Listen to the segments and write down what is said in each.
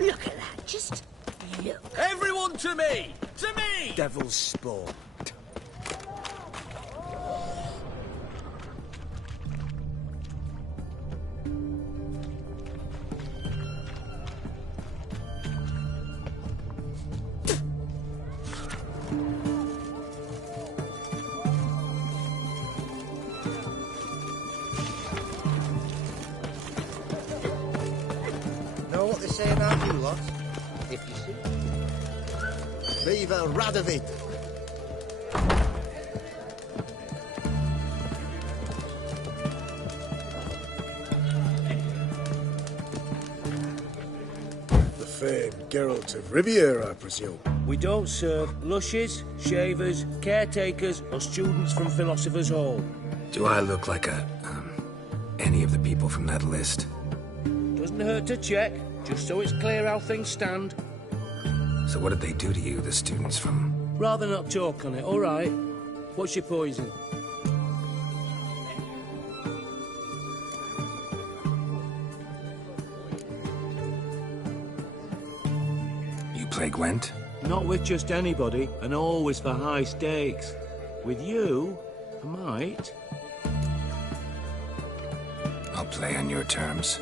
Look at that, just look. Everyone to me! To me! Devil's spawn. Know what they say about you lot? If you see. Viva Radovid! The famed Geralt of Riviera, I presume. We don't serve lushes, shavers, caretakers, or students from Philosopher's Hall. Do I look like any of the people from that list? Doesn't hurt to check, just so it's clear how things stand. So what did they do to you, the students from... Rather not talk on it, all right? What's your poison? You play Gwent? Not with just anybody, and always for high stakes. With you, I might. I'll play on your terms.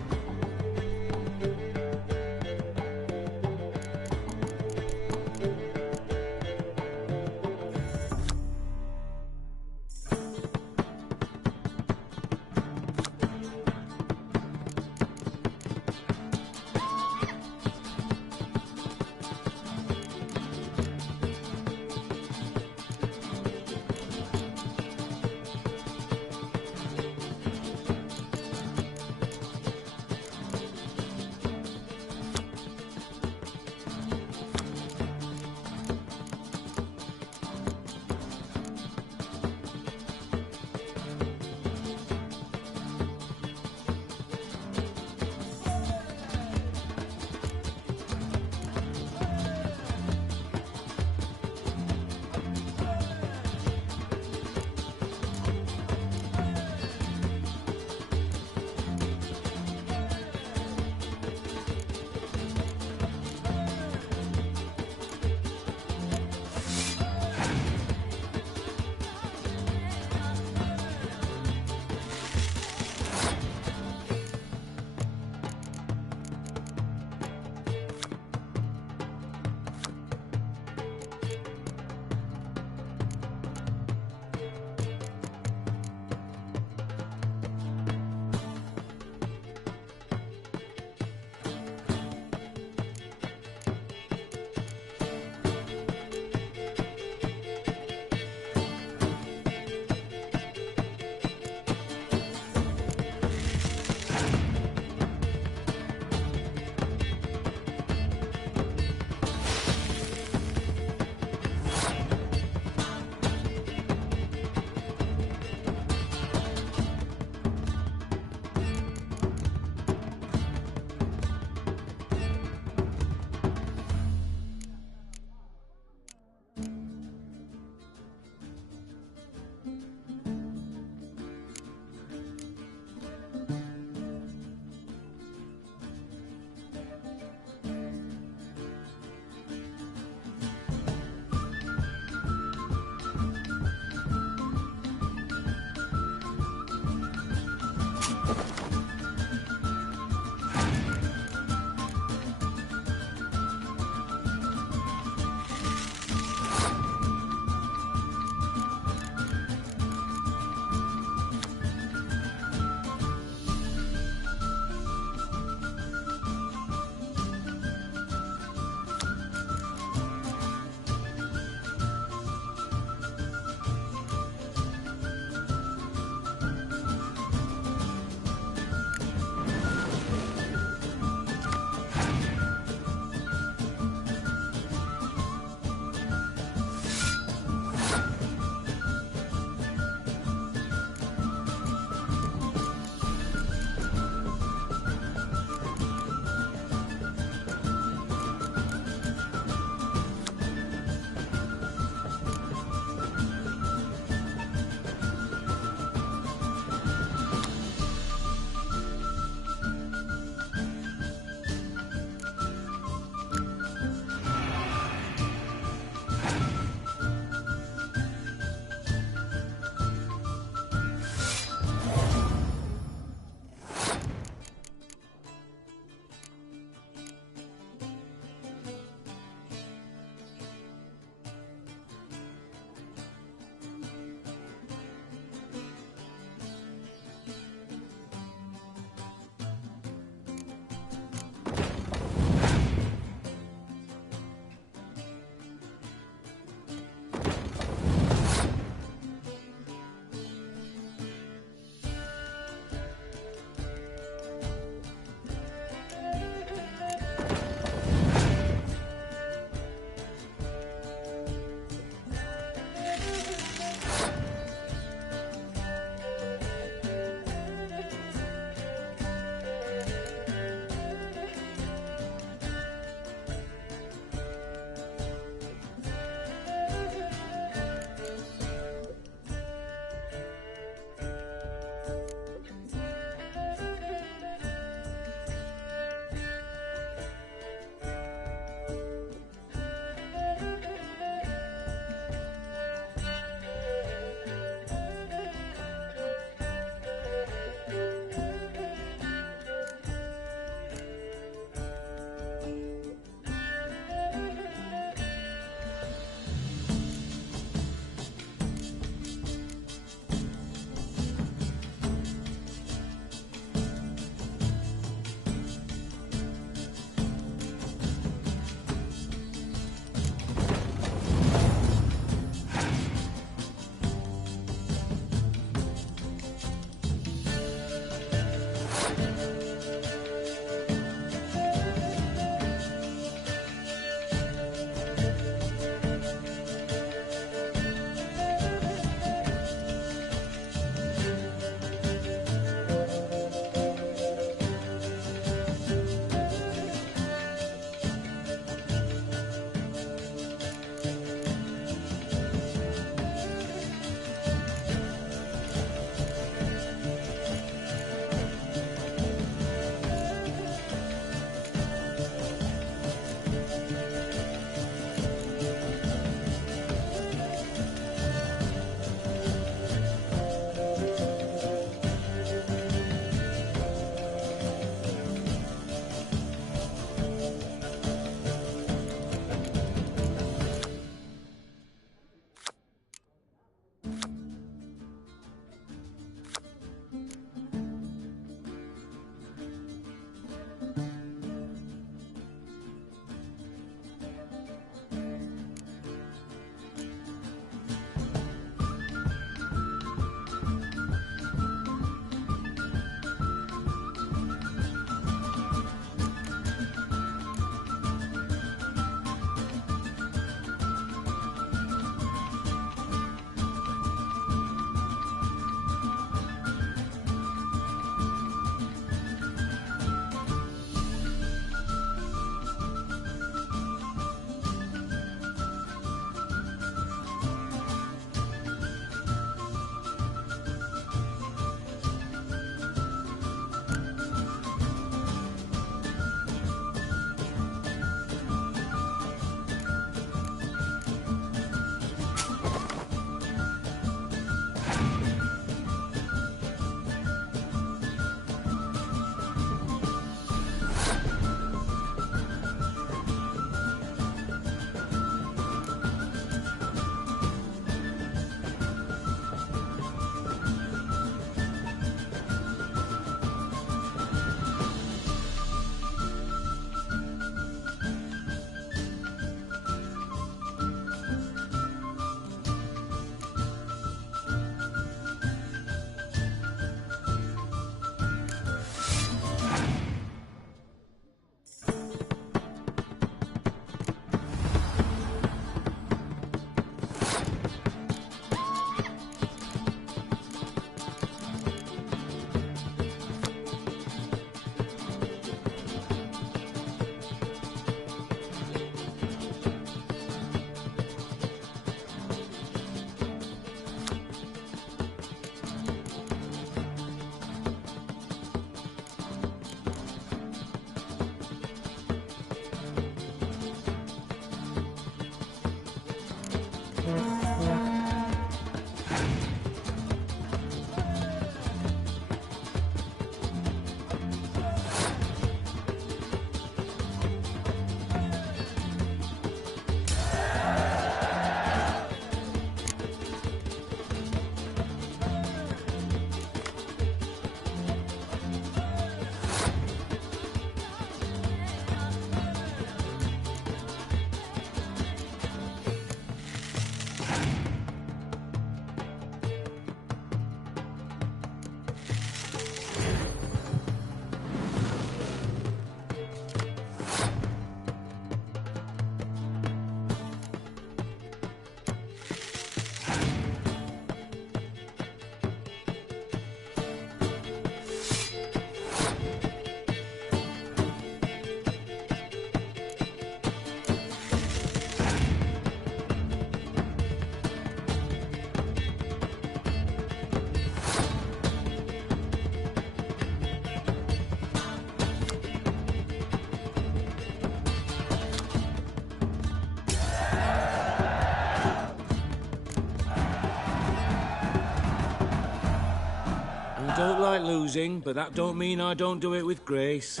I don't like losing, but that don't mean I don't do it with grace.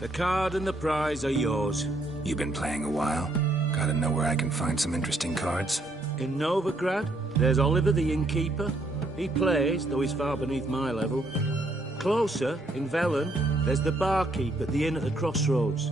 The card and the prize are yours. You've been playing a while? Gotta know where I can find some interesting cards? In Novigrad, there's Oliver the innkeeper. He plays, though he's far beneath my level. Closer, in Velen, there's the barkeep at the inn at the crossroads.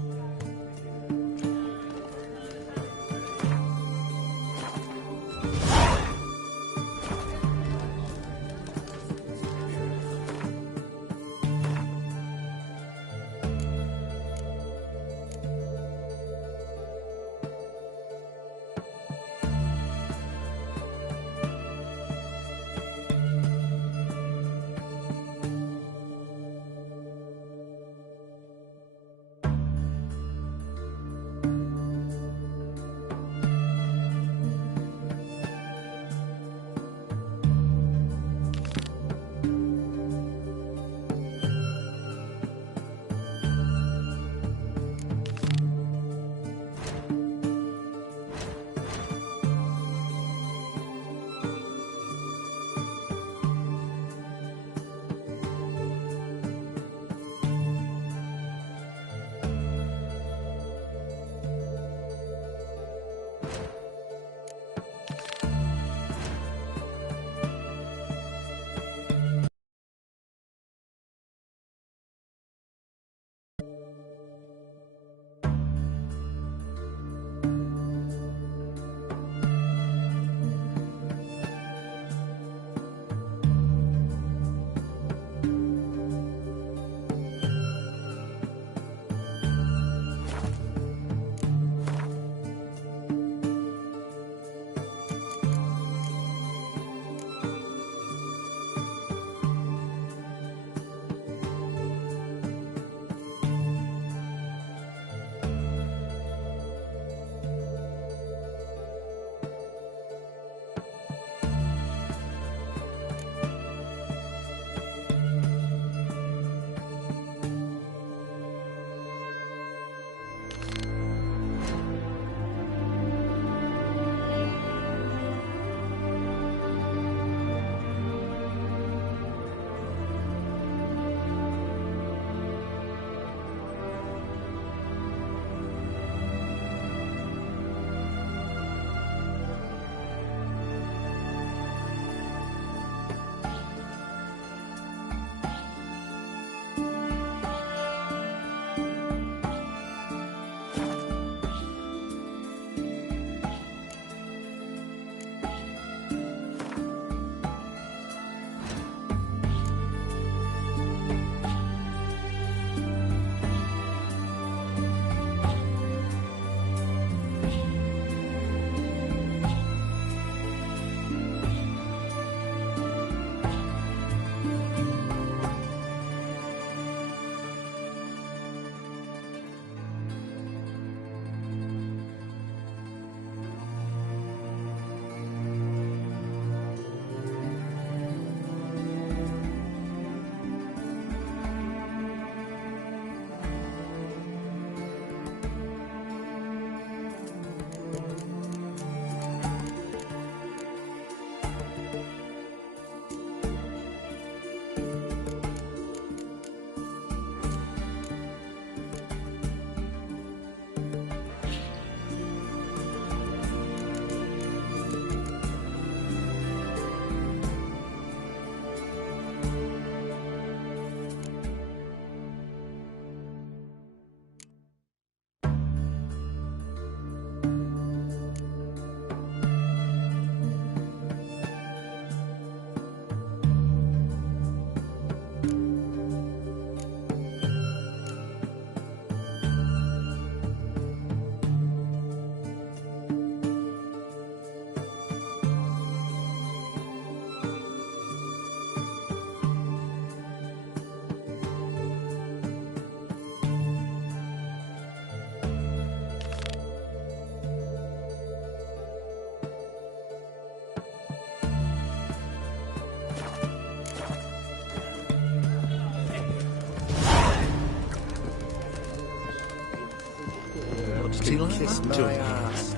Kiss my ass.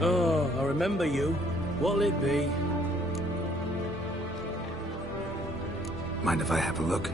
Oh, I remember you. What'll it be? Mind if I have a look?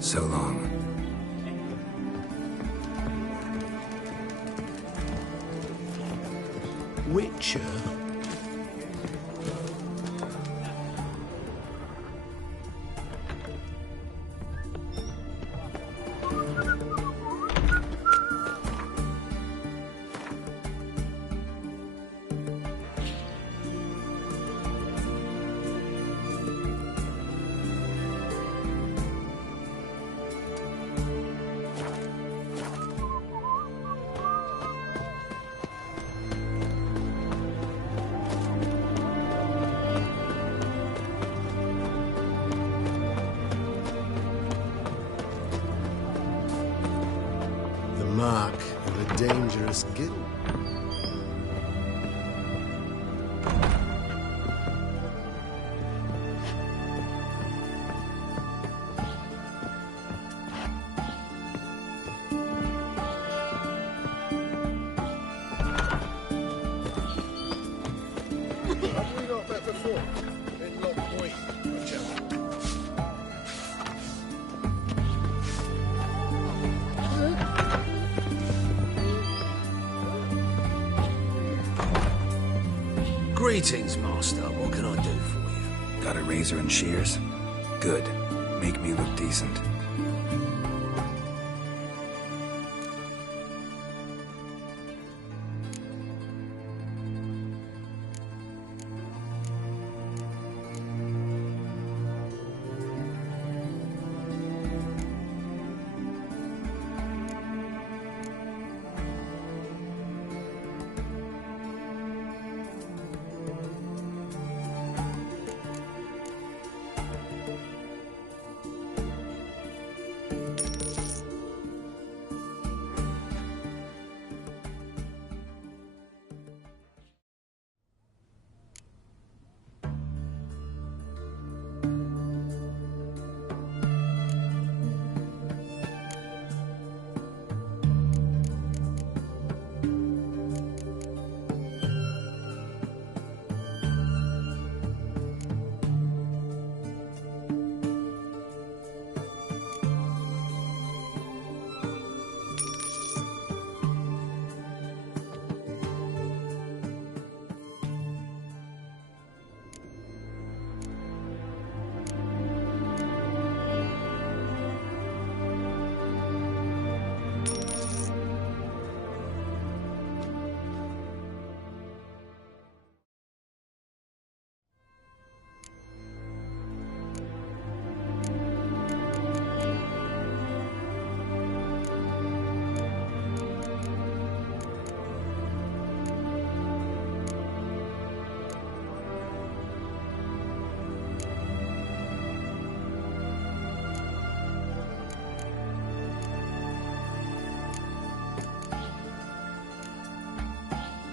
So long. Witcher? The mark of a dangerous guild. Have we not met before? In Lock Point, whichever. Greetings, Master. What can I do for you? Got a razor and shears? Good. Make me look decent.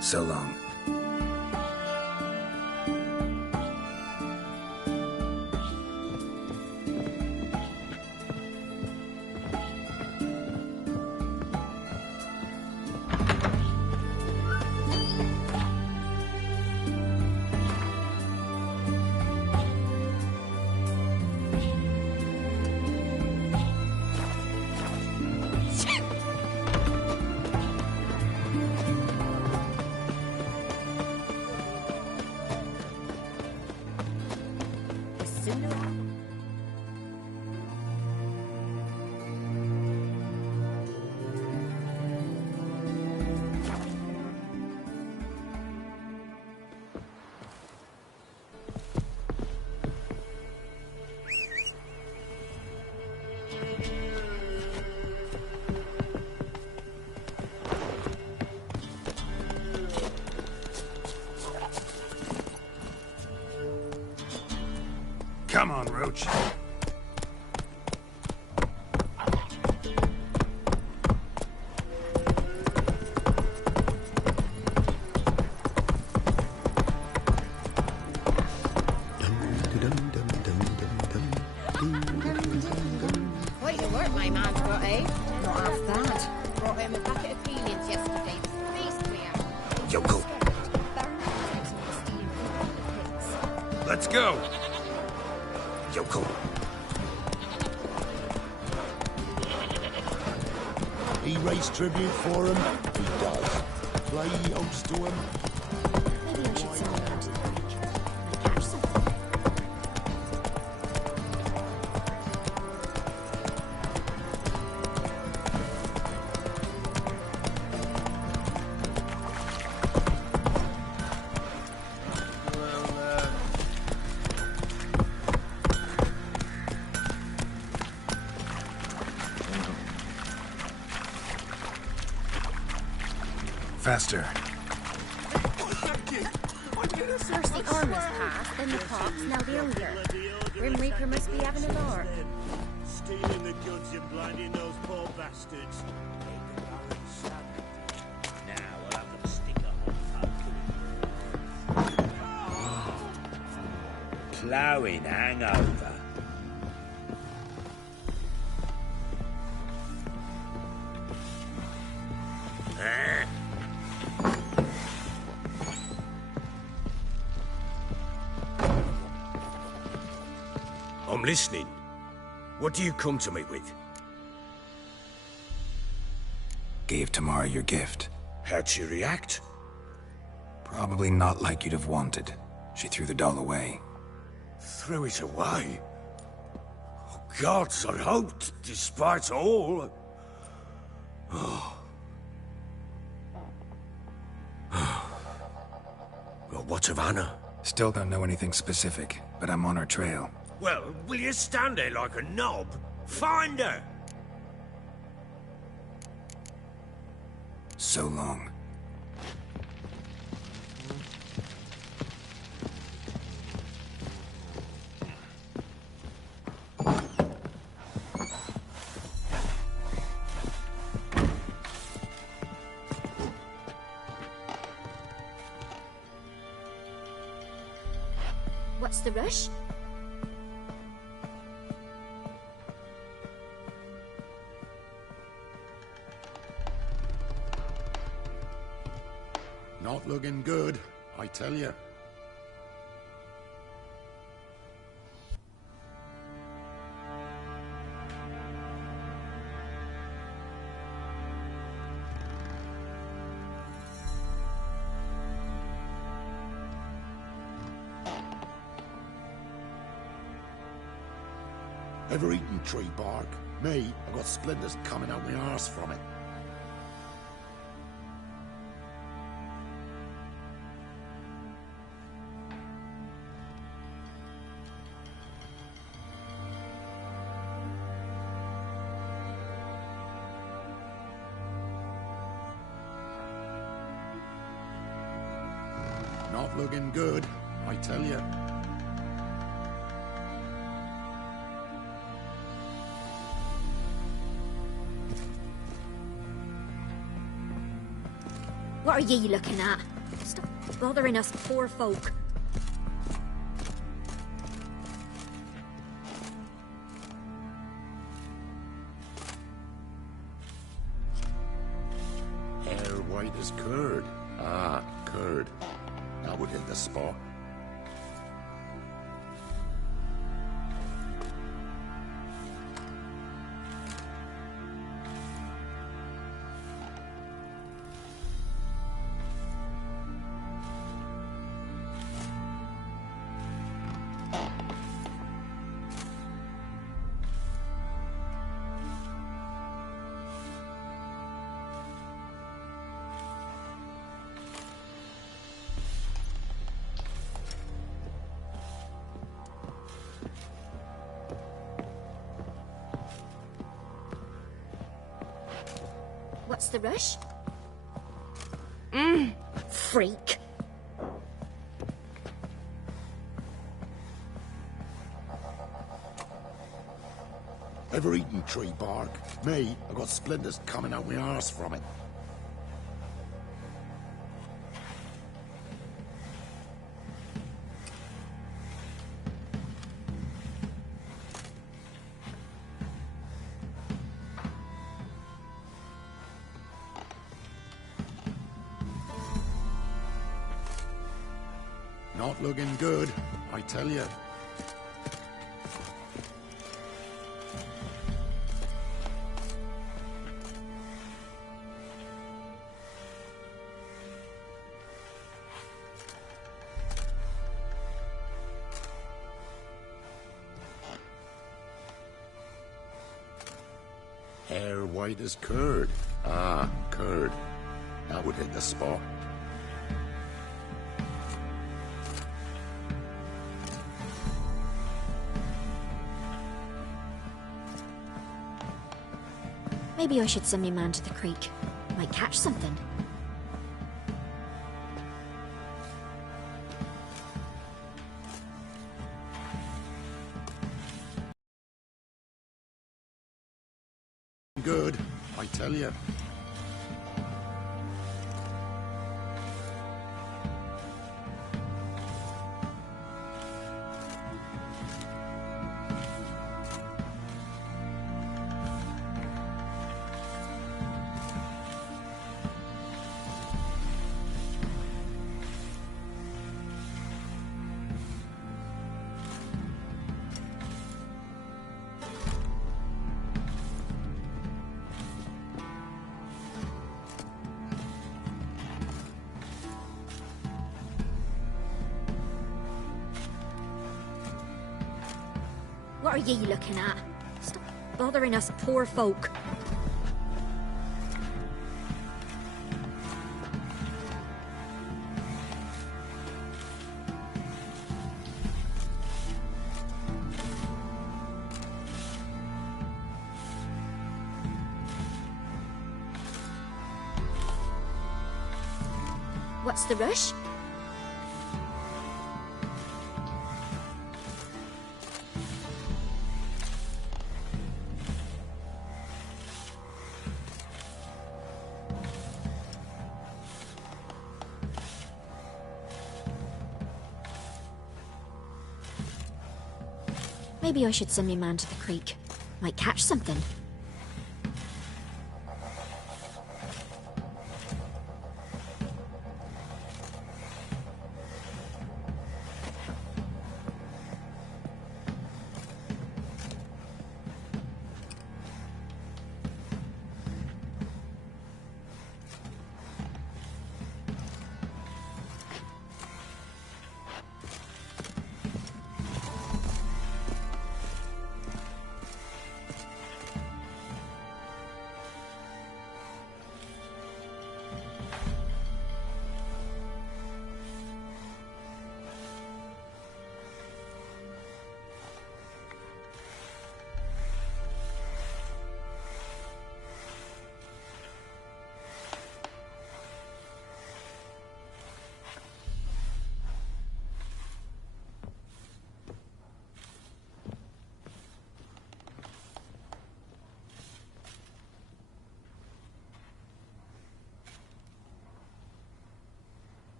So long. sooner. Come on, Roach. Quite the work my man's got, eh? Not half bad. Brought him a bucket of peonies yesterday. Beast we are. Yokel, Let's go. yokel. He raise tribute for him? He does. Play host to him? Maybe I should send him down to the beach and catch something. Faster. First the armor's passed, then the pox, now the ogre. Grim Reaper must be having a lark. Stealing the goods and blinding those poor bastards. Now we'll have them stick a hot ploughing hangover. I'm listening. What do you come to me with? Gave Tamara your gift. How'd she react? Probably not like you'd have wanted. She threw the doll away. Threw it away? Oh, gods, I hoped, despite all... Well, what of Anna? Still don't know anything specific, but I'm on her trail. Well, will you stand there like a knob? Find her! So long. What's the rush? Not looking good, I tell you. Ever eaten tree bark? Me, I've got splinters coming out my arse from it. Not looking good, I tell you. What are ye looking at? Stop bothering us poor folk. Hair white as curd. Ah, curd. That would hit the spot. the rush? Freak. Ever eaten tree bark? Me, I got splinters coming out my arse from it. Not looking good, I tell you. Hair white as curd. Ah, curd. That would hit the spot. Maybe I should send me man to the creek. Might catch something. Good, I tell you. What are ye looking at? Stop bothering us poor folk. What's the rush? Maybe I should send me man to the creek. Might catch something.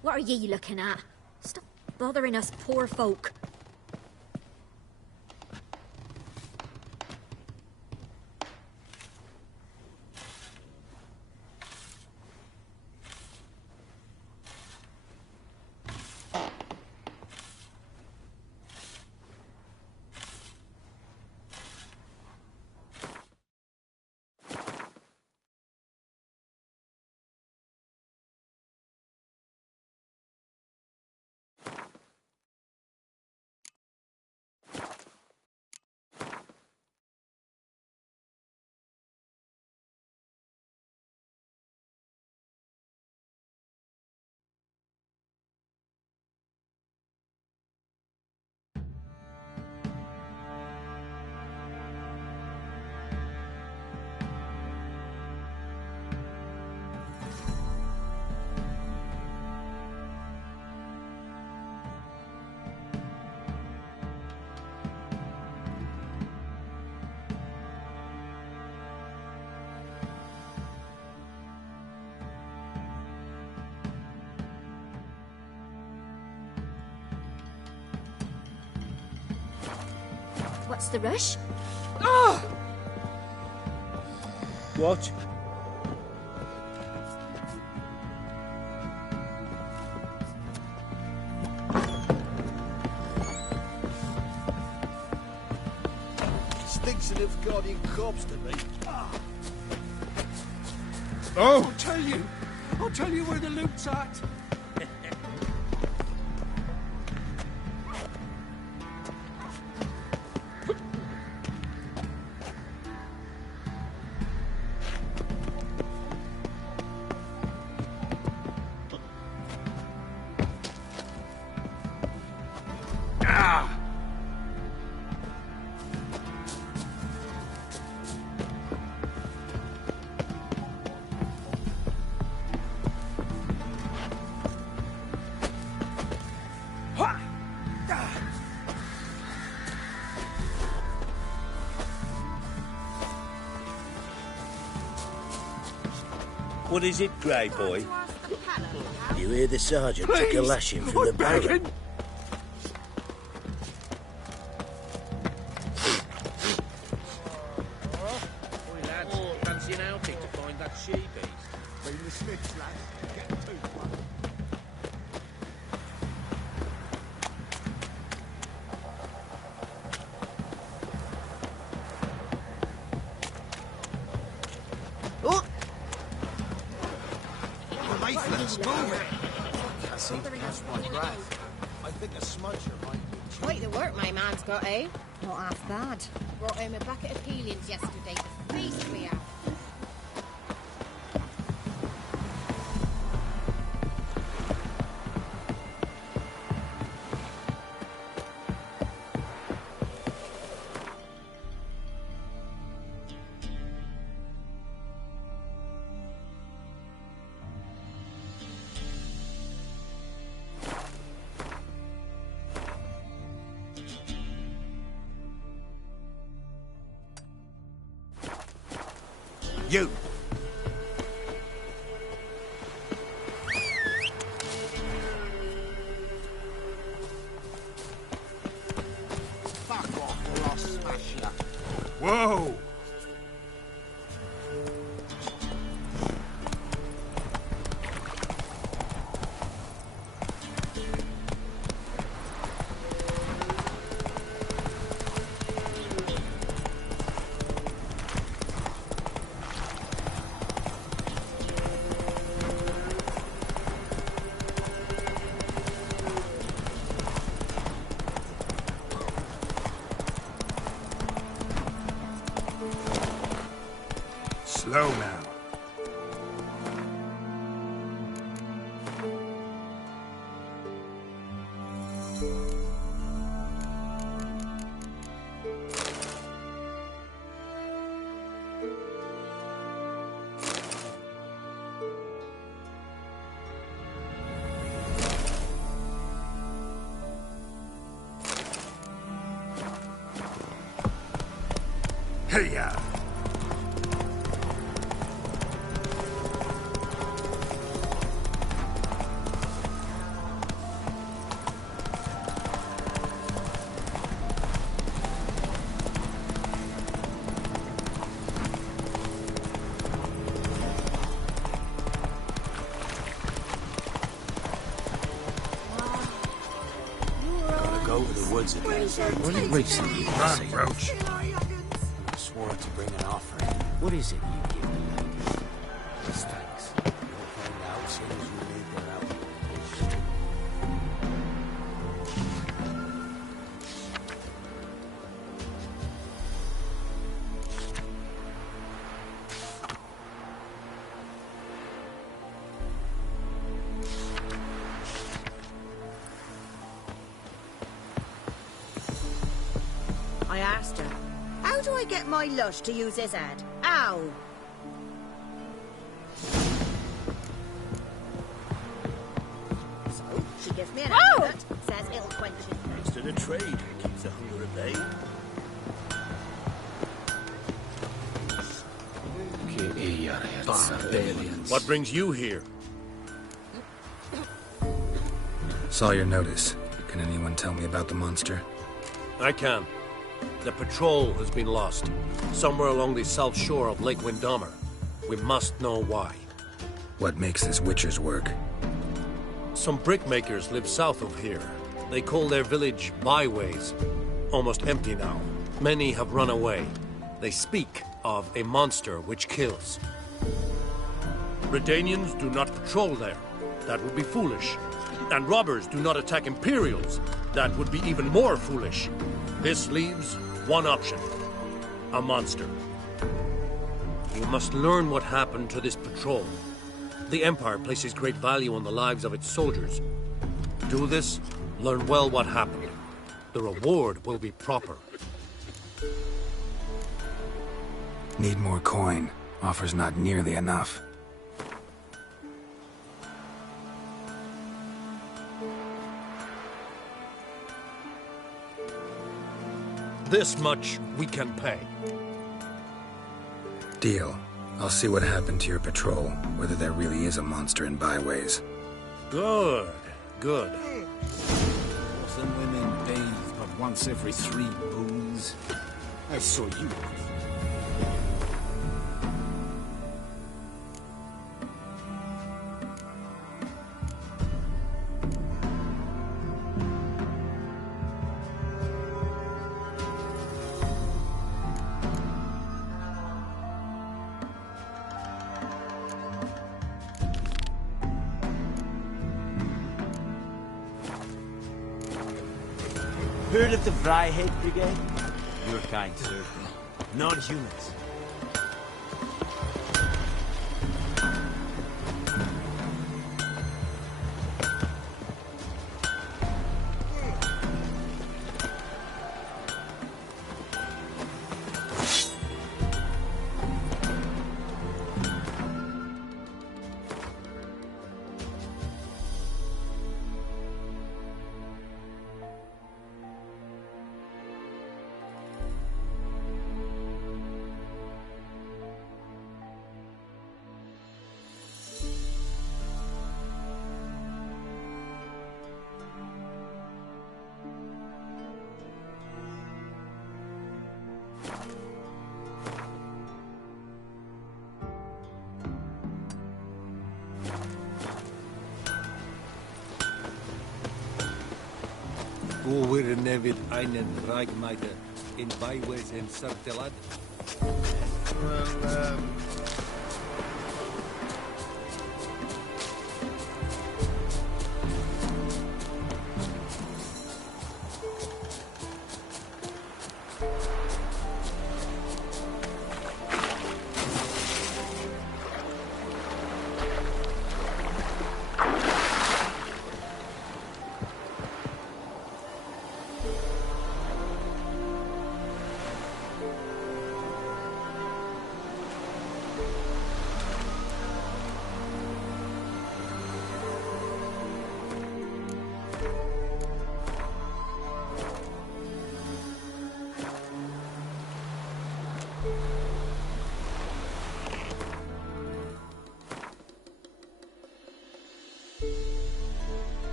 What are ye looking at? Stop bothering us poor folk. What's the rush? What? Stinks of guardian corpse to me. Oh! I'll tell you where the loot's at. What is it, Grey Boy? You hear the sergeant took a lashing from the barrel. Begging. Oi, lads, fancy an outing to find that she-beast? Been the Smiths, lads. Get two one. Oh! Mayfield's moving. Cassie, that's my breath. I think a smudger might be. Quite the work my man's got, eh? Not half bad. Brought home a bucket of peelings yesterday. The feast we have. You! Fuck off or I'll smash you. Whoa! Slow now. Hey-ya! Go to the woods again. Only recently, you Run, see. Roach. I swore to bring an offering. What is it you give me, lady? Just thanks. You'll find out as soon as you leave her out. I asked her, how do I get my lush to use his head? How? So, she gives me an amulet, says it'll quench it. Thanks to the trade, keeps the hunger at bay. Barbarians. What brings you here? Saw your notice. Can anyone tell me about the monster? I can. The patrol has been lost, somewhere along the south shore of Lake Windammer. We must know why. What makes this witcher's work? Some brickmakers live south of here. They call their village byways. Almost empty now. Many have run away. They speak of a monster which kills. Redanians do not patrol there. That would be foolish. And robbers do not attack Imperials. That would be even more foolish. This leaves one option. A monster. You must learn what happened to this patrol. The Empire places great value on the lives of its soldiers. Do this, learn well what happened. The reward will be proper. Need more coin. Offer's not nearly enough. This much we can pay. Deal. I'll see what happened to your patrol, whether there really is a monster in byways. Good, good. Some women bathe but once every 3 moons. I saw you. Heard of the Vryhead Brigade? Your kind, sir. Non-humans. Wo wir nevid einen Reichmeister in Byways in Sartelad? Well,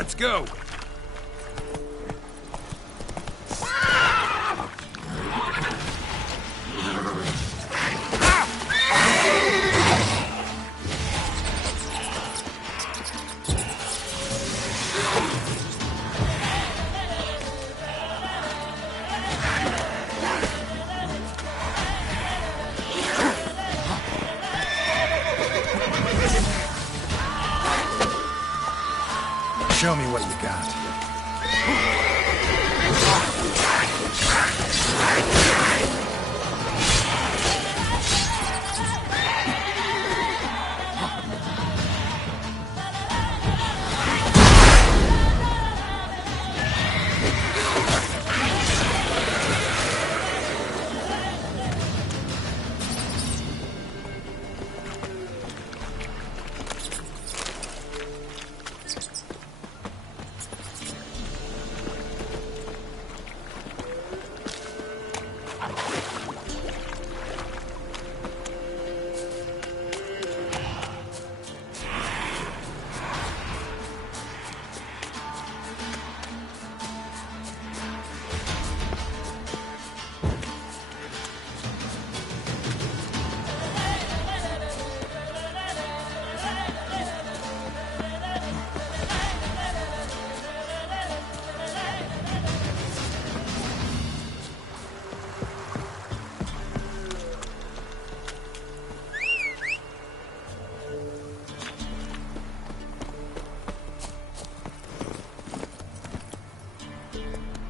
Let's go. Show me what you got.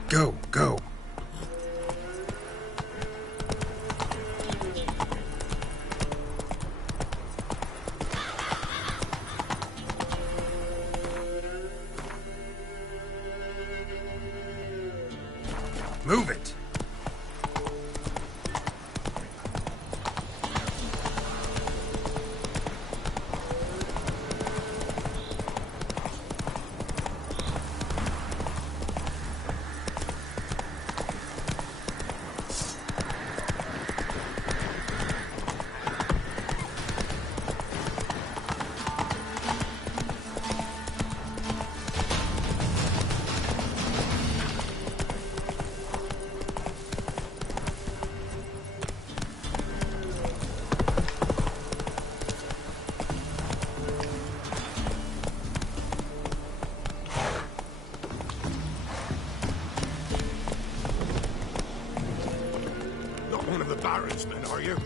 Go, go. Move it. One of the Baron's men, are you?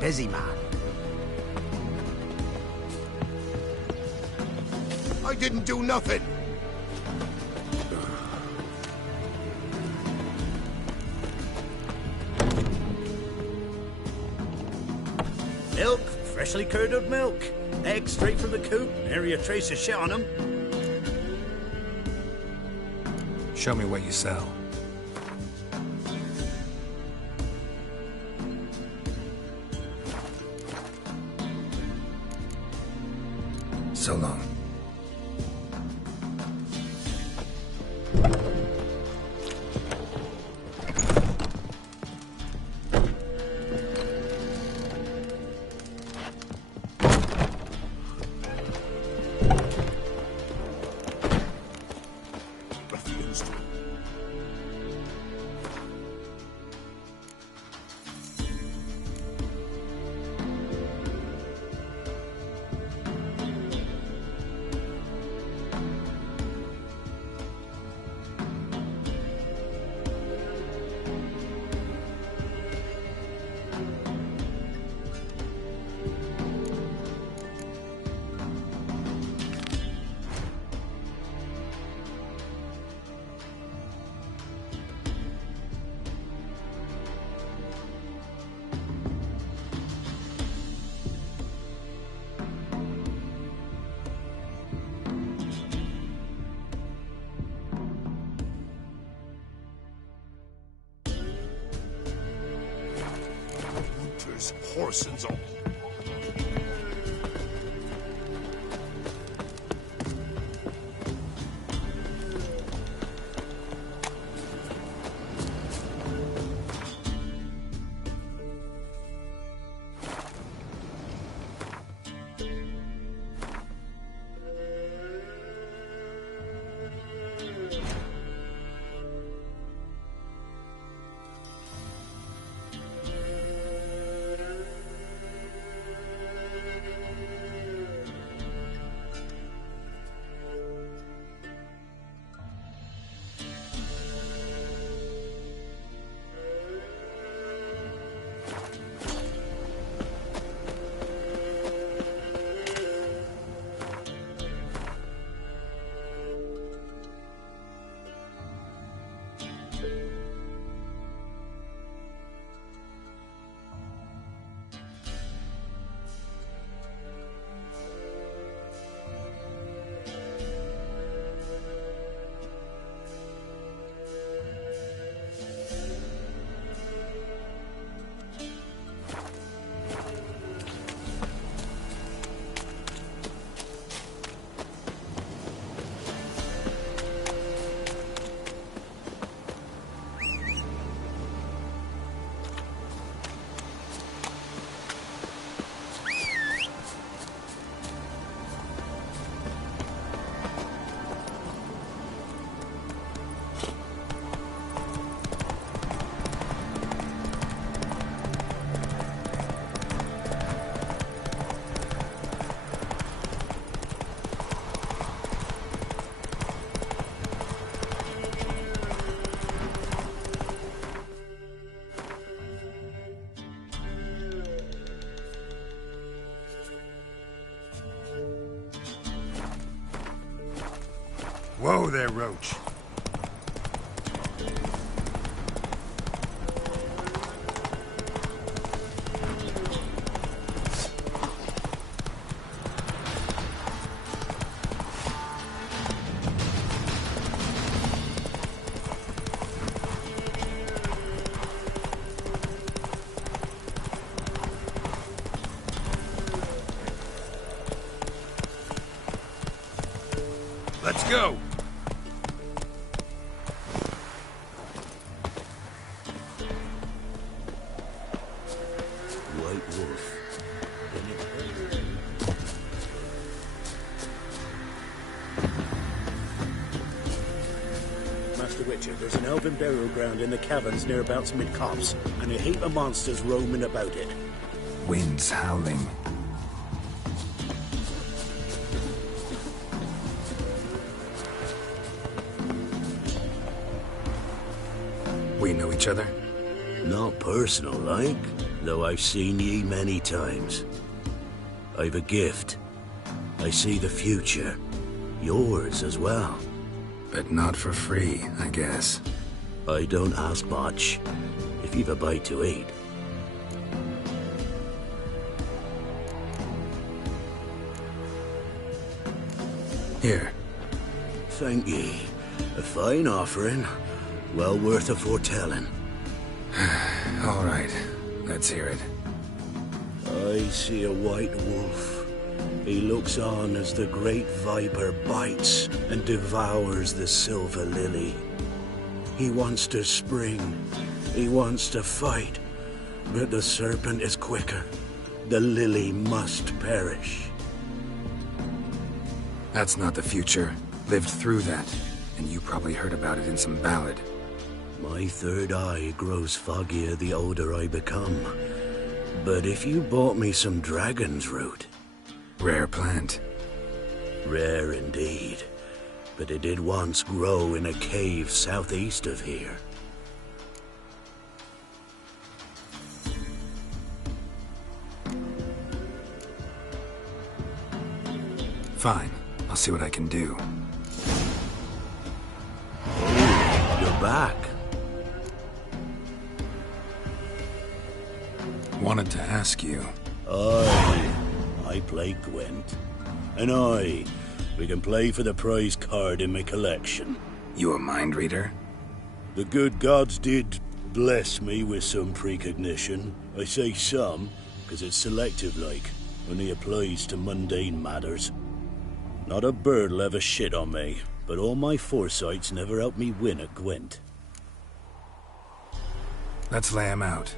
Busy, man. I didn't do nothing. Milk, freshly curdled milk. Eggs straight from the coop. Nary a trace of shit on them. Show me what you sell. So long. Refused. witches, horsens all. Whoa there, Roach. Let's go! White Wolf. Master Witcher, there's an elven burial ground in the caverns nearabouts mid-copse, and a heap of monsters roaming about it. Winds howling. We know each other? Not personal, like, though I've seen ye many times. I've a gift. I see the future. Yours as well. But not for free, I guess. I don't ask much, if you've a bite to eat. Here. Thank ye. A fine offering. Well worth a foretelling. All right, let's hear it. I see a white wolf. He looks on as the great viper bites and devours the silver lily. He wants to spring. He wants to fight. But the serpent is quicker. The lily must perish. That's not the future. Lived through that, and you probably heard about it in some ballad. My third eye grows foggier the older I become. But if you bought me some dragon's root... Rare plant. Rare indeed. But it did once grow in a cave southeast of here. Fine. I'll see what I can do. Oh, you're back. Wanted to ask you. I play Gwent. And we can play for the prize card in my collection. You a mind reader? The good gods did Bless me with some precognition. I say some, because it's selective like, only applies to mundane matters. Not a bird'll ever shit on me, but all my foresight's never helped me win at Gwent. Let's lay him out.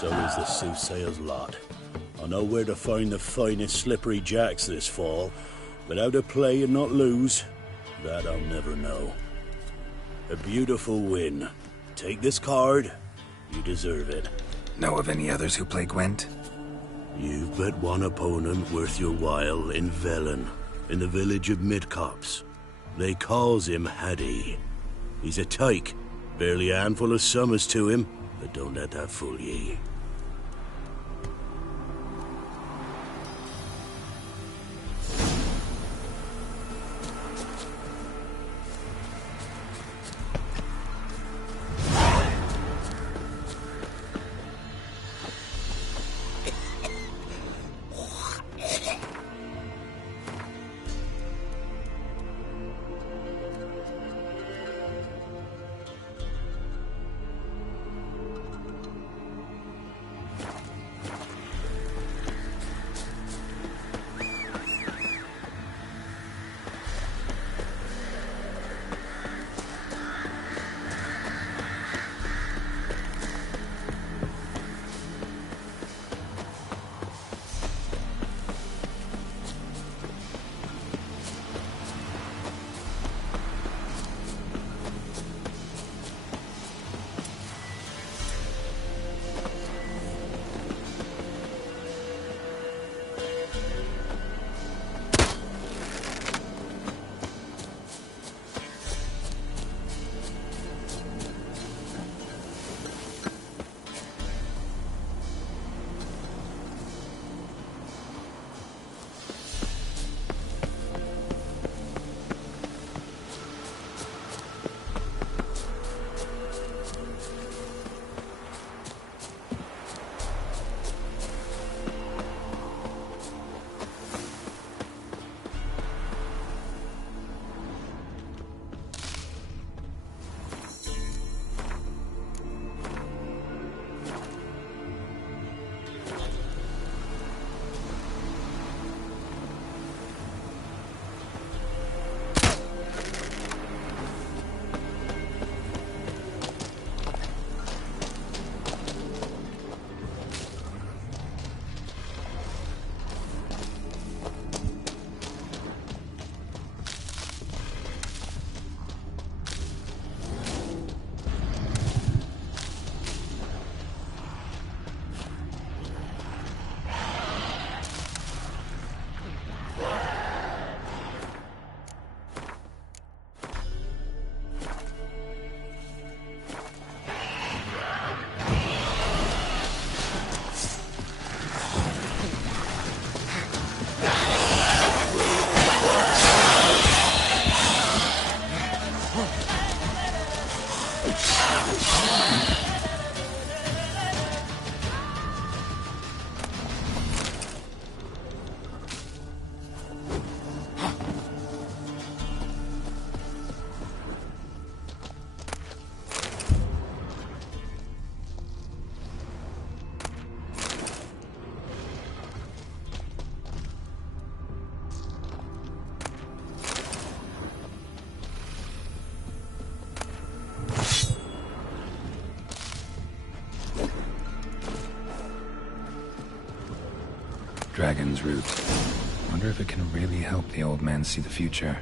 So is the soothsayer's lot. I know where to find the finest slippery jacks this fall, but how to play and not lose, that I'll never know. A beautiful win. Take this card. You deserve it. Know of any others who play Gwent? You've but one opponent worth your while in Velen, in the village of Midcopse. They calls him Haddy. He's a tyke, barely a handful of summers to him, but don't let that fool ye. Dragon's Root. Wonder if it can really help the old man see the future.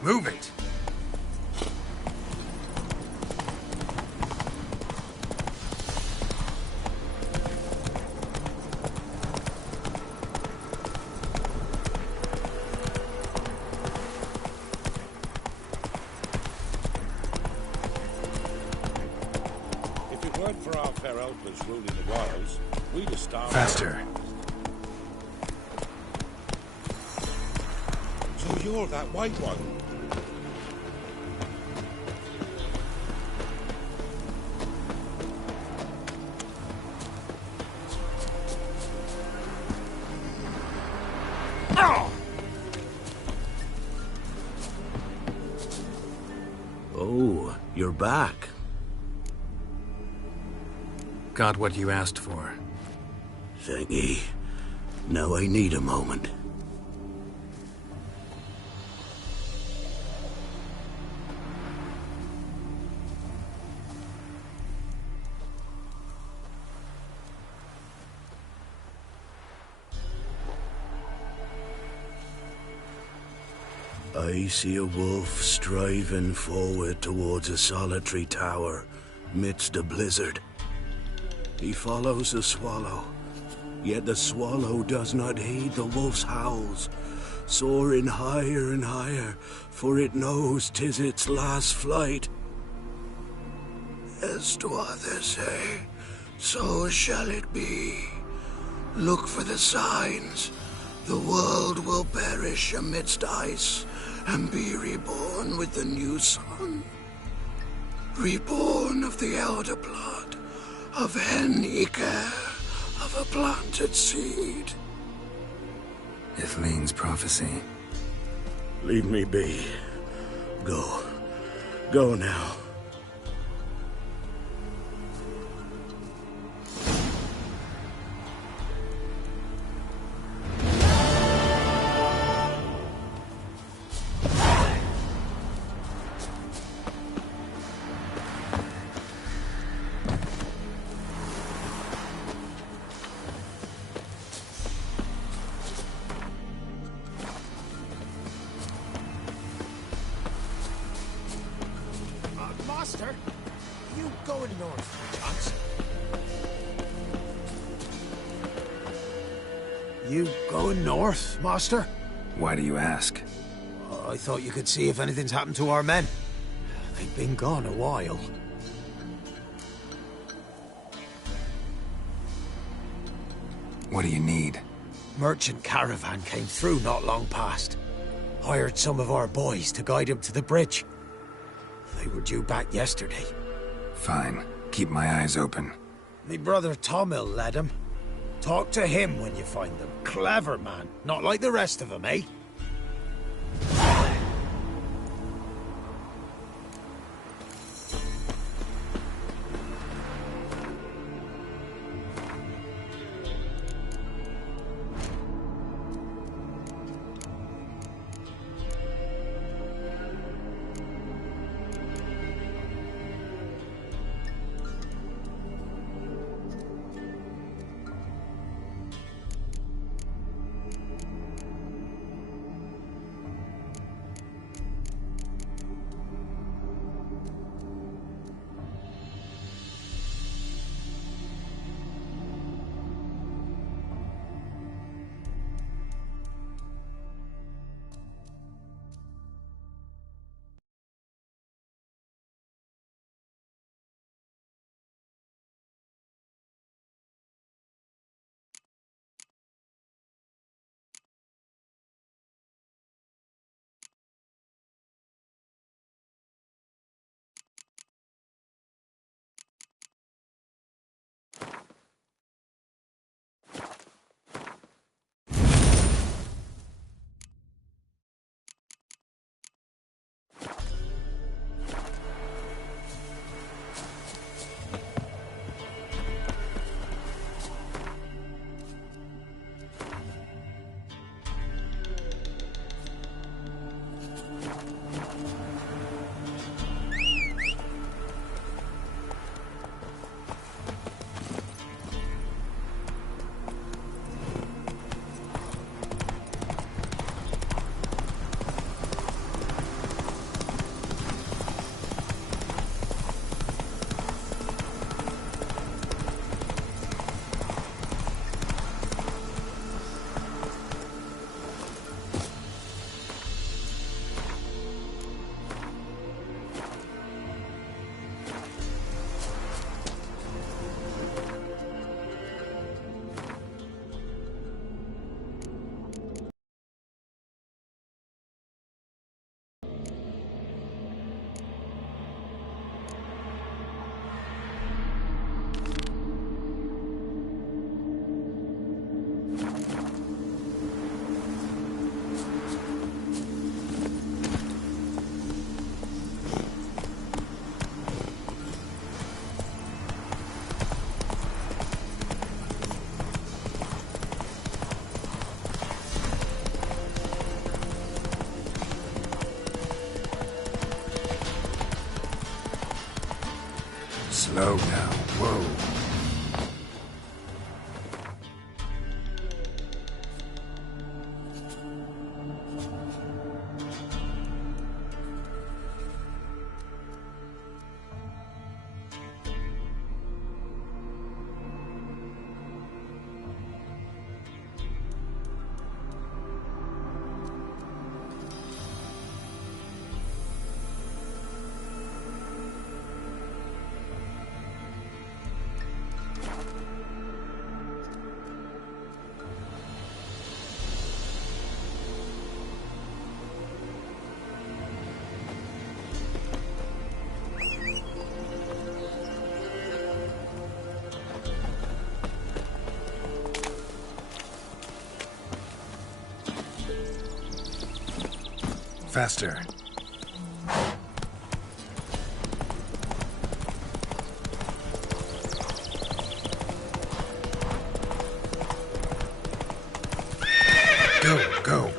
Move it! our fair helpers ruling the wilds, we'd have starved. Faster. So you're that white one? Oh, you're back. Got what you asked for. Thank ye. Now I need a moment. I see a wolf striving forward towards a solitary tower midst a blizzard. He follows the swallow, yet the swallow does not heed the wolf's howls, soaring higher and higher, for it knows 'tis its last flight. As do others say, so shall it be. Look for the signs. The world will perish amidst ice and be reborn with the new sun. Reborn of the elder blood, of Henniker, of a planted seed. Ithleen's prophecy. Leave me be. Go. Go now. Master, you going north, Johnson? You going north, Master? Why do you ask? I thought you could see if anything's happened to our men. They've been gone a while. What do you need? Merchant caravan came through not long past. Hired some of our boys to guide him to the bridge. They were due back yesterday. Fine. Keep my eyes open. Me brother Tomil led him. Talk to him when you find them. Clever man. Not like the rest of them, eh? Slow now. Whoa. Faster. Go, go.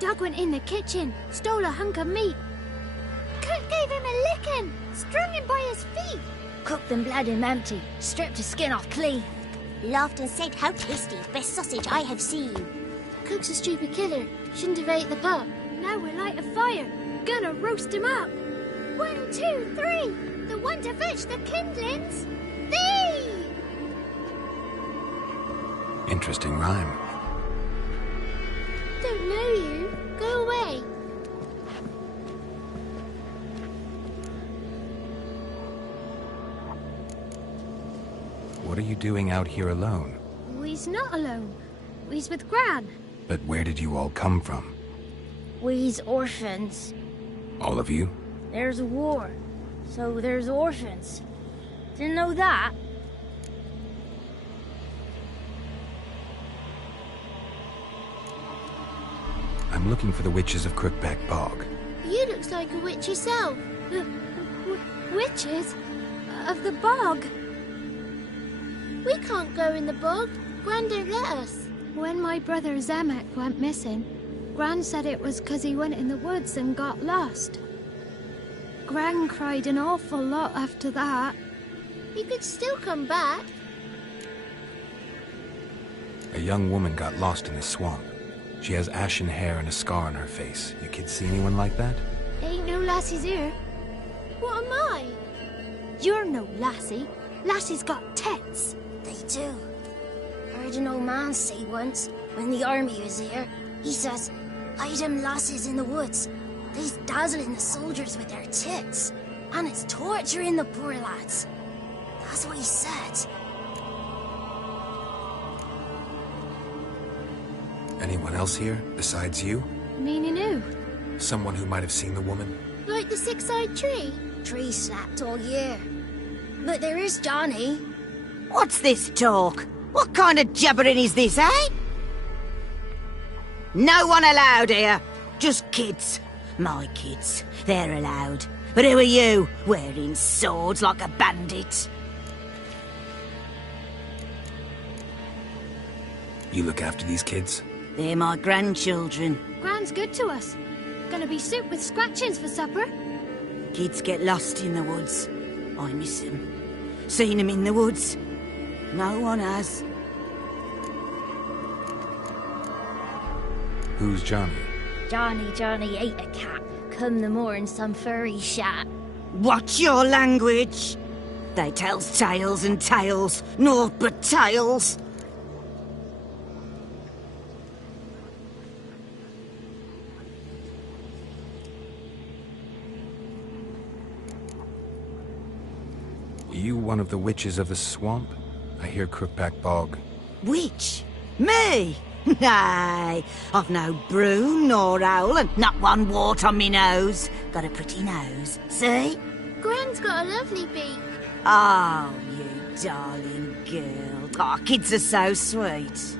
Doug went in the kitchen, stole a hunk of meat. Cook gave him a licking, strung him by his feet. Cooked them, bled him empty, stripped his skin off clean. laughed and said how tasty, best sausage I have seen. Cook's a stupid killer. Shouldn't have ate the pup. Now we'll light a fire. Gonna roast him up. 1, 2, 3. The one to fetch the kindlings. Thee! Interesting rhyme. Don't know you. Go away. What are you doing out here alone? We's not alone. We's with Gran. But where did you all come from? We's orphans. All of you? There's a war, so there's orphans. Didn't know that? I'm looking for the witches of Crookback Bog. You looks like a witch yourself. Witches? Of the bog? We can't go in the bog. Gran don't let us. When my brother Zemek went missing, Gran said it was 'cause he went in the woods and got lost. Gran cried an awful lot after that. He could still come back. A young woman got lost in the swamp. She has ashen hair and a scar on her face. You kids see anyone like that? Ain't no lassies here. What am I? You're no lassie. Lassies got tits. They do. Heard an old man say once, when the army was here, he says, "Hide them lasses in the woods. They's dazzling the soldiers with their tits, and it's torturing the poor lads." That's what he said. Anyone else here, besides you? Meaning who? Someone who might have seen the woman? Like the six-eyed tree? Tree slapped all year. But there is Johnny. What's this talk? What kind of jabbering is this, eh? No one allowed here. Just kids. My kids. They're allowed. But who are you, wearing swords like a bandit? You look after these kids? They're my grandchildren. Gran's good to us. Gonna be soup with scratchings for supper. Kids get lost in the woods. I miss them. Seen them in the woods. No one has. Who's Johnny? Johnny ate a cat. Come the morn, some furry shat. What's your language? They tells tales and tales. Naught but tales. You one of the witches of the swamp? I hear Crookback Bog. Witch? Me? Nay, I've no broom nor owl and not one wart on me nose. Got a pretty nose, see? Gran's got a lovely beak. Oh, you darling girl. Oh, kids are so sweet.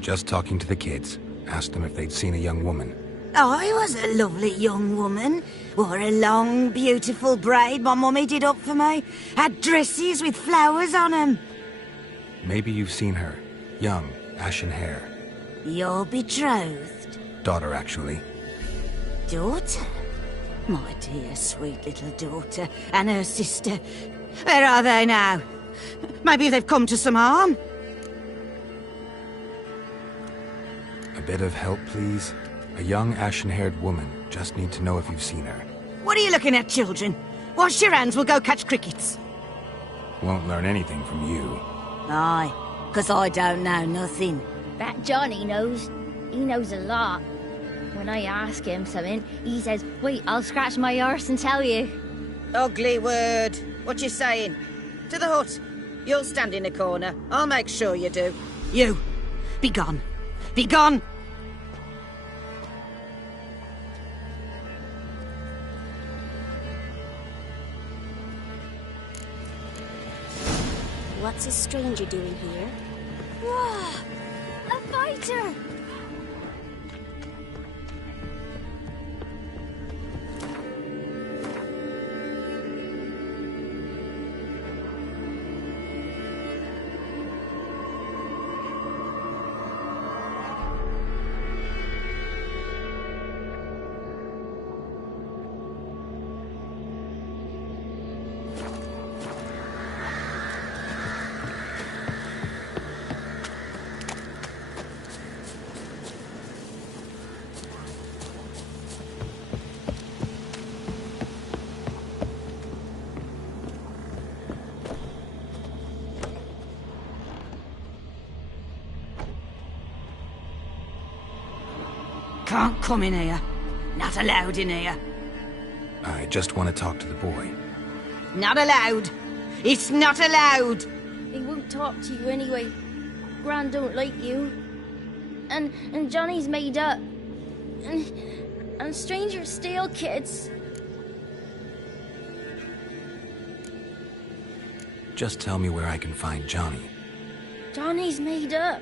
Just talking to the kids. Asked them if they'd seen a young woman. I was a lovely young woman. Wore a long, beautiful braid my mummy did up for me. Had dresses with flowers on 'em. Maybe you've seen her. Young, ashen hair. You're betrothed? Daughter, actually. Daughter? My dear, sweet little daughter. And her sister. Where are they now? Maybe they've come to some harm? A bit of help, please? A young, ashen-haired woman. Just need to know if you've seen her. What are you looking at, children? Wash your hands, we'll go catch crickets. Won't learn anything from you. Aye, 'cause I don't know nothing. That Johnny knows. He knows a lot. When I ask him something, he says, "Wait, I'll scratch my arse and tell you." Ugly word. What you saying? To the hut. You'll stand in a corner. I'll make sure you do. You, be gone. Be gone! What's a stranger doing here? Whoa! A fighter! can't come in here. Not allowed in here. I just want to talk to the boy. Not allowed. It's not allowed. He won't talk to you anyway. Gran don't like you. And Johnny's made up. And strangers steal kids. Just tell me where I can find Johnny. Johnny's made up.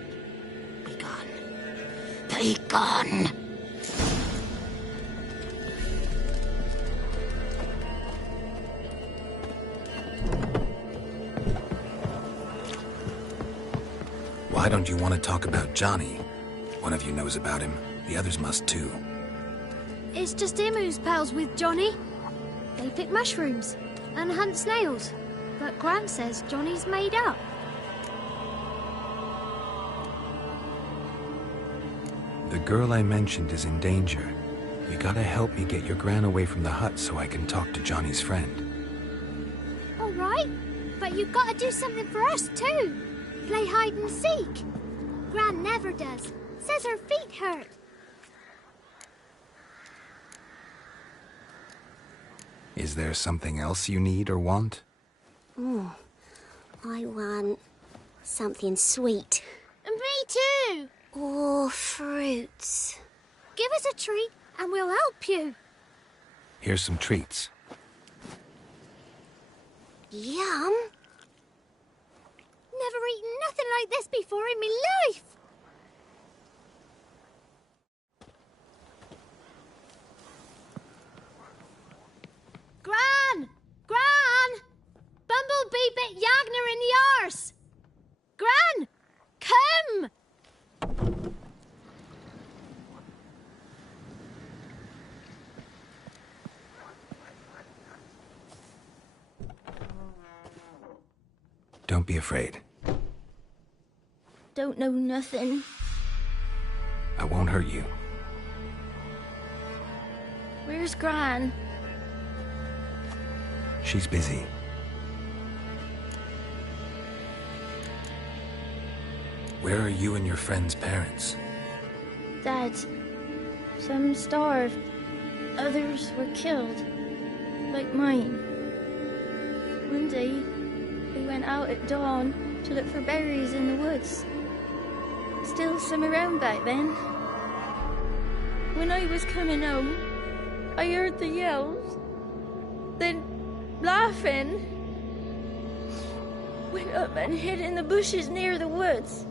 Be gone. Be gone. Why don't you want to talk about Johnny? One of you knows about him. The others must too. It's just him who's pals with Johnny. They pick mushrooms and hunt snails. But Gran says Johnny's made up. The girl I mentioned is in danger. You gotta help me get your gran away from the hut so I can talk to Johnny's friend. All right, but you've got to do something for us too. Play hide and seek. Gran never does. Says her feet hurt. Is there something else you need or want? Oh, I want something sweet. And me too. Or fruits. Give us a treat and we'll help you. Here's some treats. Yum. Never eaten nothing like this before in my life. Gran! Gran! Bumblebee bit Yagner in the arse! Gran! Come! Don't be afraid. Don't know nothing. I won't hurt you. Where's Gran? She's busy. Where are you and your friend's parents? Dad. Some starved. Others were killed. Like mine. One day, we went out at dawn to look for berries in the woods. Still some around back then. When I was coming home, I heard the yells. Then, laughing, went up and hid in the bushes near the woods.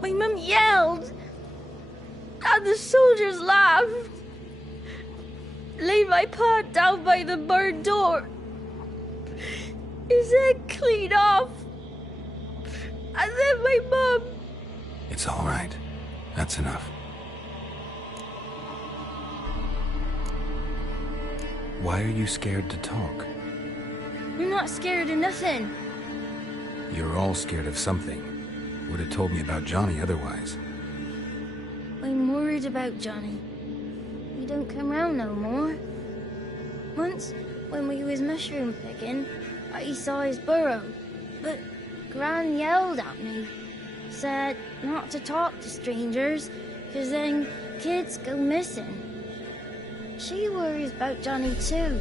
My mum yelled, and the soldiers laughed. Laid my pa down by the barn door. His head clean off. And then my mum... It's all right. That's enough. Why are you scared to talk? I'm not scared of nothing. You're all scared of something. Would have told me about Johnny otherwise. I'm worried about Johnny. He don't come round no more. Once, when we was mushroom picking, I saw his burrow. But Gran yelled at me. Said not to talk to strangers, 'cause then kids go missing. She worries about Johnny too,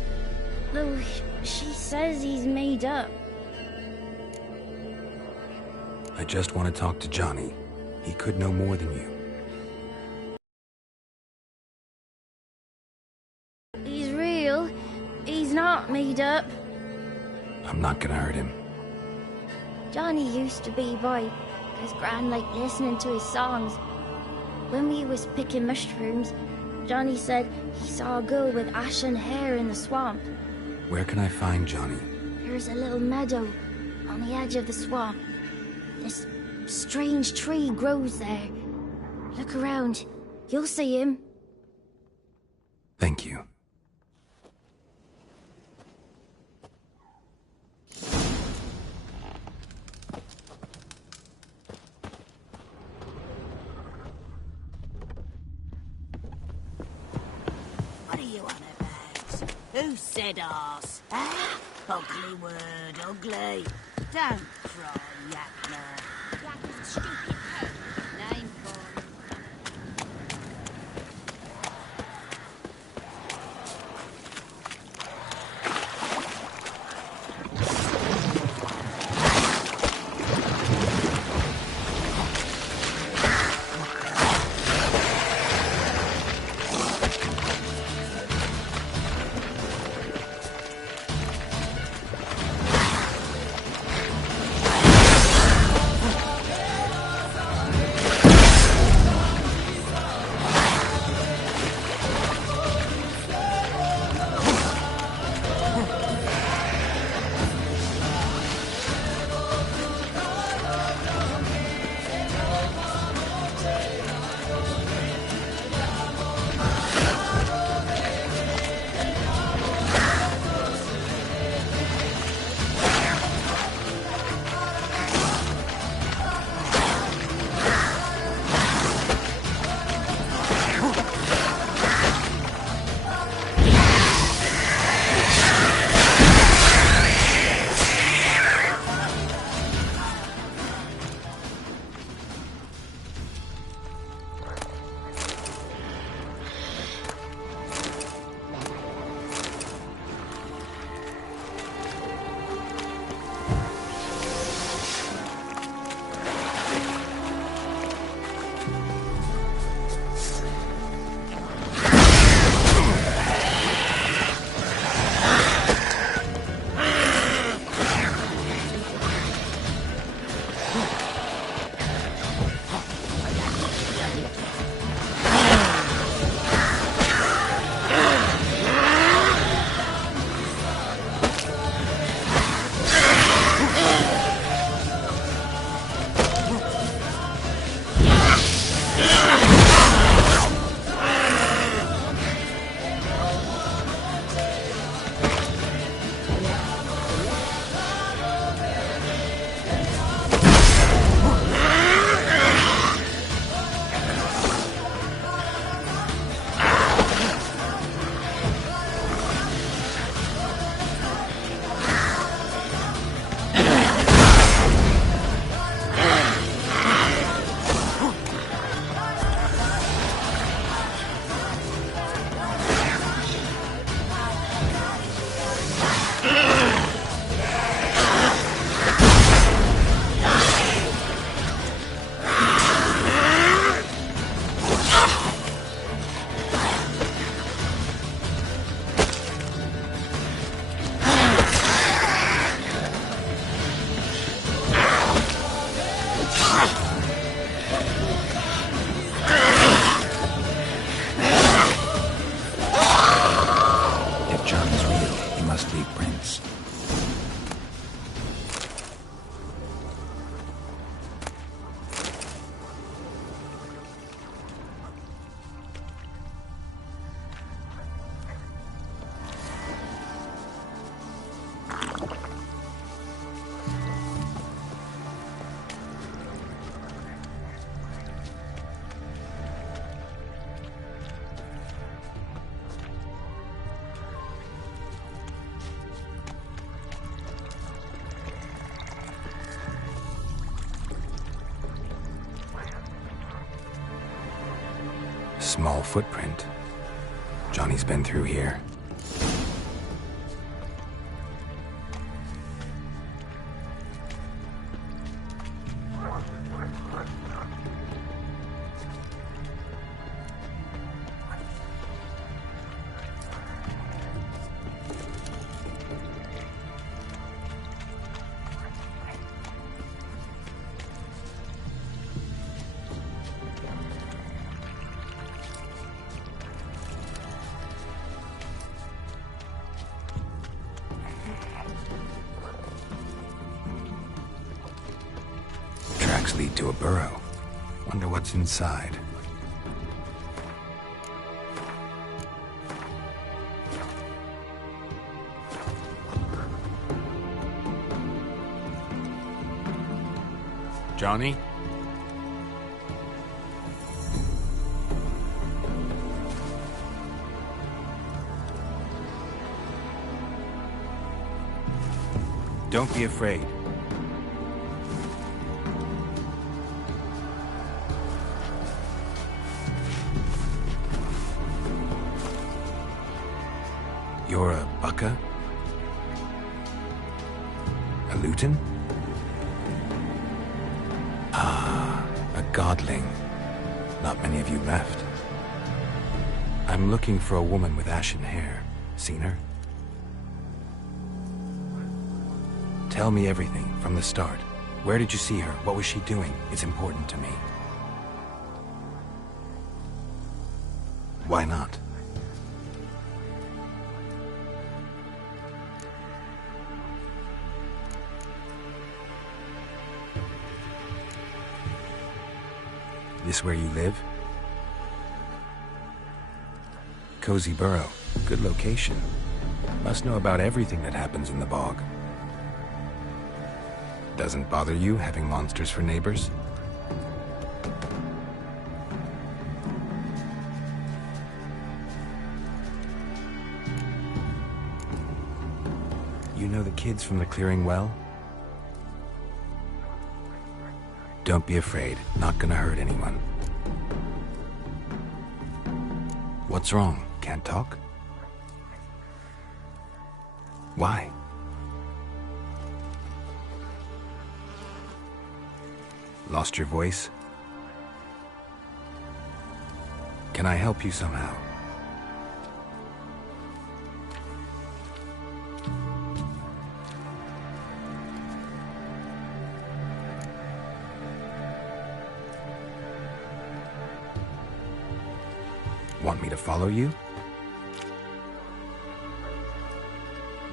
though she says he's made up. I just want to talk to Johnny. He could know more than you. He's real. He's not made up. I'm not gonna hurt him. Johnny used to be boy, 'cause Gran liked listening to his songs. When we was picking mushrooms, Johnny said he saw a girl with ashen hair in the swamp. Where can I find Johnny? There's a little meadow on the edge of the swamp. This strange tree grows there. Look around. You'll see him. Thank you. What are you on about? Who said arse? Ah, ugly word, ugly. Don't cry, Yakner. Yakner's stupid head. Name call. must leave prints. Small footprint. Johnny's been through here. Tracks lead to a burrow. Wonder what's inside. Johnny? Don't be afraid. You're a Bucca? A Luton? Ah, a godling. Not many of you left. I'm looking for a woman with ashen hair. Seen her? Tell me everything from the start. Where did you see her? What was she doing? It's important to me. Why not? This where you live? Cozy burrow. Good location. Must know about everything that happens in the bog. Doesn't bother you having monsters for neighbors? You know the kids from the clearing well? Don't be afraid. Not gonna hurt anyone. What's wrong? Can't talk? Why? Lost your voice? Can I help you somehow? Want me to follow you?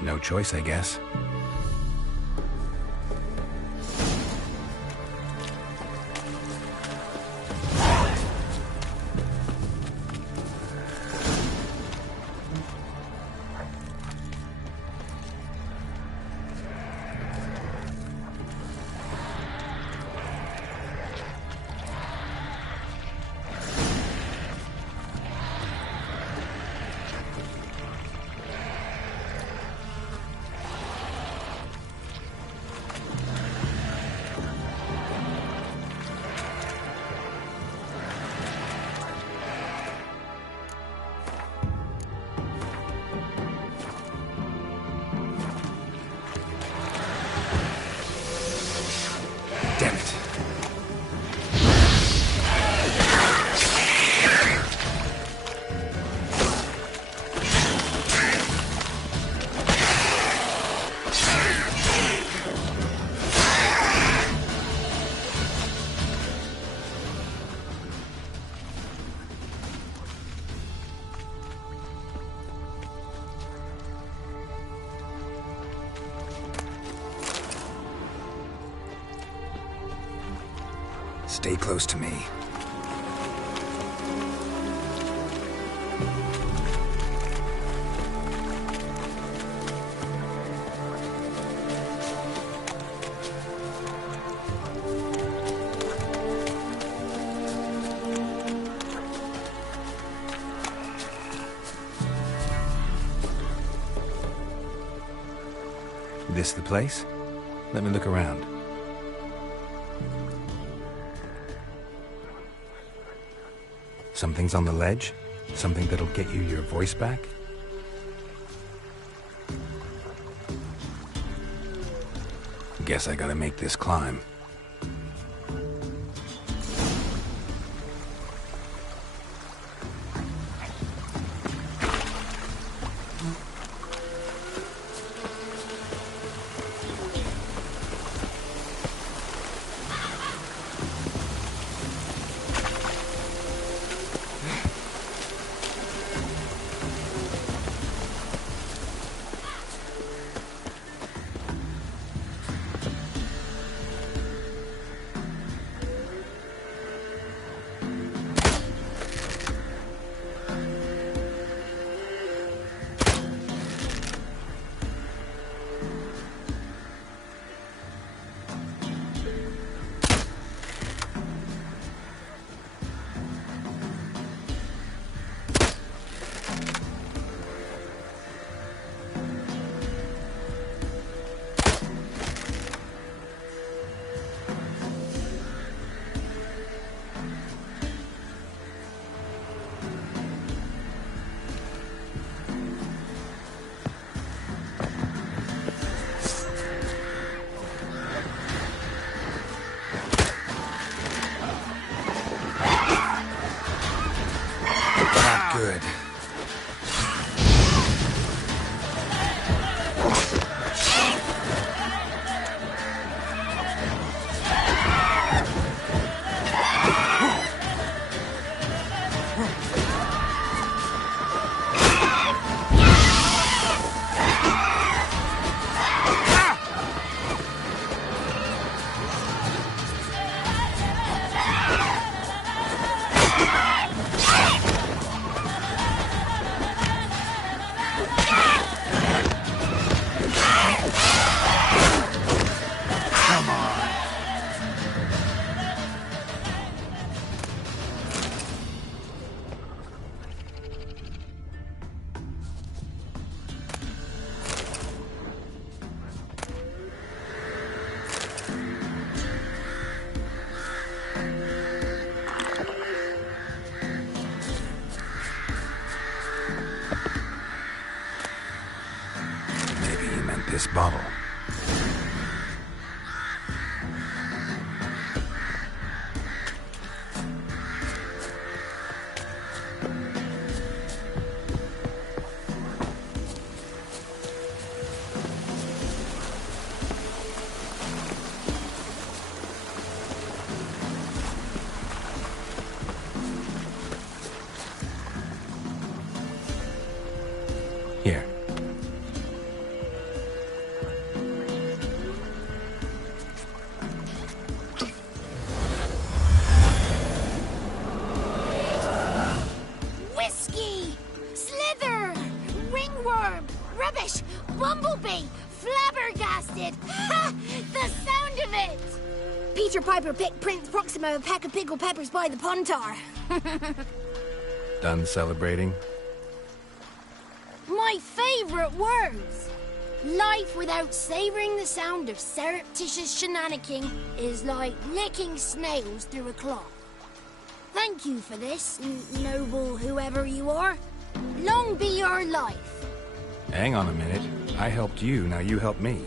No choice, I guess. Stay close to me. This the place? Let me look around. Something's on the ledge? Something that'll get you your voice back? Guess I gotta make this climb. Good. This bottle. Here. Rubbish! Bumblebee! Flabbergasted! Ha! The sound of it! Peter Piper picked Prince Proximo a pack of pickled peppers by the pontar. Done celebrating? My favorite words! Life without savoring the sound of surreptitious shenanigans is like licking snails through a cloth. Thank you for this, noble whoever you are. Long be your life. Hang on a minute. I helped you, now you help me.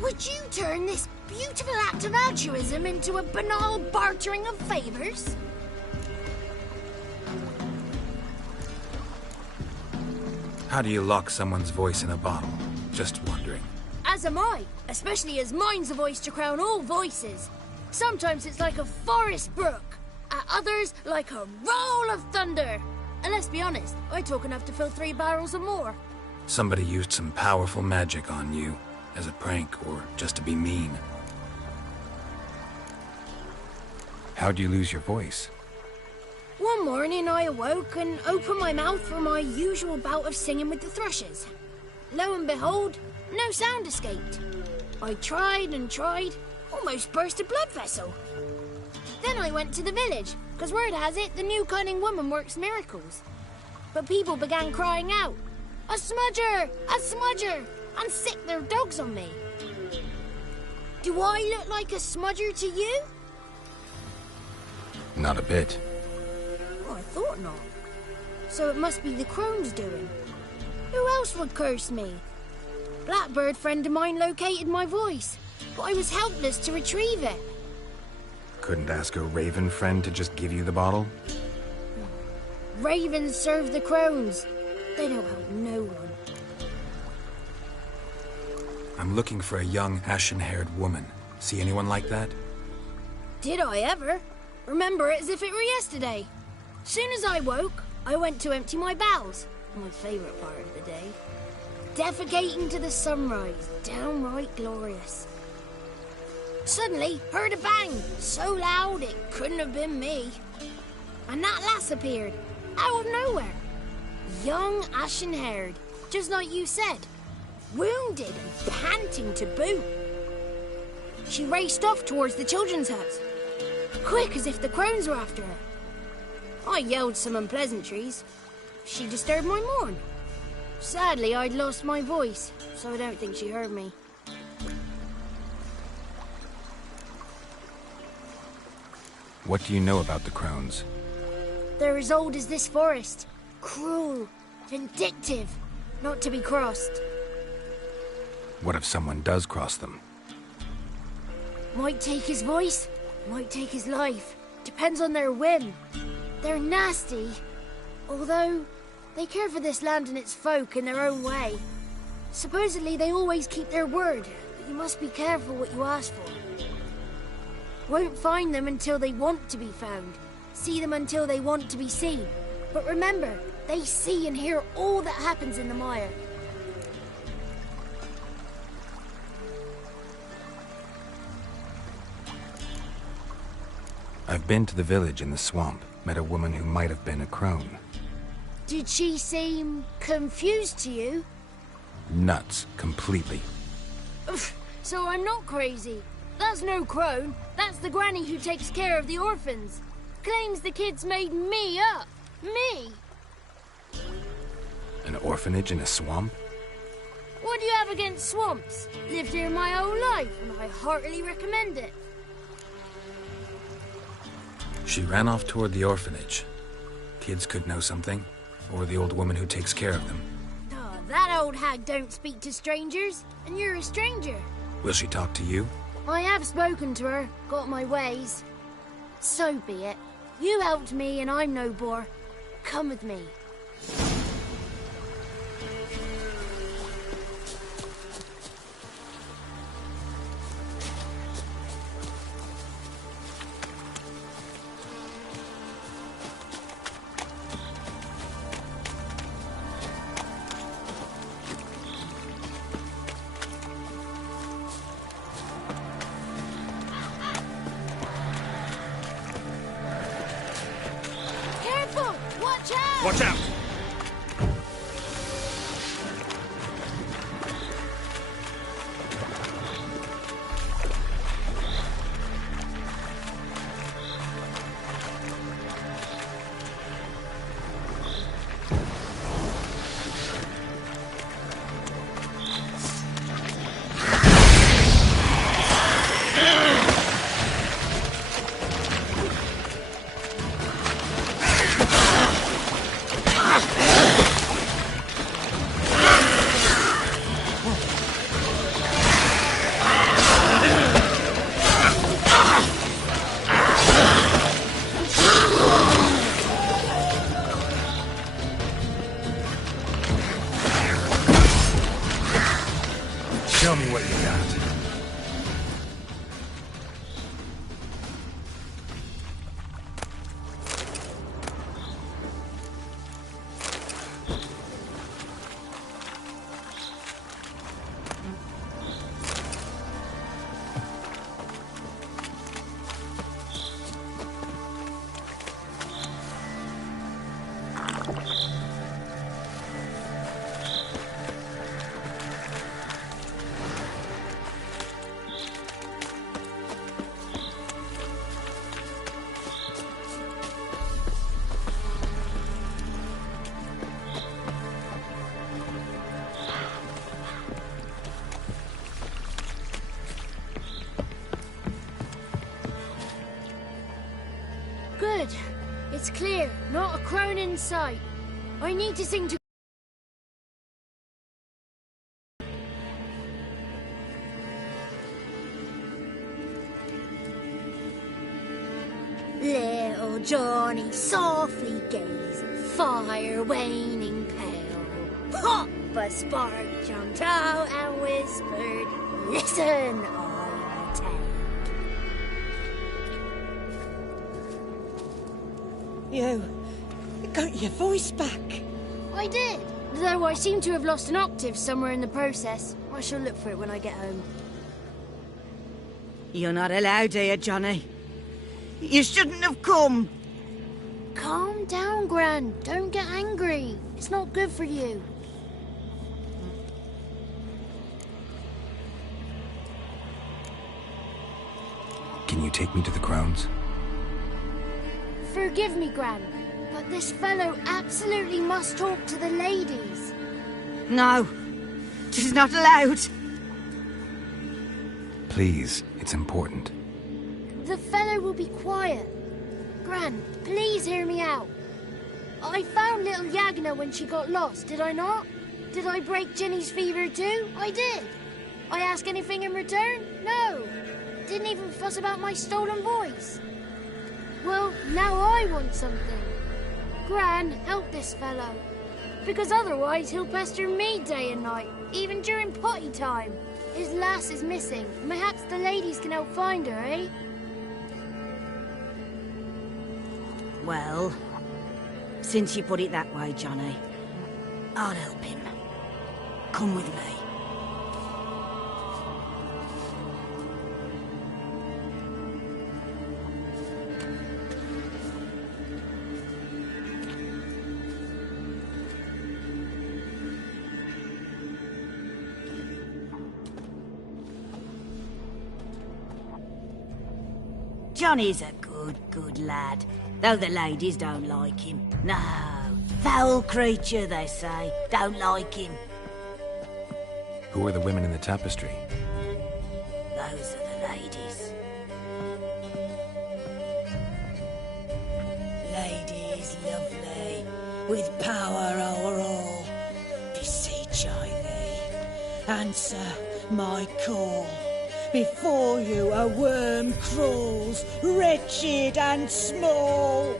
Would you turn this beautiful act of altruism into a banal bartering of favors? How do you lock someone's voice in a bottle? Just wondering. As am I, especially as mine's a voice to crown all voices. Sometimes it's like a forest brook, at others like a roll of thunder. And let's be honest, I talk enough to fill 3 barrels or more. Somebody used some powerful magic on you, as a prank or just to be mean. How'd you lose your voice? One morning I awoke and opened my mouth for my usual bout of singing with the thrushes. Lo and behold, no sound escaped. I tried and tried, almost burst a blood vessel. Then I went to the village, because word has it the new cunning woman works miracles. But people began crying out, "A smudger! A smudger!" and sick their dogs on me. Do I look like a smudger to you? Not a bit. Oh, I thought not. So it must be the crone's doing. Who else would curse me? Blackbird friend of mine located my voice, but I was helpless to retrieve it. Couldn't ask a raven friend to just give you the bottle? Ravens serve the crones. They don't help no one. I'm looking for a young, ashen-haired woman. See anyone like that? Did I ever? Remember it as if it were yesterday. Soon as I woke, I went to empty my bowels. My favourite part of the day. Defecating to the sunrise, downright glorious. Suddenly, heard a bang, so loud it couldn't have been me. And that lass appeared, out of nowhere. Young, ashen-haired, just like you said. Wounded and panting to boot. She raced off towards the children's hut, quick as if the crones were after her. I yelled some unpleasantries. She disturbed my morn. Sadly, I'd lost my voice, so I don't think she heard me. What do you know about the crones? They're as old as this forest. Cruel, vindictive, not to be crossed. What if someone does cross them? Might take his voice, might take his life. Depends on their whim. They're nasty, although they care for this land and its folk in their own way. Supposedly they always keep their word, but you must be careful what you ask for. Won't find them until they want to be found. See them until they want to be seen. But remember, they see and hear all that happens in the mire. I've been to the village in the swamp, met a woman who might have been a crone. Did she seem confused to you? Nuts, completely. So I'm not crazy. That's no crone. That's the granny who takes care of the orphans. Claims the kids made me up. Me! An orphanage in a swamp? What do you have against swamps? Lived here my whole life, and I heartily recommend it. She ran off toward the orphanage. Kids could know something, or the old woman who takes care of them. Oh, that old hag don't speak to strangers, and you're a stranger. Will she talk to you? I have spoken to her, got my ways. So be it. You helped me, and I'm no bore. Come with me. Watch out! Show me what you got. clear. Not a crone in sight. I need to sing to... Little Johnny softly gazed, fire waning pale. Pop! A spark jumped out and whispered, "Listen, I'll tell." You got your voice back. I did, though I seem to have lost an octave somewhere in the process. I shall look for it when I get home. You're not allowed here, Johnny. You shouldn't have come. Calm down, Gran. Don't get angry. It's not good for you. Can you take me to the grounds? Forgive me, Gran, but this fellow absolutely must talk to the ladies. No, she's not allowed. Please, it's important. The fellow will be quiet. Gran, please hear me out. I found little Yagna when she got lost, did I not? Did I break Ginny's fever too? I did. I ask anything in return? No. Didn't even fuss about my stolen voice. Well, now I want something. Gran, help this fellow. Because otherwise he'll pester me day and night, even during potty time. His lass is missing. Perhaps the ladies can help find her, eh? Well, since you put it that way, Johnny, I'll help him. Come with me. Johnny's a good lad, though the ladies don't like him. No, foul creature, they say. Don't like him. Who are the women in the tapestry? Those are the ladies. Ladies lovely, with power o'er all. Beseech I thee, answer my call. Before you a worm crawls, wretched and small.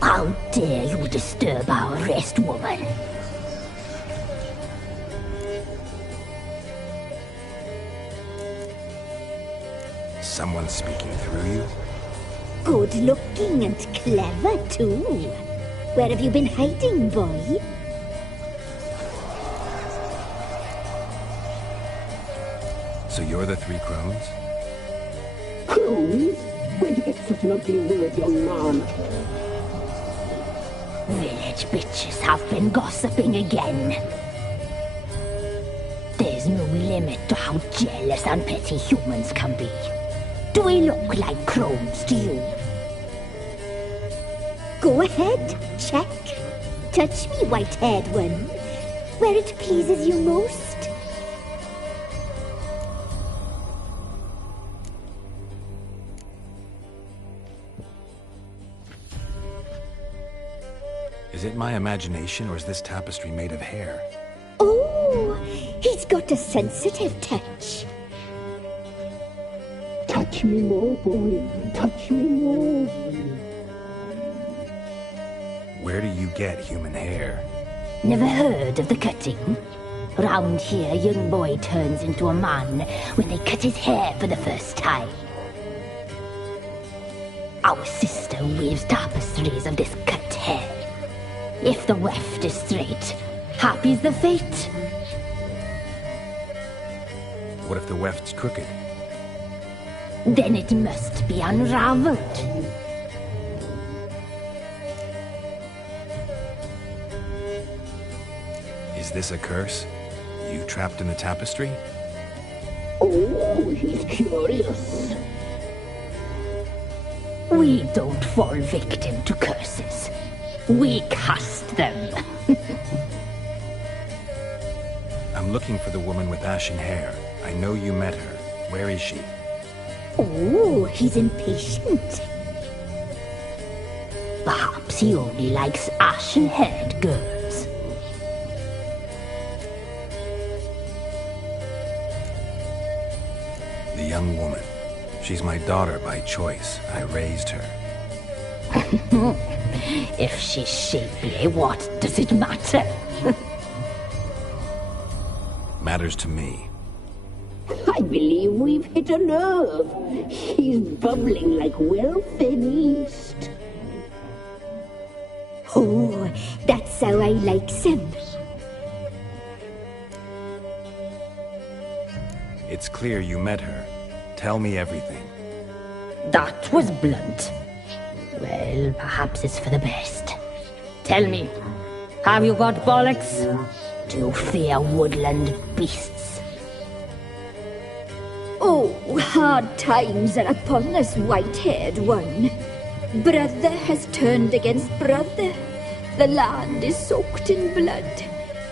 How dare you disturb our rest, woman? Someone speaking through you? Good looking and clever, too. Where have you been hiding, boy? So you're the three crones? Crones? Where'd you get such an ugly word, young man? Village bitches have been gossiping again. There's no limit to how jealous and petty humans can be. Do we look like crones to you? Go ahead, check. Touch me, white-haired one, where it pleases you most. Is it my imagination, or is this tapestry made of hair? Oh, he's got a sensitive touch. Touch me more, boy. Touch me more. Where do you get human hair? Never heard of the cutting? Round here, a young boy turns into a man when they cut his hair for the first time. Our sister weaves tapestries of this cut hair. If the weft is straight, happy's the fate. What if the weft's crooked? Then it must be unraveled. Is this a curse? You trapped in the tapestry? Oh, he's curious. We don't fall victim to curses. We cast them. I'm looking for the woman with ashen hair. I know you met her. Where is she? Oh, he's impatient. Perhaps he only likes ashen-haired girls. The young woman. She's my daughter by choice. I raised her. If she's shapely, what does it matter? Matters to me. I believe we've hit a nerve. He's bubbling like well-fed yeast. Oh, that's how I like him. It's clear you met her. Tell me everything. That was blunt. Well, perhaps it's for the best. Tell me, have you got bollocks? Do you fear woodland beasts? Oh, hard times are upon us, white-haired one. Brother has turned against brother. The land is soaked in blood.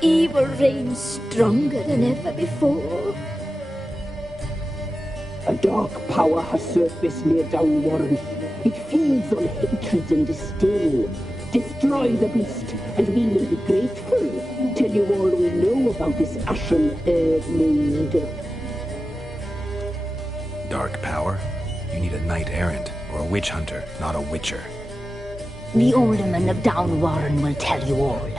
Evil reigns stronger than ever before. A dark power has surfaced near Downwarren. It feeds on hatred and disdain. Destroy the beast, and we will be grateful. Tell you all we know about this ashen-haired maid. Dark power? You need a knight-errant or a witch hunter, not a witcher. The alderman of Downwarren will tell you all.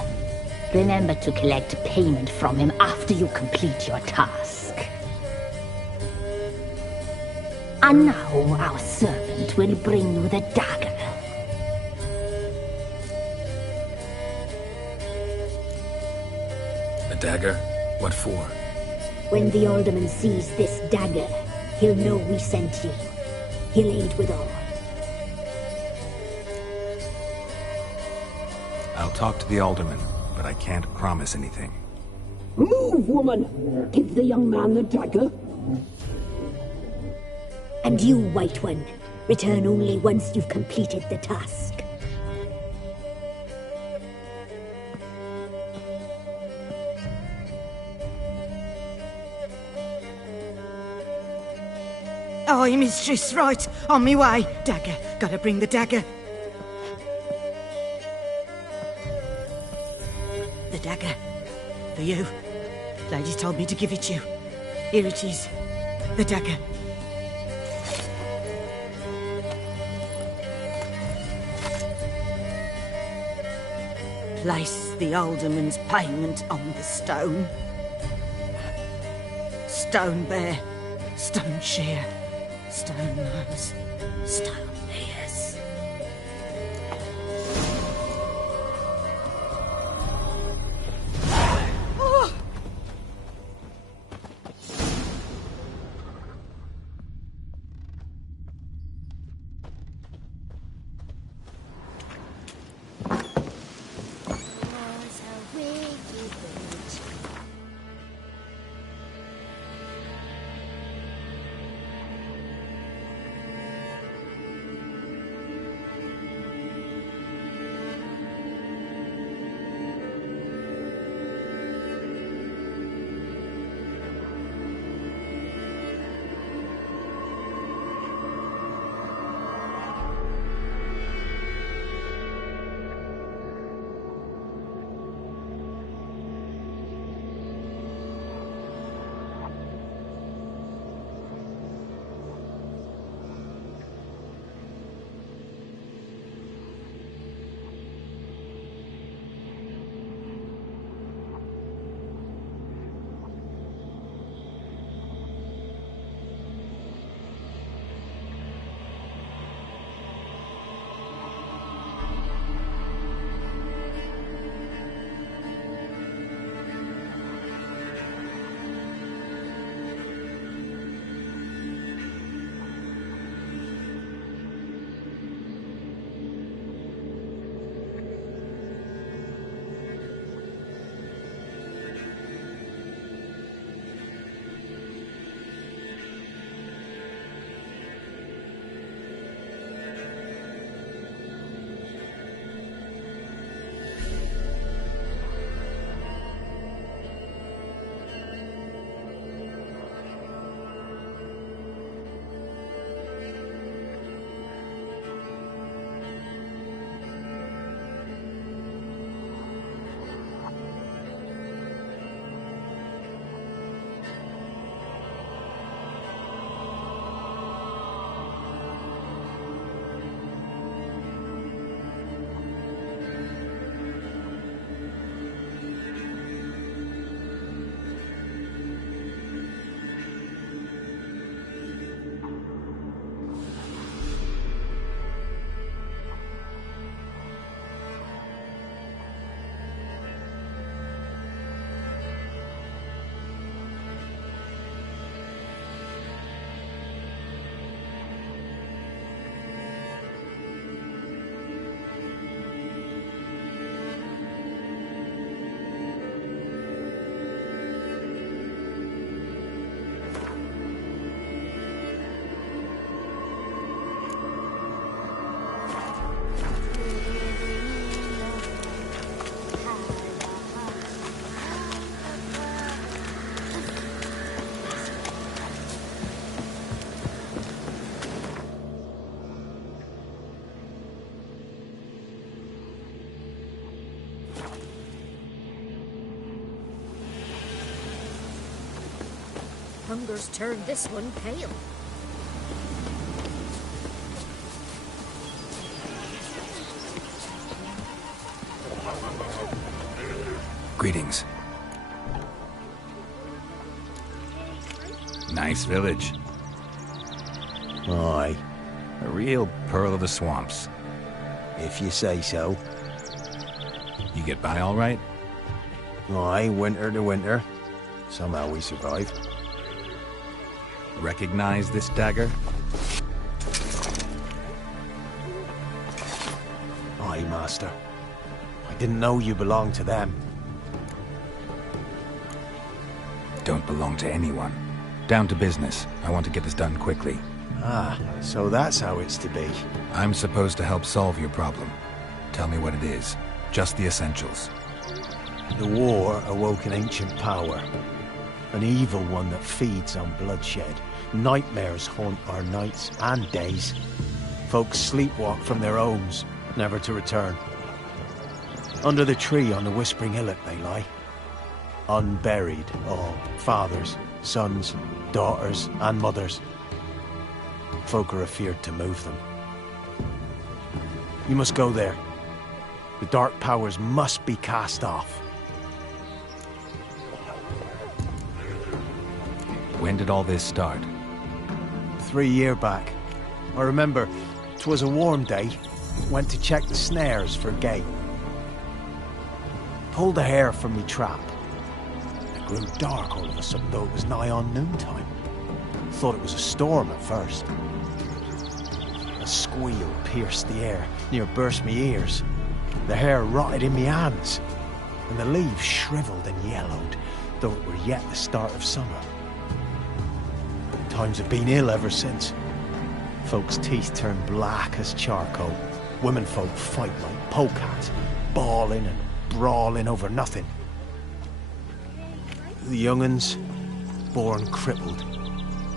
Remember to collect payment from him after you complete your task. And now our servant will bring you the dagger. A dagger? What for? When the alderman sees this dagger, he'll know we sent you. He'll aid with all. I'll talk to the alderman, but I can't promise anything. Move, woman! Give the young man the dagger. And you, White One, return only once you've completed the task. Aye, mistress, right. On me way. Dagger. Gotta bring the dagger. The dagger. For you. Lady told me to give it you. Here it is. The dagger. Place the alderman's payment on the stone. Stone bear, stone shear, stone nose, stone ears. Oh! Hunger's turned this one pale. Greetings. Nice village. Aye. A real pearl of the swamps. If you say so. You get by all right? Aye, winter to winter. Somehow we survive. Recognize this dagger? Aye, master. I didn't know you belonged to them. Don't belong to anyone. Down to business. I want to get this done quickly. Ah, so that's how it's to be. I'm supposed to help solve your problem. Tell me what it is. Just the essentials. The war awoke an ancient power. An evil one that feeds on bloodshed. Nightmares haunt our nights and days. Folks sleepwalk from their homes, never to return. Under the tree on the Whispering Hillock they lie. Unburied, all. Fathers, sons, daughters, and mothers. Folk are afeard to move them. You must go there. The dark powers must be cast off. When did all this start? 3 years back. I remember 'twas a warm day. Went to check the snares for game. Pulled a hare from me trap. It grew dark all of a sudden, though it was nigh on noontime. Thought it was a storm at first. A squeal pierced the air, near burst me ears. The hair rotted in me hands, and the leaves shriveled and yellowed, though it were yet the start of summer. Times have been ill ever since. Folks' teeth turn black as charcoal. Womenfolk fight like polecats, bawling and brawling over nothing. The young'uns, born crippled,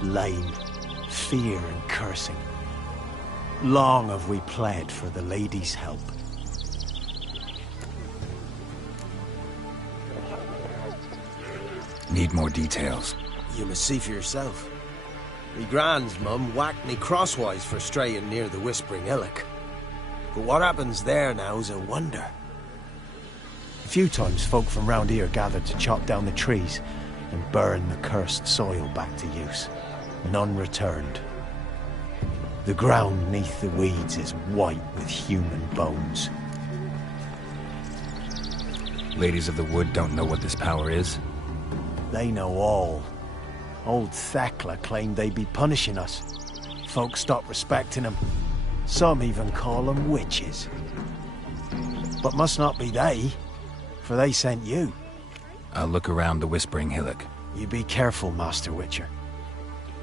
lame, fear and cursing. Long have we pled for the lady's help. Need more details. You must see for yourself. Me grand's mum whacked me crosswise for straying near the Whispering Hillock. But what happens there now's a wonder. A few times folk from round here gathered to chop down the trees and burn the cursed soil back to use. None returned. The ground neath the weeds is white with human bones. Ladies of the Wood don't know what this power is? They know all. Old Thekla claimed they'd be punishing us. Folks stopped respecting them. Some even call them witches. But must not be they, for they sent you. I'll look around the Whispering Hillock. You be careful, Master Witcher.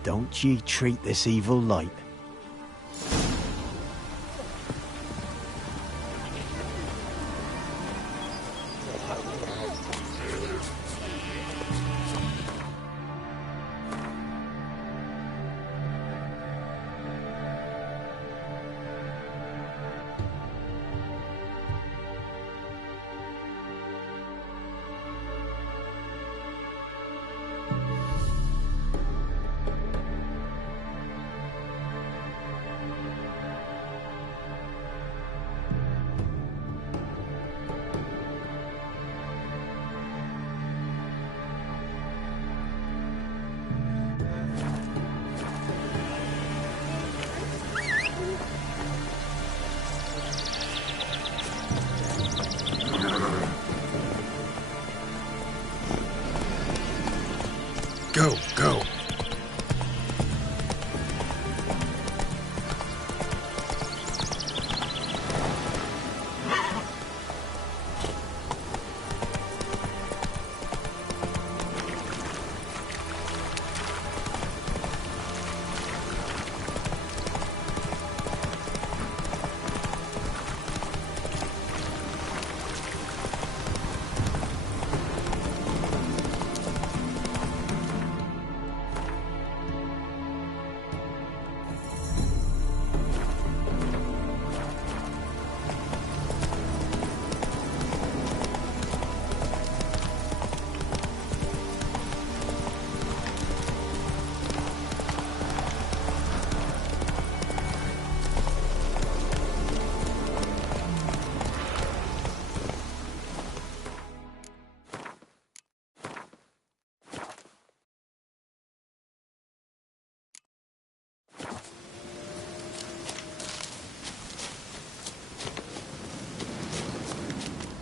Don't ye treat this evil light. Go, go.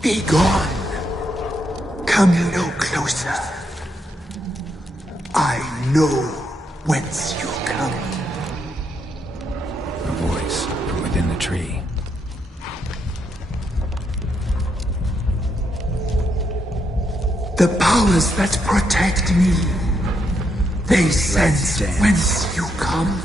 Be gone. Come no closer. I know whence you come. A voice from within the tree. The powers that protect me, they sense whence you come.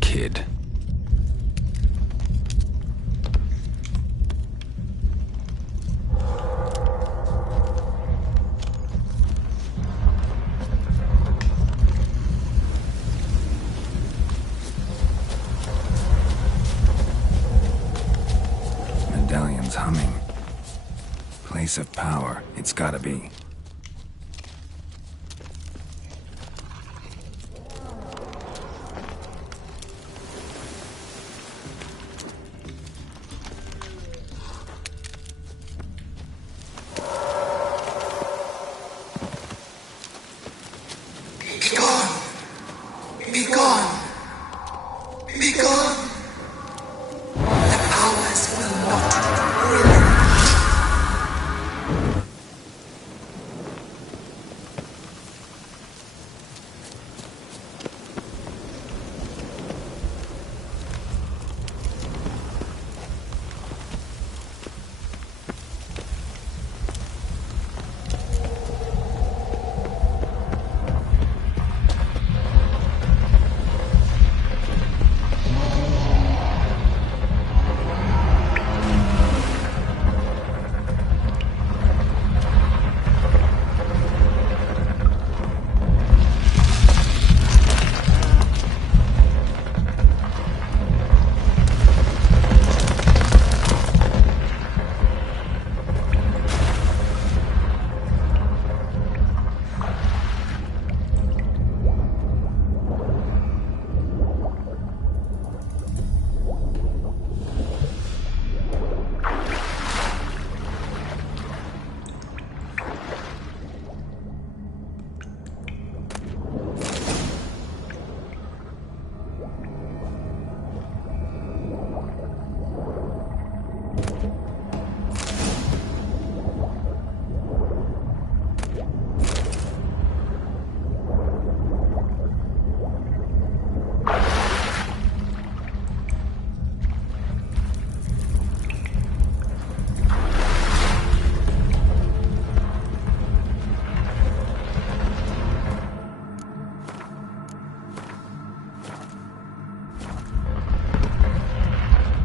Kid. Medallion's humming. Place of power. It's gotta be. Be gone. Be gone. Be gone. The powers will not ruin.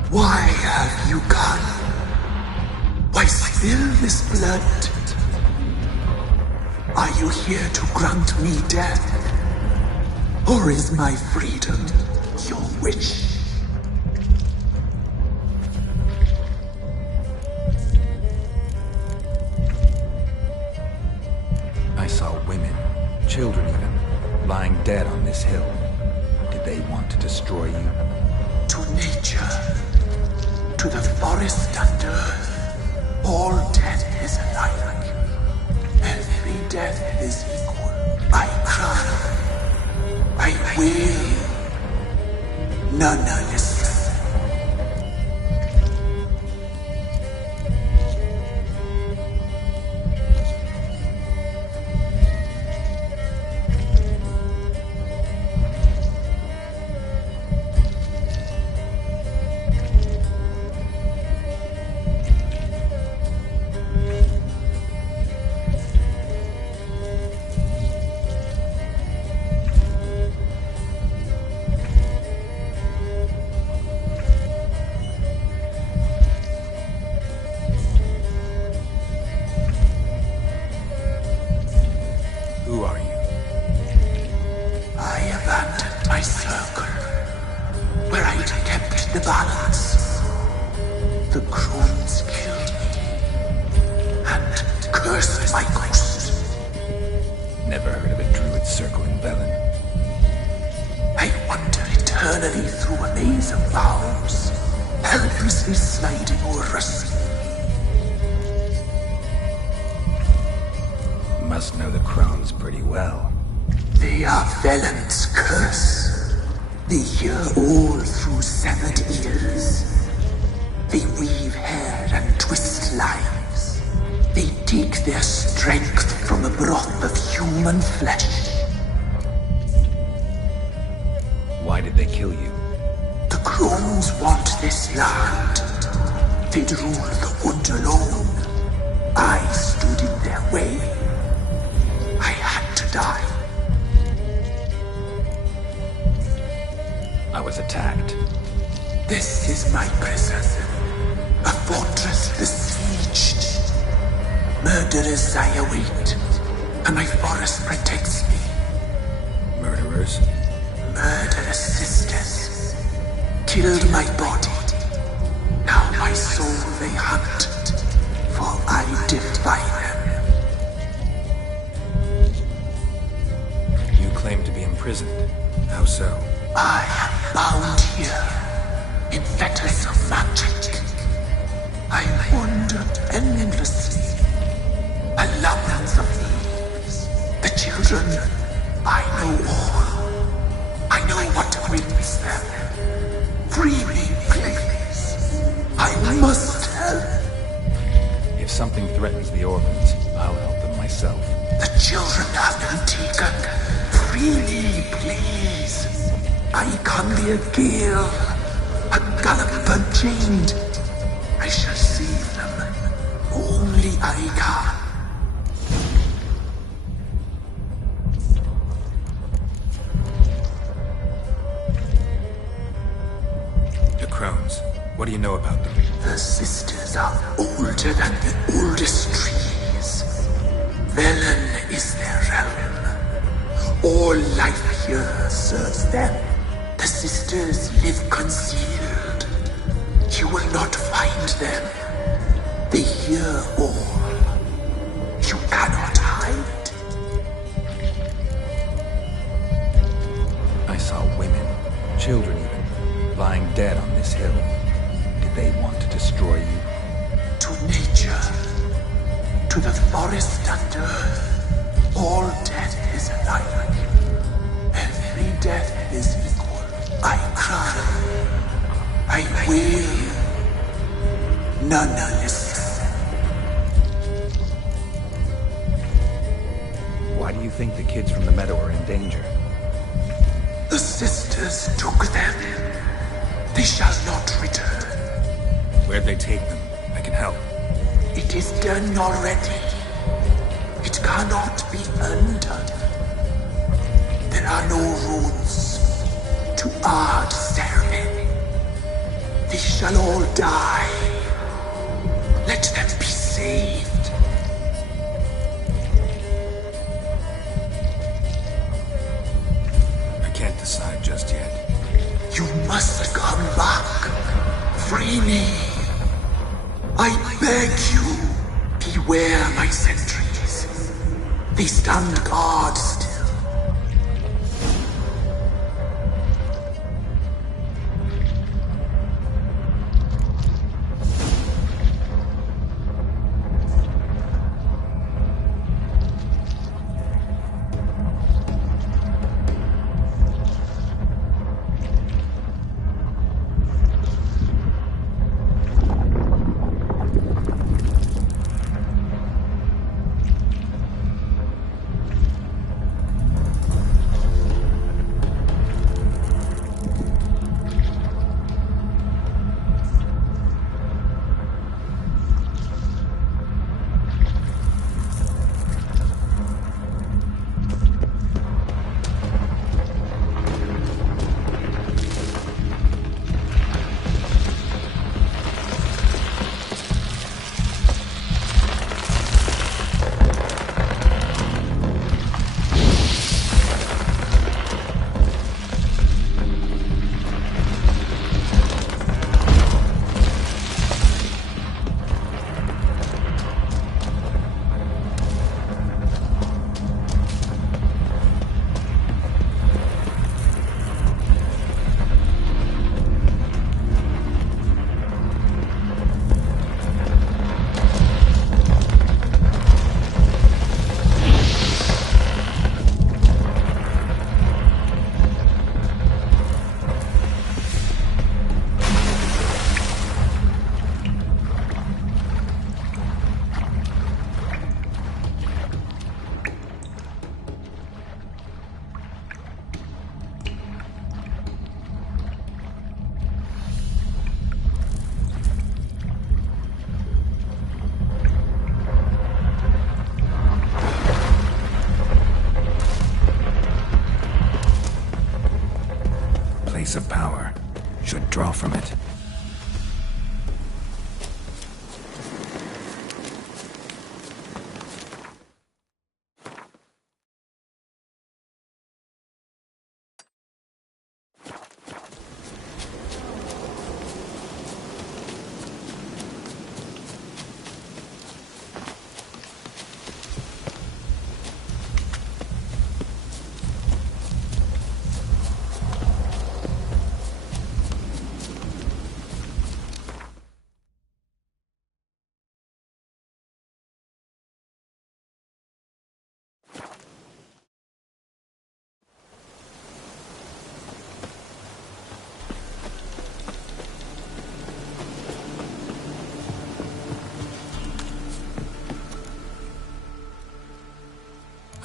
Why have you gone? Why spill this blood? Are you here to grant me death? Or is my freedom your wish? I saw women, children even, lying dead on this hill. Did they want to destroy you? To nature, to the forest and earth, all death is alike. Every death is equal. I cry. I will. None listen. Who are you? I abandoned my circle, where I'd kept the balance. The crones killed me, and cursed my ghost. Never heard of a druid circle in Velen. I wander eternally through a maze of vows, helplessly sliding o'er a sea. Must know the crones pretty well. They are Velen's curse. They hear all through severed ears. They weave hair and twist lives. They take their strength from the broth of human flesh. Why did they kill you? The crones want this land. They'd rule the wood alone. I stood in their way. I had to die. I was attacked. This is my prison. A fortress besieged. Murderers I await, and my forest protects me. Murderers? Murderous sisters. Killed my body. Now my soul they hunt, for I defy them. You claim to be imprisoned. How so? I am bound here, in fetters of magic. I wandered endlessly. A labyrinth of leaves. The children, I know all. I know what awaits them. Free me, please. I must help. If something threatens the orphans, I'll help them myself. The children have been taken. Freely, please. I can be a gale, a gallop unchained. I shall save them. Only I can. The crones. What do you know about them? The sisters are older than the oldest trees. Velen is their realm. All life here serves them. The sisters live concealed. You will not find them. They hear all. You cannot hide. I saw women, children even, lying dead on this hill. Did they want to destroy you? To nature, to the forest and earth, all death is alike. Every death is equal. I cry. I will. None listen. Why do you think the kids from the meadow are in danger? The sisters took them. They shall not return. Where'd they take them? I can help. It is done already. It cannot be undone. There are no rules to our ceremony. They shall shall all die. Let them be saved. I can't decide just yet. You must come back. Free me. I beg you. Beware my sentries. They stand guard still. Of power should draw from it.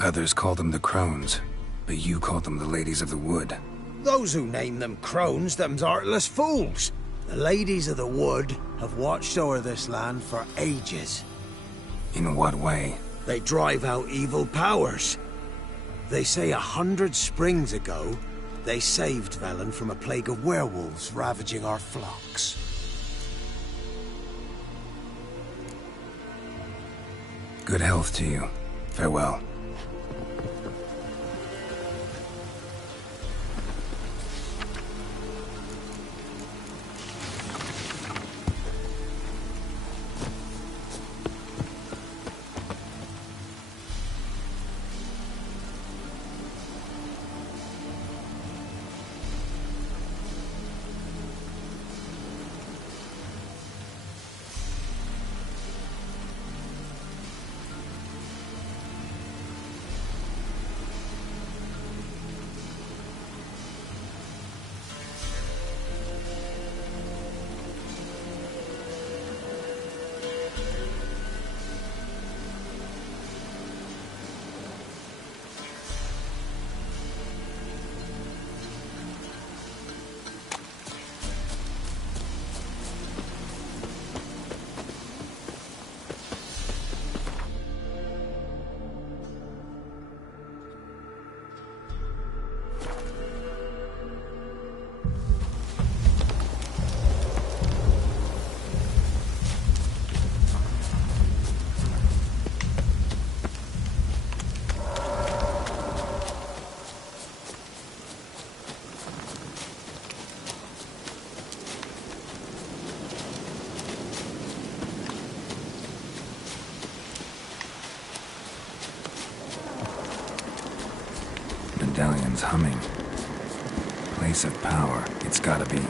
Others call them the Crones, but you call them the Ladies of the Wood. Those who name them crones, them's heartless fools. The Ladies of the Wood have watched over this land for ages. In what way? They drive out evil powers. They say 100 springs ago, they saved Velen from a plague of werewolves ravaging our flocks. Good health to you. Farewell. humming. Place of power. It's gotta be.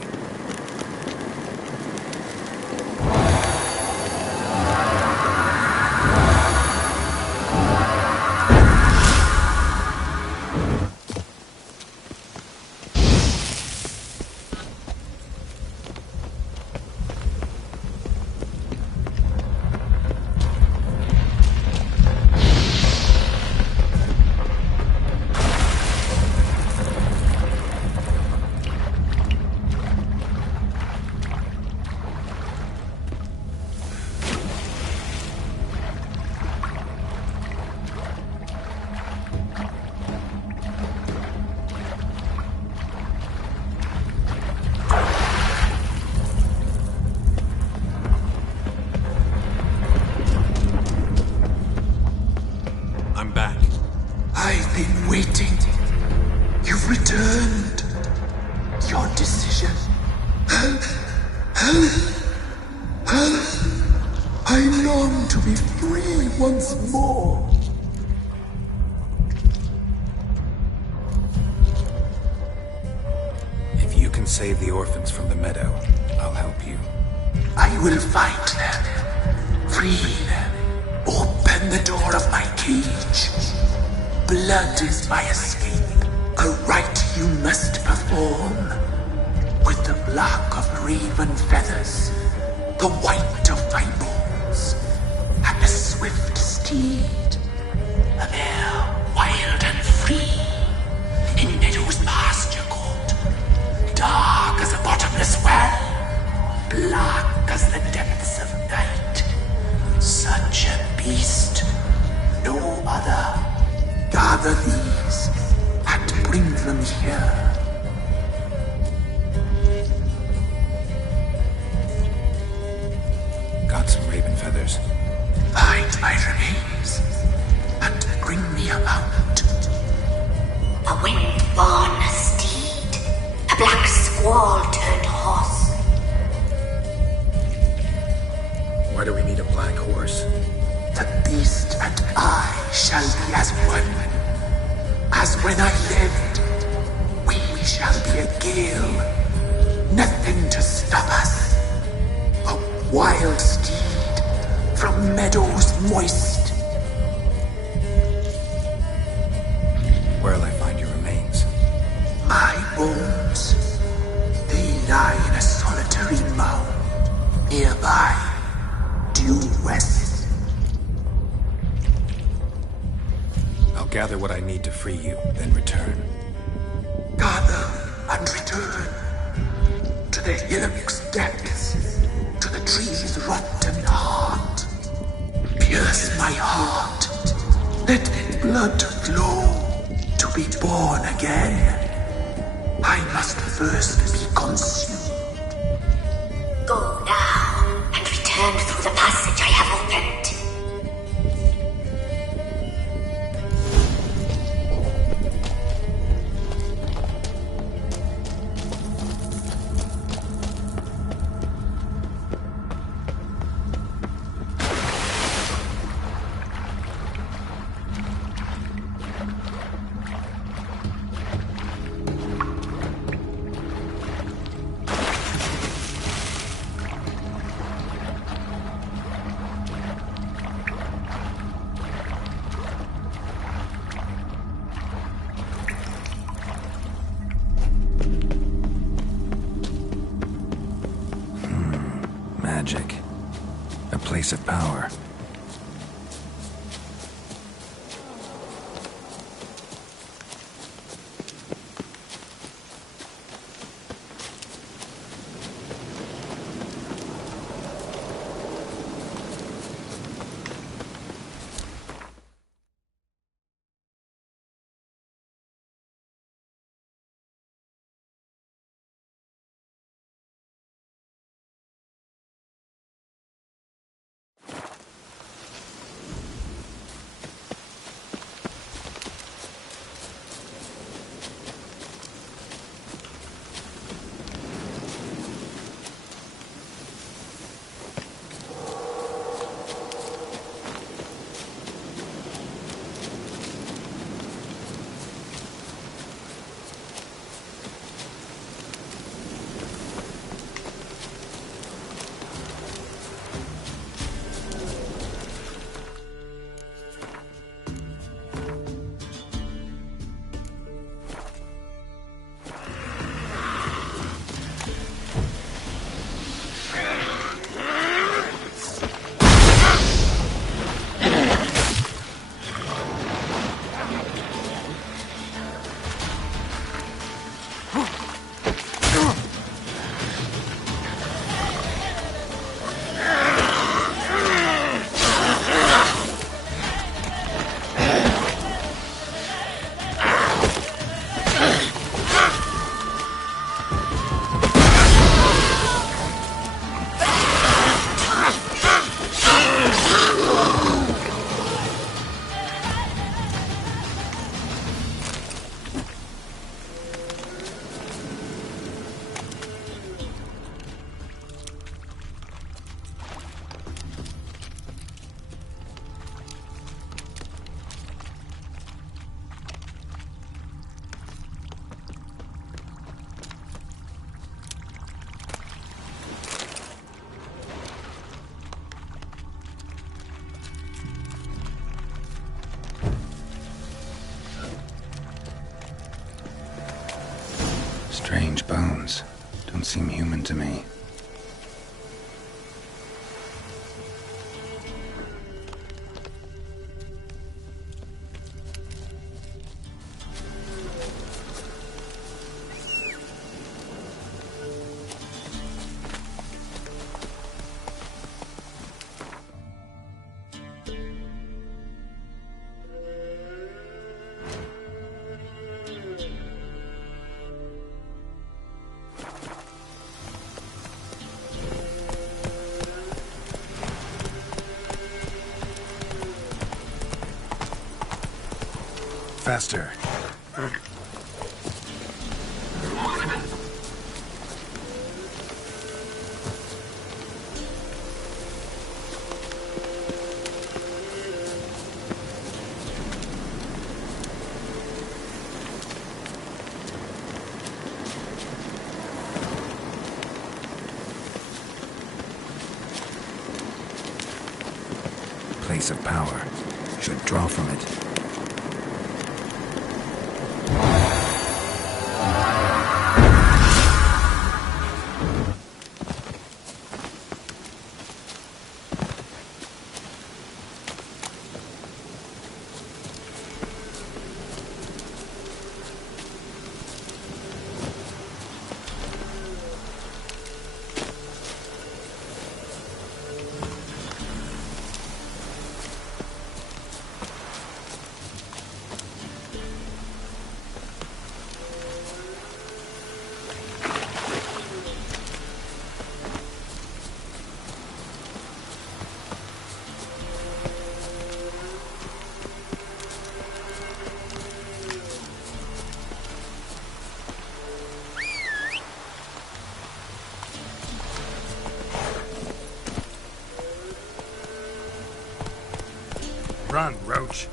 I've been waiting. You've returned. Your decision. I long to be free once more. If you can save the orphans from the meadow, I'll help you. I will find them. Free them. Open the door of my cage. Blood is my escape, a rite you must perform. With the black of raven feathers, the white of my bones, and a swift steed, a mare wild and free, in meadows pasture court, dark as a bottomless well, black as the depths of night. Such a beast, no other. Gather these and bring them here. Got some raven feathers. Find my remains and bring me a mount. A wind-born steed, a black squall turned horse. Why do we need a black horse? The beast and I shall be as one. As when I lived, we shall be a gale. Nothing to stop us. A wild steed from meadows moist. Where'll I find your remains? My bones, they lie in a solitary mound nearby, due west. I'll gather what I need to free you, then return. Gather and return to the hillock's depths, to the tree's rotten heart. Pierce my heart, let blood flow to be born again. I must first be consumed. Go now and return through the passage I have opened. Magic. A place of power. to me. Faster. Place of power. Should draw from it. Run, Roach.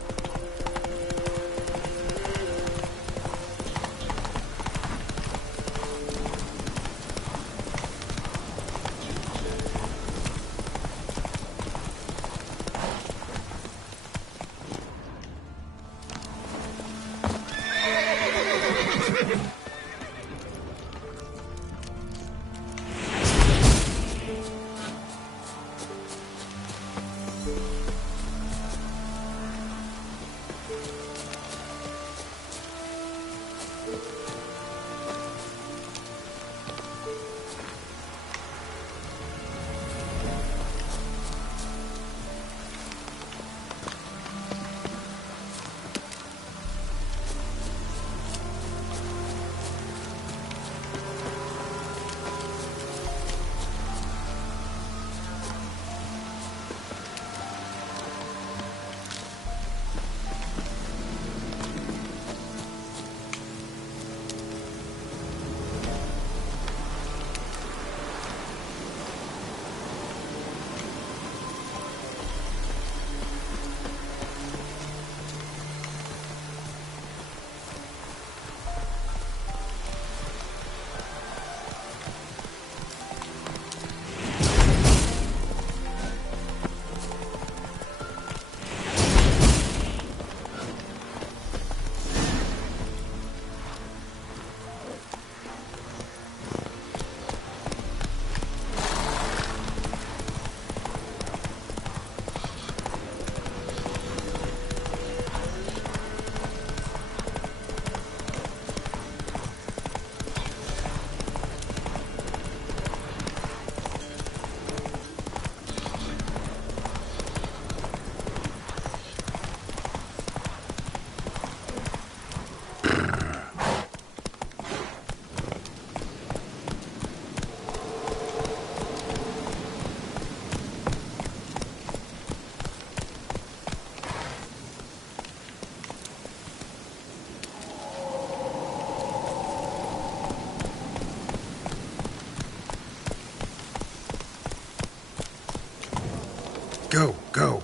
Go, go.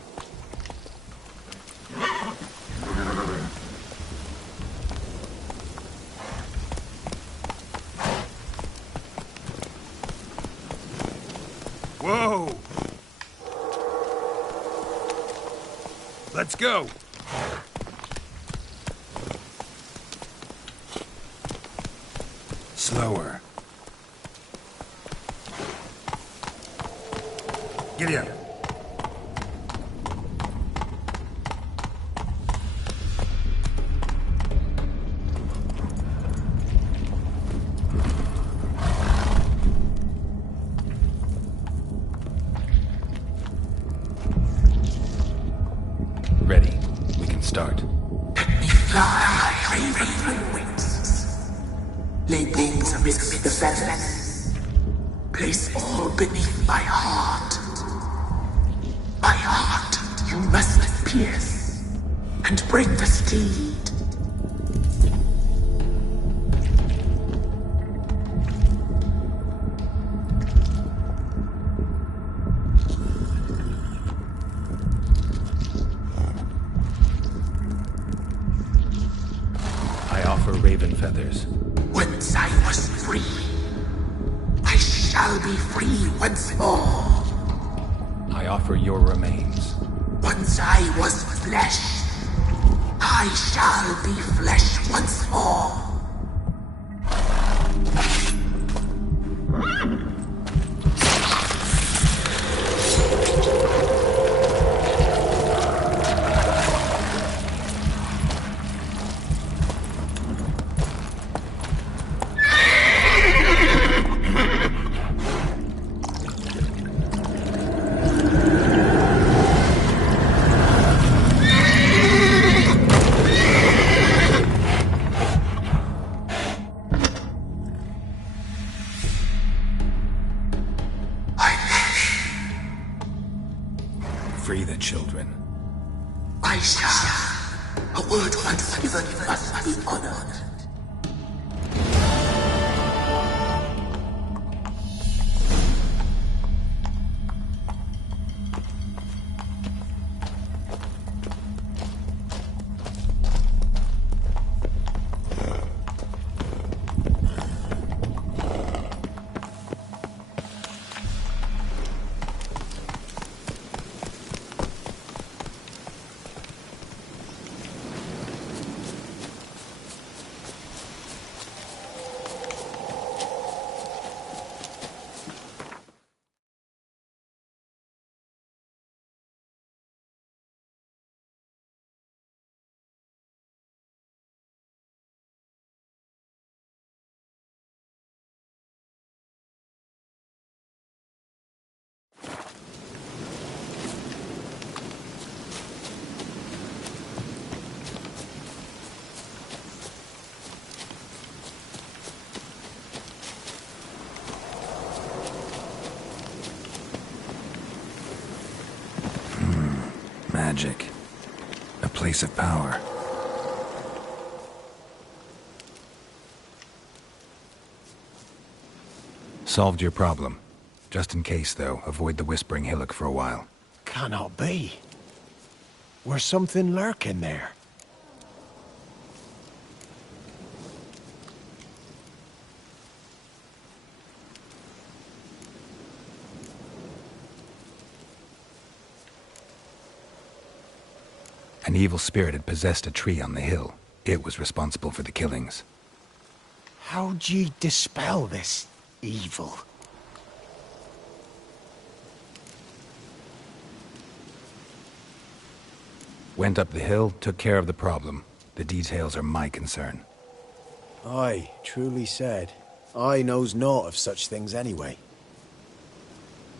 Whoa! Let's go! Slower. Giddy up. Ready. We can start. Fly, raven wings. Lay things amidst the feathers. Place all beneath my heart. My heart you must pierce, and bring the steed. Raven feathers. Once I was free, I shall be free once more. I offer your remains. Once I was flesh, I shall be flesh once more. Free the children. I shall. A word once given must be honored. Magic. A place of power. Solved your problem. Just in case, though, avoid the Whispering Hillock for a while. Cannot be. Where's something lurking there? An evil spirit had possessed a tree on the hill. It was responsible for the killings. How'd ye dispel this evil? Went up the hill, took care of the problem. The details are my concern. Aye, truly said. I knows naught of such things anyway.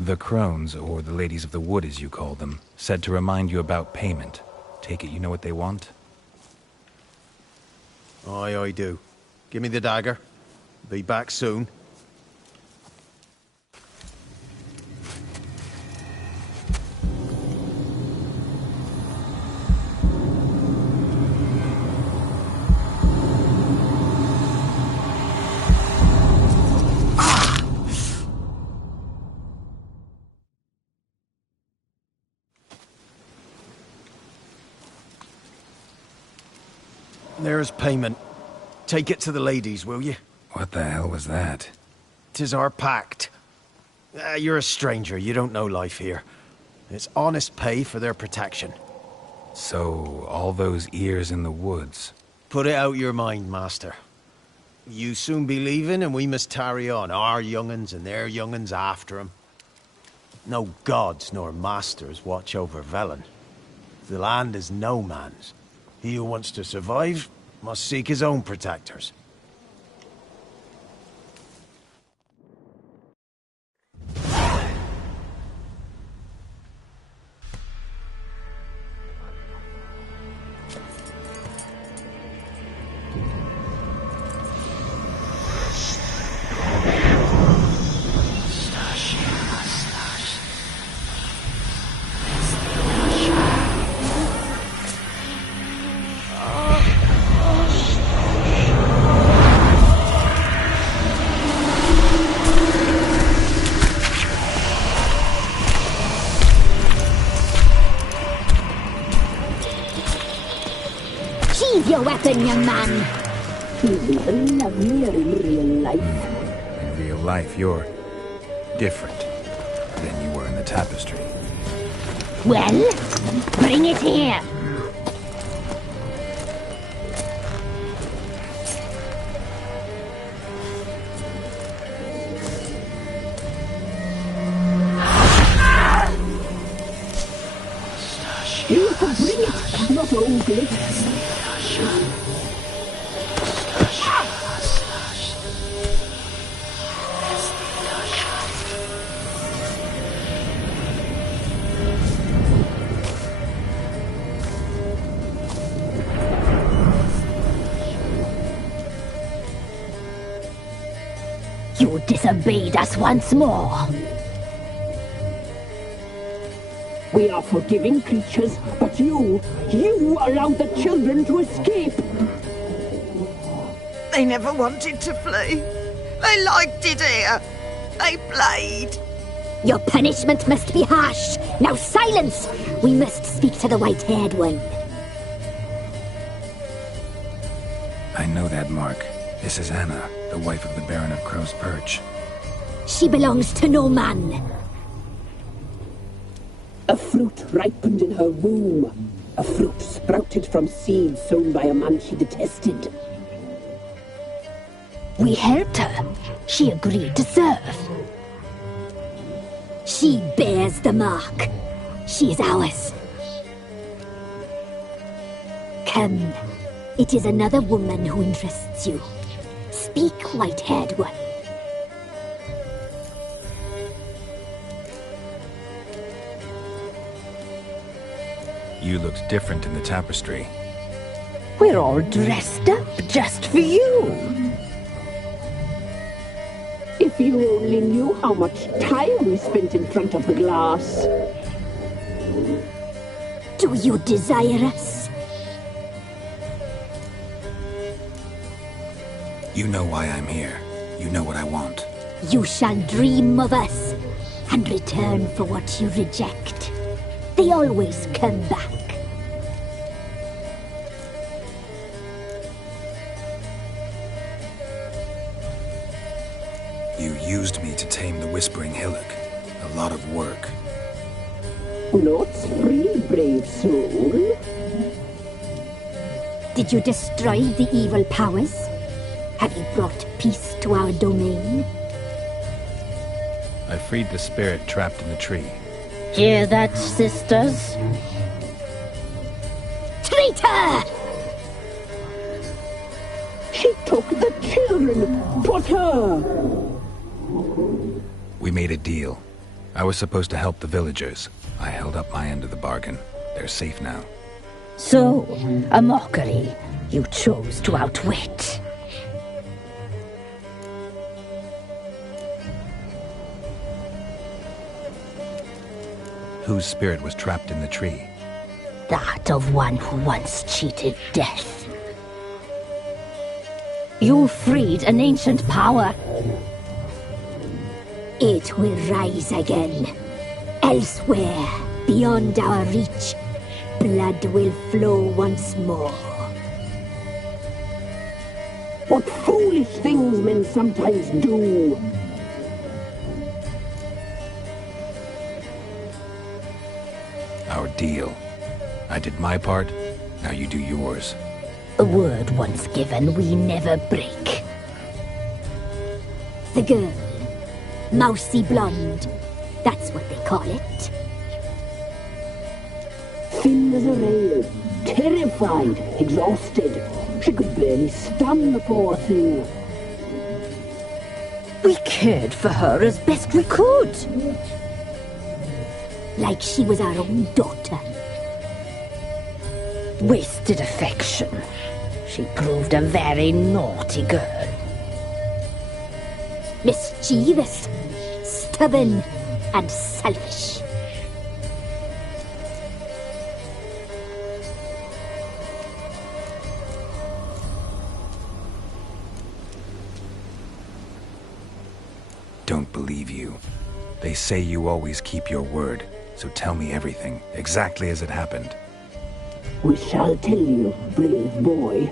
The crones, or the ladies of the wood as you call them, said to remind you about payment. Take it you know what they want? Aye, I do. Give me the dagger. Be back soon. There's payment. Take it to the ladies, will you? What the hell was that? 'Tis our pact. You're a stranger, you don't know life here. It's honest pay for their protection. So, all those ears in the woods. Put it out your mind, master. You soon be leaving and we must tarry on, our young'uns and their young'uns after 'em. No gods nor masters watch over Velen. The land is no man's. He who wants to survive must seek his own protectors. Sheathe your weapon, young man. He's even lovelier in real life. In real life, you're different than you were in the tapestry. Well, bring it here. You can bring it, not ogle it. You disobeyed us once more. We are forgiving creatures, but you allowed the children to escape. They never wanted to flee. They liked it here. They played. Your punishment must be harsh. Now silence! We must speak to the white-haired one. I know that mark. This is Anna, the wife of the Baron of Crow's Perch. She belongs to no man. A fruit ripened in her womb. A fruit sprouted from seeds sown by a man she detested. We helped her. She agreed to serve. She bears the mark. She is ours. Come. It is another woman who interests you. Speak, white-haired one. You looked different in the tapestry. We're all dressed up just for you. If you only knew how much time we spent in front of the glass. Do you desire us? You know why I'm here. You know what I want. You shall dream of us and return for what you reject. They always come back. You used me to tame the Whispering Hillock. A lot of work. Lots free, brave soul. Did you destroy the evil powers? Have you brought peace to our domain? I freed the spirit trapped in the tree. Hear that, sisters? Traitor! She took the children. Put her. We made a deal. I was supposed to help the villagers. I held up my end of the bargain. They're safe now. So, a mockery you chose to outwit. Whose spirit was trapped in the tree? That of one who once cheated death. You freed an ancient power. It will rise again. Elsewhere, beyond our reach, blood will flow once more. What foolish things men sometimes do. Our deal. I did my part, now you do yours. A word once given, we never break. The girl, mousy blonde, That's what they call it. Thin as a rail, terrified, exhausted. She could barely stand, the poor thing. We cared for her as best we could. Like she was our own daughter. Wasted affection. She proved a very naughty girl. Mischievous, stubborn, and selfish. Don't believe you. They say you always keep your word, so tell me everything, exactly as it happened. We shall tell you, brave boy.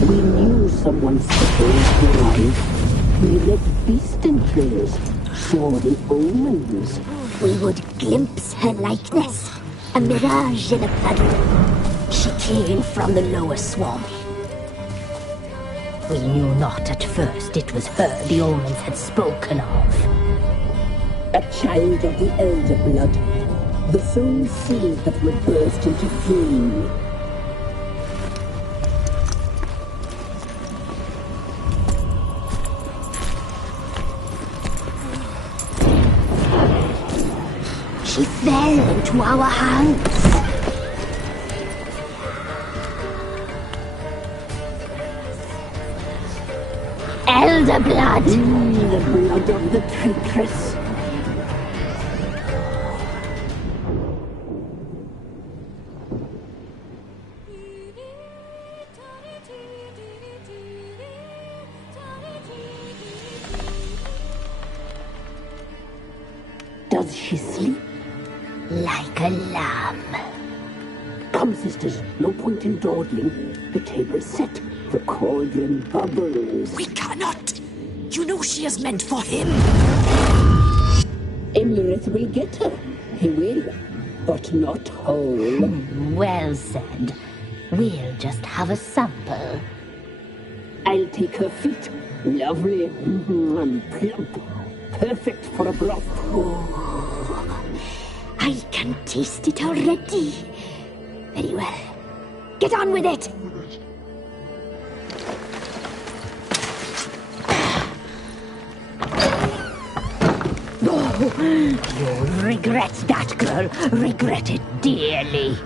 We knew someone special was alive. We left beast entrails, saw the omens. We would glimpse her likeness, a mirage in a puddle. She came from the lower swamp. We knew not at first it was her the omens had spoken of. A child of the elder blood, the soul seed that would burst into flame. She fell into our hands. Elder blood! The blood of the traitress. Does she sleep? Like a lamb. Come, sisters, no point in dawdling. The table's set. The cauldron bubbles. We cannot! You know she is meant for him! Emmerich will get her. He will, but not whole. Well said. We'll just have a sample. I'll take her feet. Lovely and plump. Perfect for a broth. Oh, I can taste it already. Very well. Get on with it! You'll regret that, girl. Regret it dearly.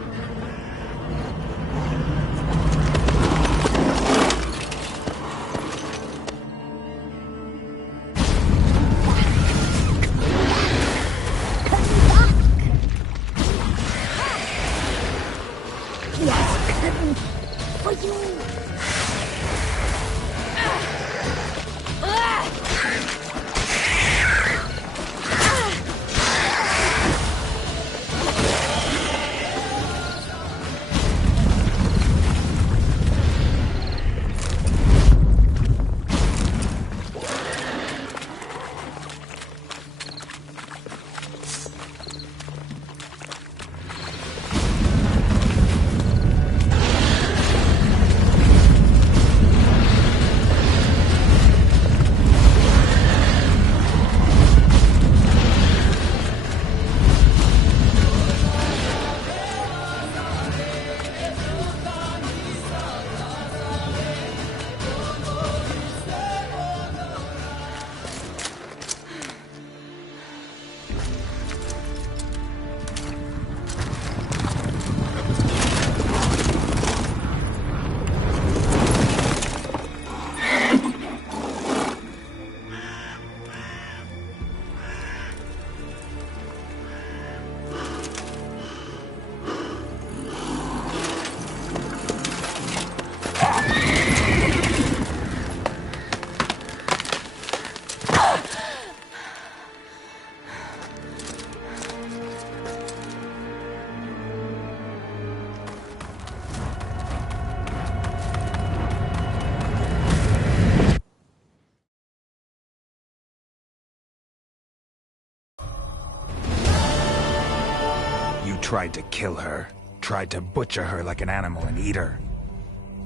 Tried to kill her. Tried to butcher her like an animal and eat her.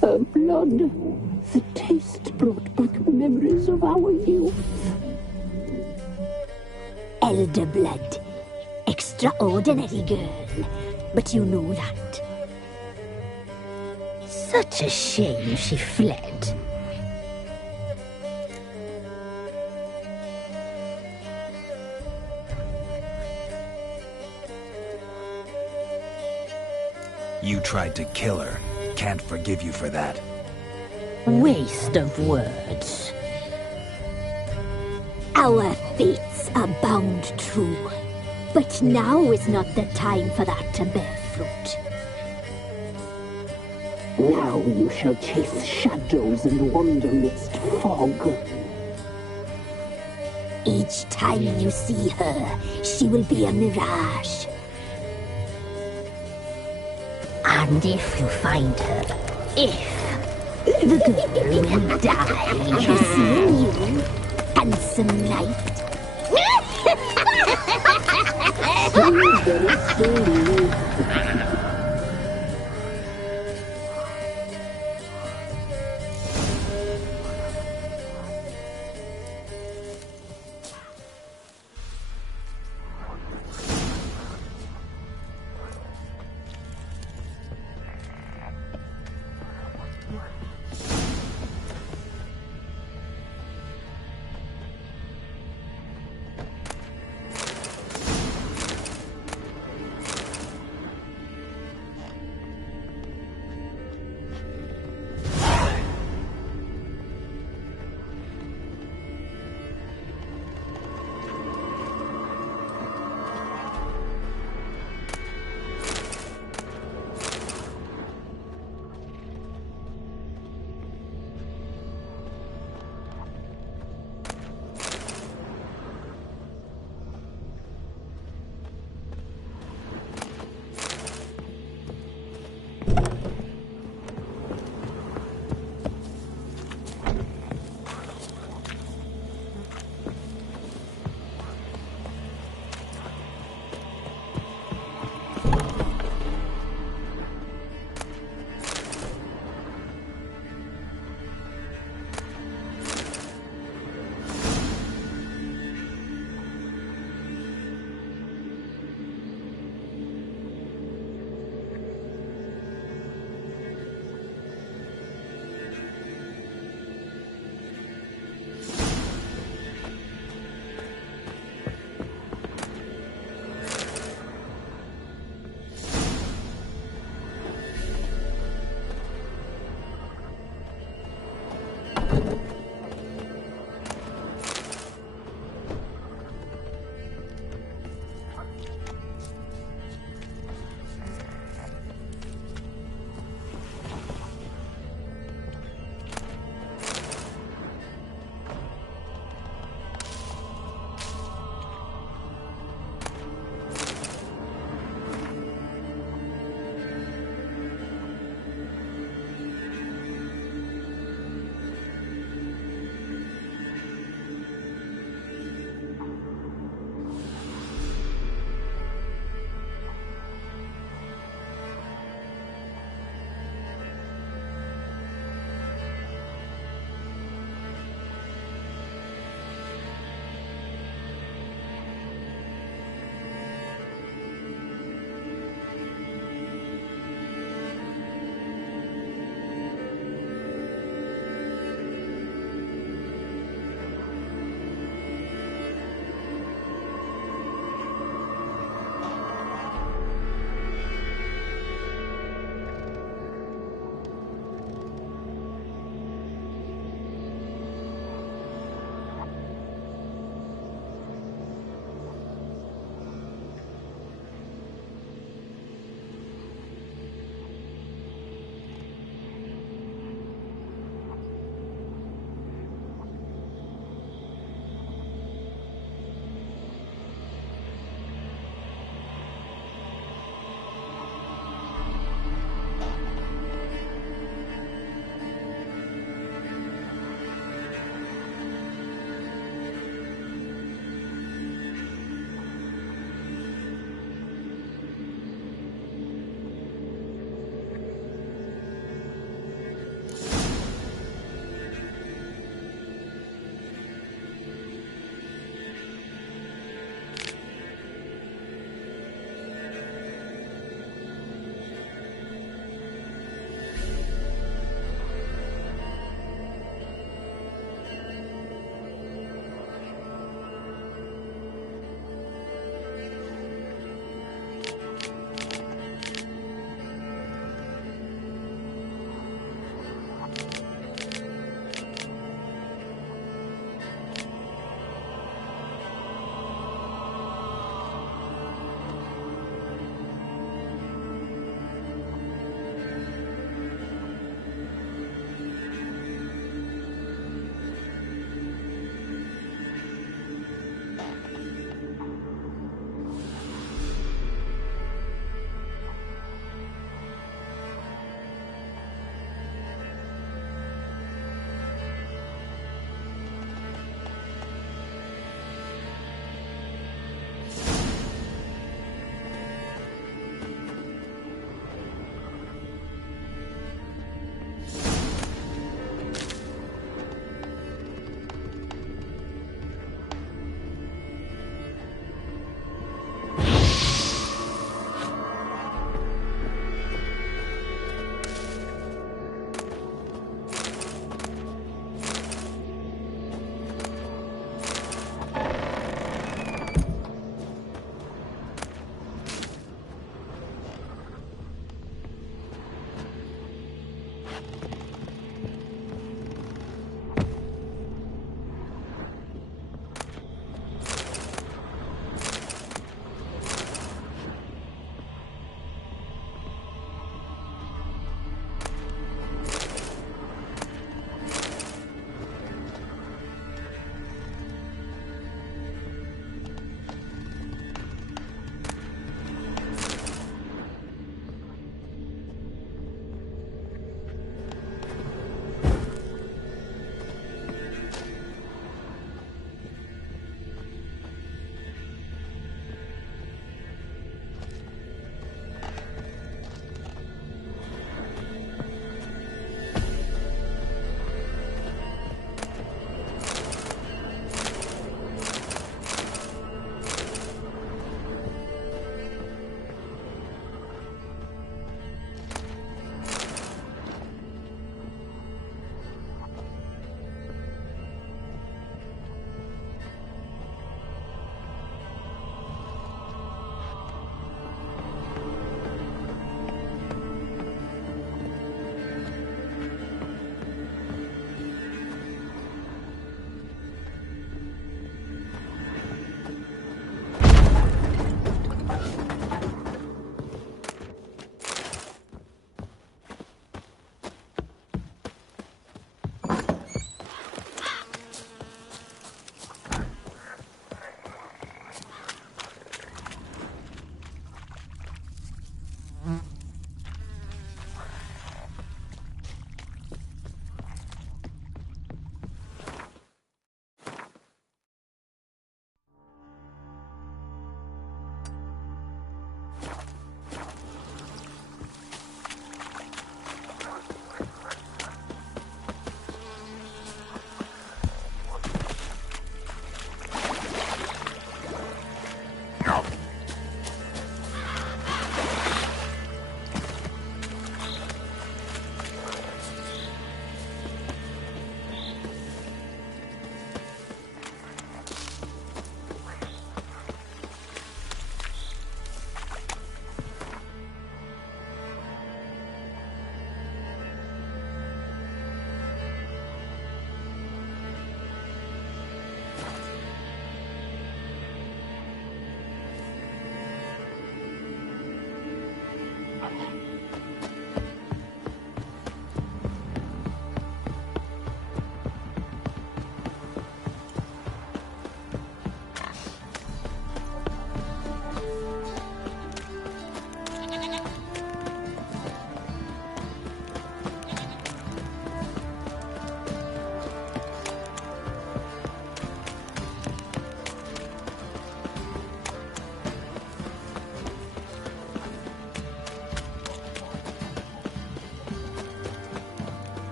Her blood. The taste brought back memories of our youth. Elder blood. Extraordinary girl. But you know that. Such a shame she fled. You tried to kill her. Can't forgive you for that. Waste of words. Our fates are bound true. But now is not the time for that to bear fruit. Now you shall chase shadows and wander midst fog. Each time you see her, she will be a mirage. And if you find her, the girl will die. Seeing you, handsome knight.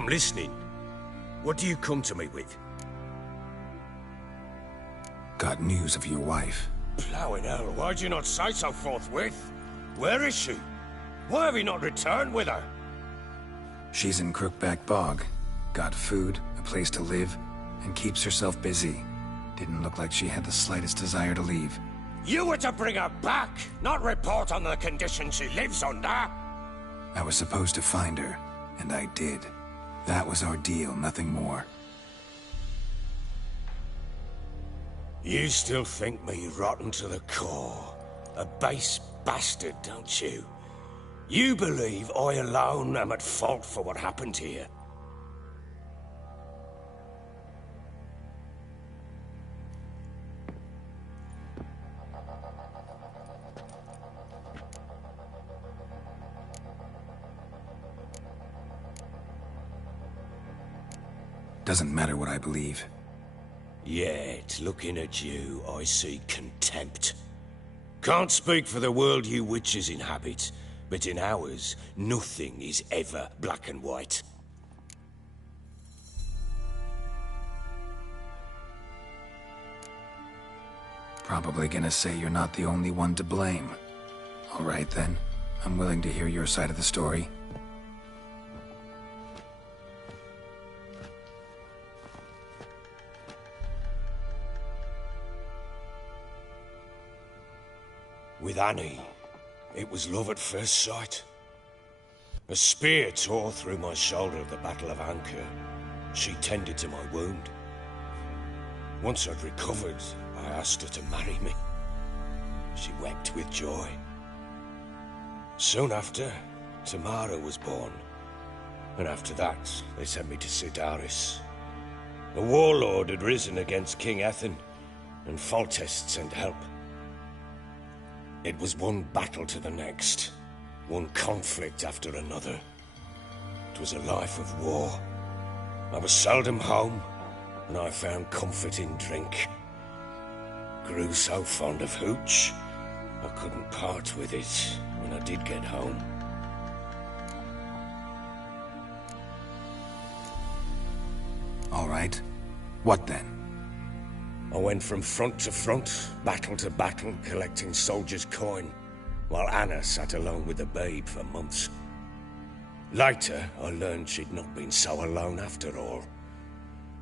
I'm listening. What do you come to me with? Got news of your wife. Plowing hell, why'd you not say so forthwith? Where is she? Why have you not returned with her? She's in Crookback Bog. Got food, a place to live, and keeps herself busy. Didn't look like she had the slightest desire to leave. You were to bring her back, not report on the conditions she lives under. I was supposed to find her, and I did. That was our deal, nothing more. You still think me rotten to the core. A base bastard, don't you? You believe I alone am at fault for what happened here. Doesn't matter what I believe. Yet, looking at you, I see contempt. Can't speak for the world you witches inhabit, but in ours, nothing is ever black and white. Probably gonna say you're not the only one to blame. All right then, I'm willing to hear your side of the story. With Annie, it was love at first sight. A spear tore through my shoulder at the Battle of Anchor. She tended to my wound. Once I'd recovered, I asked her to marry me. She wept with joy. Soon after, Tamara was born. And after that, they sent me to Sidaris. A warlord had risen against King Ethan, and Foltest sent help. It was one battle to the next, one conflict after another. It was a life of war. I was seldom home, and I found comfort in drink. Grew so fond of hooch, I couldn't part with it when I did get home. All right. What then? I went from front to front, battle to battle, collecting soldiers' coin, while Anna sat alone with the babe for months. Later, I learned she'd not been so alone after all.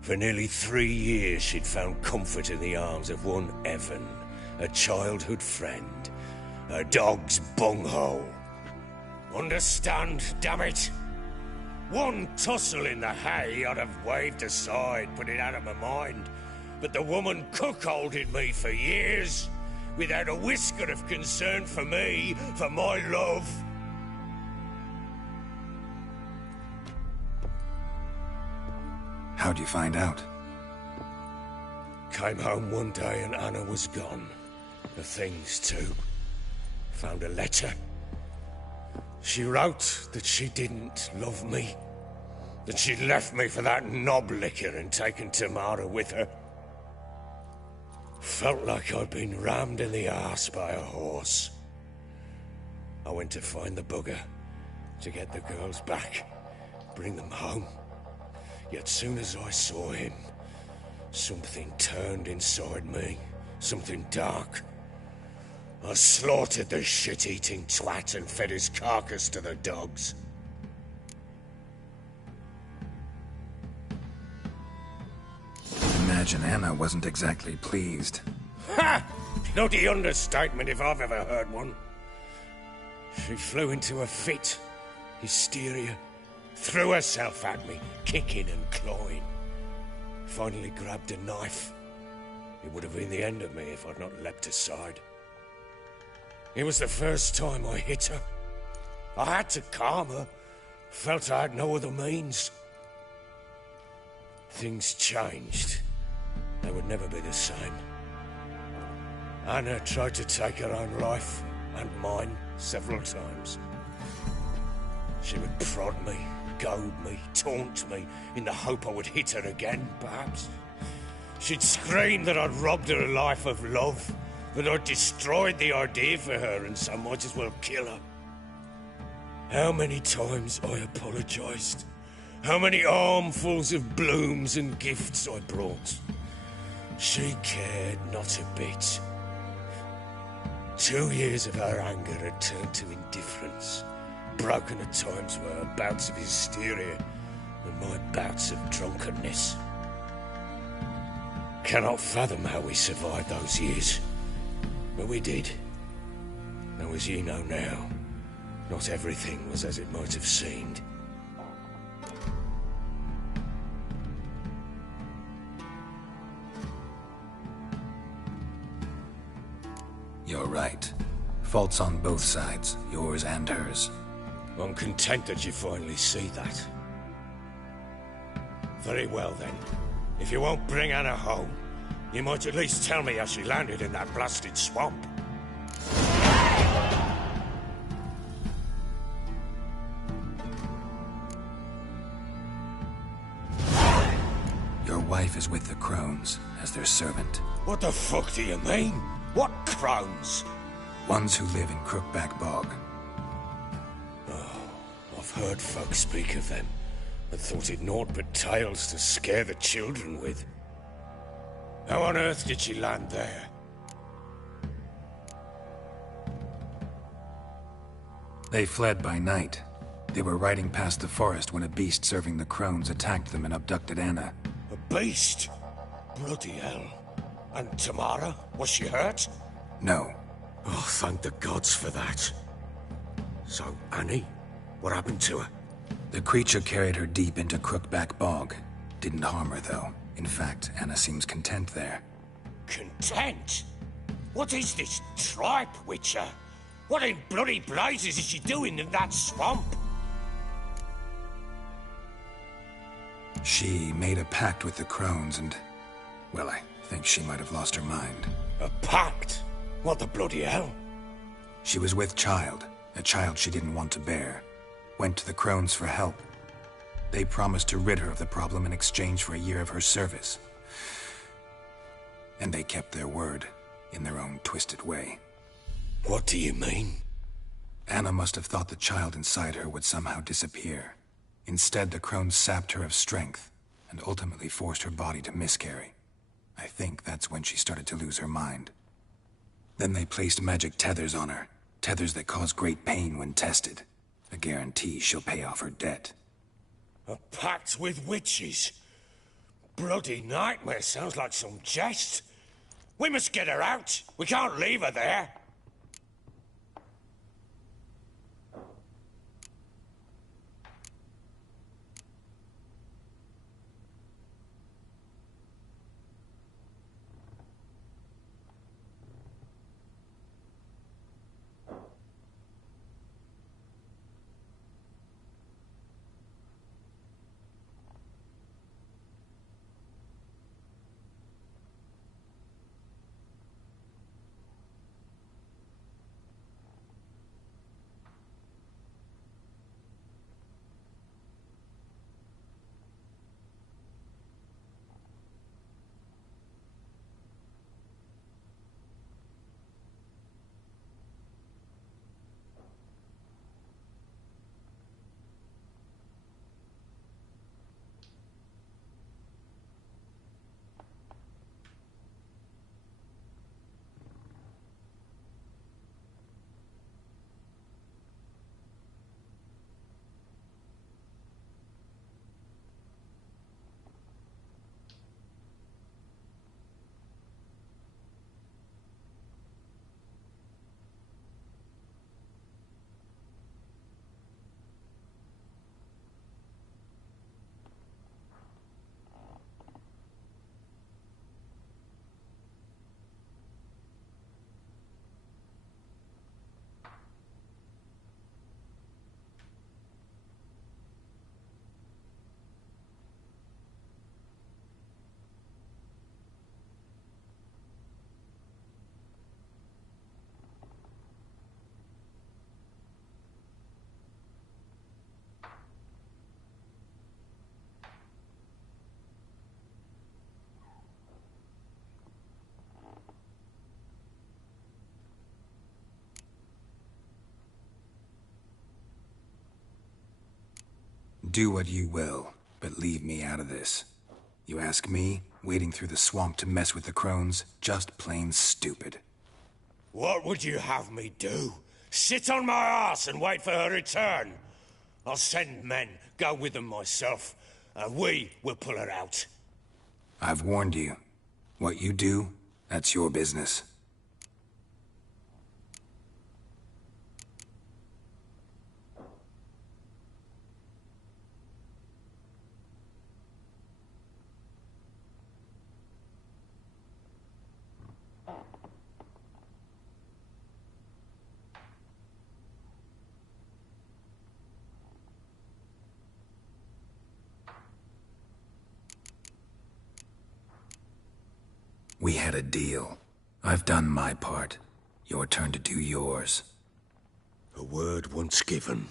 For nearly 3 years, she'd found comfort in the arms of one Evan, a childhood friend, a dog's bunghole. Understand, damn it? One tussle in the hay I'd have waved aside, put it out of my mind. But the woman cuckolded me for years, without a whisker of concern for me, for my love. How'd you find out? Came home one day and Anna was gone. The things too. Found a letter. She wrote that she didn't love me. That she'd left me for that knob licker and taken Tamara with her. Felt like I'd been rammed in the arse by a horse. I went to find the bugger, to get the girls back, bring them home. Yet soon as I saw him, something turned inside me, something dark. I slaughtered the shit-eating twat and fed his carcass to the dogs. Imagine Anna wasn't exactly pleased. Ha! Bloody understatement if I've ever heard one. She flew into a fit, hysteria, threw herself at me, kicking and clawing. Finally grabbed a knife. It would have been the end of me if I'd not leapt aside. It was the first time I hit her. I had to calm her. Felt I had no other means. Things changed. They would never be the same. Anna tried to take her own life, and mine, several times. She would prod me, goad me, taunt me, in the hope I would hit her again, perhaps. She'd scream that I'd robbed her a life of love, that I'd destroyed the idea for her, and so might as well kill her. How many times I apologized, how many armfuls of blooms and gifts I brought. She cared not a bit. 2 years of her anger had turned to indifference, broken at times by her bouts of hysteria and my bouts of drunkenness. Cannot fathom how we survived those years, but we did. Though as you know now, not everything was as it might have seemed. You're right. Faults on both sides, yours and hers. I'm content that you finally see that. Very well then. If you won't bring Anna home, you might at least tell me how she landed in that blasted swamp. Your wife is with the Crones, as their servant. What the fuck do you mean? What Crones? Ones who live in Crookback Bog. Oh, I've heard folk speak of them, and thought it naught but tales to scare the children with. How on earth did she land there? They fled by night. They were riding past the forest when a beast serving the Crones attacked them and abducted Anna. A beast? Bloody hell. And Tamara? Was she hurt? No. Oh, thank the gods for that. So, Annie? What happened to her? The creature carried her deep into Crookback Bog. Didn't harm her, though. In fact, Anna seems content there. Content? What is this tripe, Witcher? What in bloody blazes is she doing in that swamp? She made a pact with the Crones and... well, I think she might have lost her mind. A pact? What the bloody hell? She was with child, a child she didn't want to bear. Went to the Crones for help. They promised to rid her of the problem in exchange for a year of her service. And they kept their word, in their own twisted way. What do you mean? Anna must have thought the child inside her would somehow disappear. Instead, the Crones sapped her of strength, and ultimately forced her body to miscarry. I think that's when she started to lose her mind. Then they placed magic tethers on her, tethers that cause great pain when tested. A guarantee she'll pay off her debt. A pact with witches? Bloody nightmare, sounds like some jest. We must get her out. We can't leave her there. Do what you will, but leave me out of this. You ask me, wading through the swamp to mess with the crones, just plain stupid. What would you have me do? Sit on my ass and wait for her return? I'll send men, go with them myself, and we will pull her out. I've warned you. What you do, that's your business. We had a deal. I've done my part. Your turn to do yours. A word once given.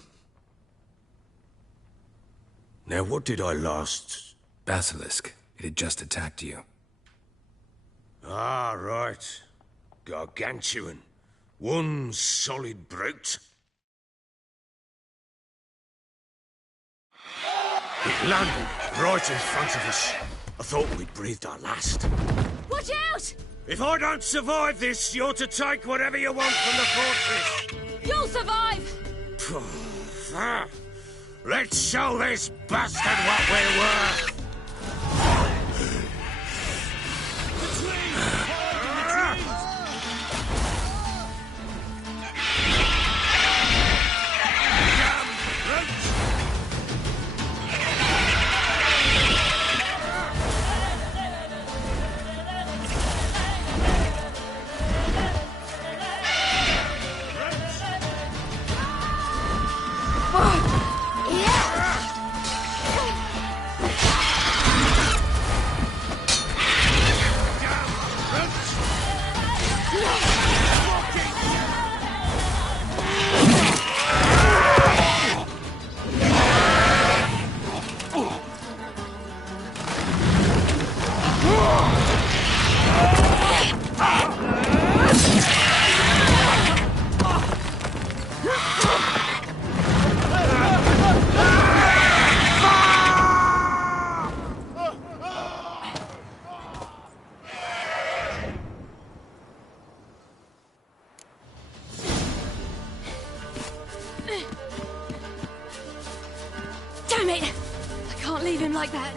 Now what did I last... Basilisk. It had just attacked you. Ah, right. Gargantuan. One solid brute. It landed right in front of us. I thought we'd breathed our last. Watch out! If I don't survive this, you're to take whatever you want from the fortress. You'll survive! Let's show this bastard what we're worth! Damn it! I can't leave him like that.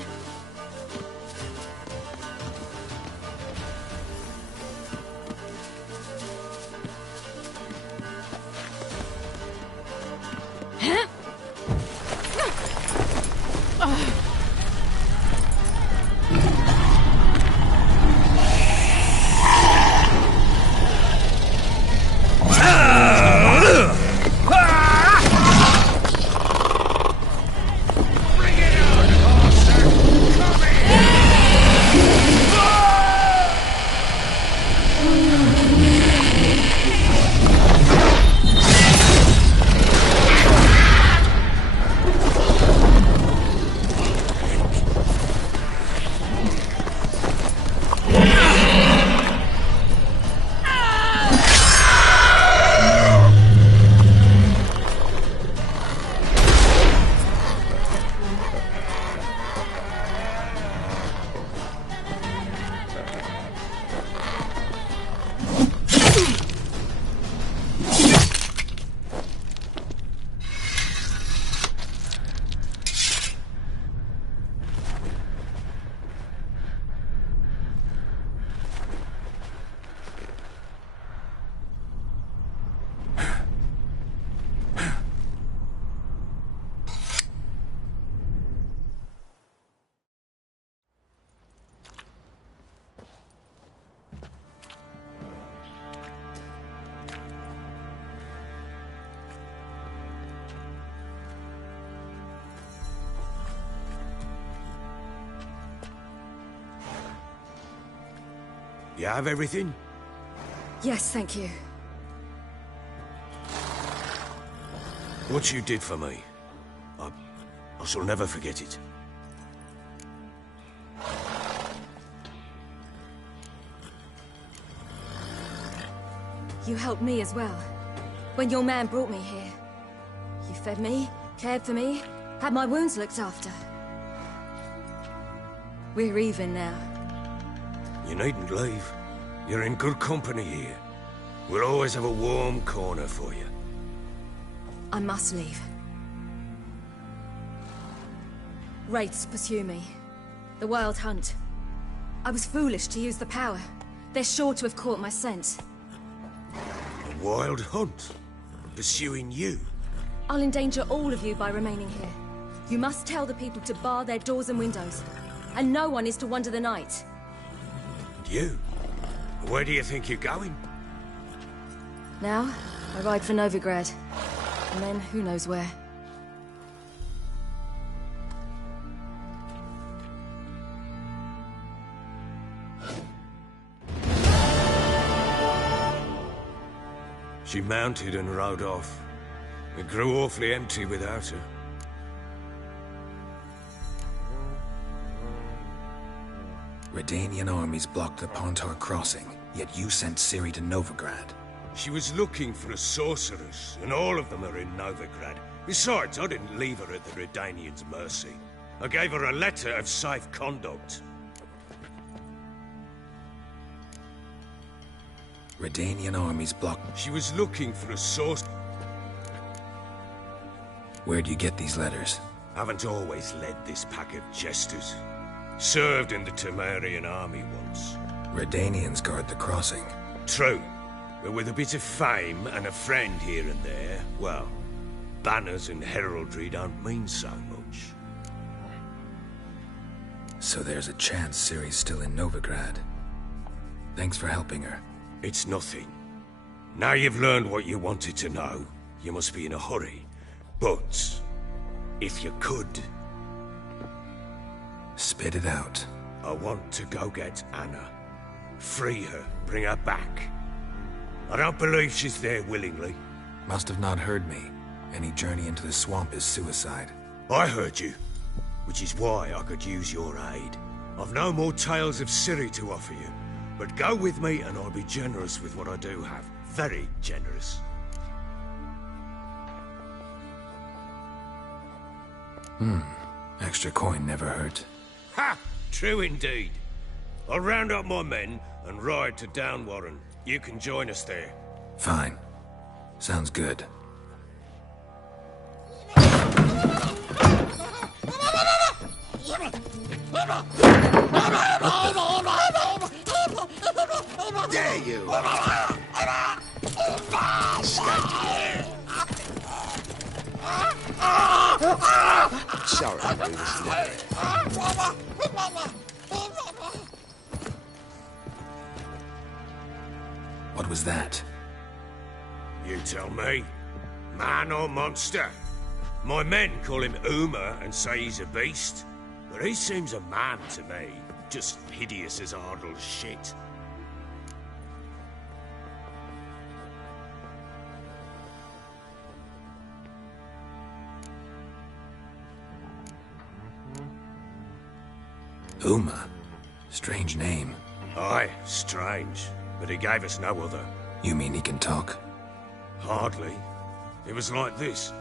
Huh? You have everything? Yes, thank you. What you did for me, I shall never forget it. You helped me as well. When your man brought me here. You fed me, cared for me, Had my wounds looked after. We're even now. You needn't leave. You're in good company here. We'll always have a warm corner for you. I must leave. Wraiths pursue me. The Wild Hunt. I was foolish to use the power. They're sure to have caught my scent. A wild hunt? Pursuing you? I'll endanger all of you by remaining here. You must tell the people to bar their doors and windows. And no one is to wander the night. You? Where do you think you're going? Now, I ride for Novigrad. And then, who knows where. She mounted and rode off. It grew awfully empty without her. Redanian armies blocked the Pontar crossing, yet you sent Ciri to Novigrad. She was looking for a sorceress, and all of them are in Novigrad. Besides, I didn't leave her at the Redanians' mercy. I gave her a letter of safe conduct. Redanian armies blocked... She was looking for a source... Where'd you get these letters? Haven't always led this pack of jesters. Served in the Temerian army once. Redanians guard the crossing. True. But with a bit of fame and a friend here and there, well, banners and heraldry don't mean so much. So there's a chance Ciri's still in Novigrad. Thanks for helping her. It's nothing. Now you've learned what you wanted to know, you must be in a hurry. But, if you could... Spit it out. I want to go get Anna. Free her, bring her back. I don't believe she's there willingly. Must have not heard me. Any journey into the swamp is suicide. I heard you, which is why I could use your aid. I've no more tales of Ciri to offer you, but go with me and I'll be generous with what I do have. Very generous. Extra coin never hurt. Ha! True indeed. I'll round up my men and ride to Downwarren. You can join us there. Fine. Sounds good. Dare you! Sorry, I do this never. What was that? You tell me. Man or monster? My men call him Uma and say he's a beast. But he seems a man to me. Just hideous as Ardle's shit. Uma? Strange name. Aye, strange. But he gave us no other. You mean he can talk? Hardly. It was like this.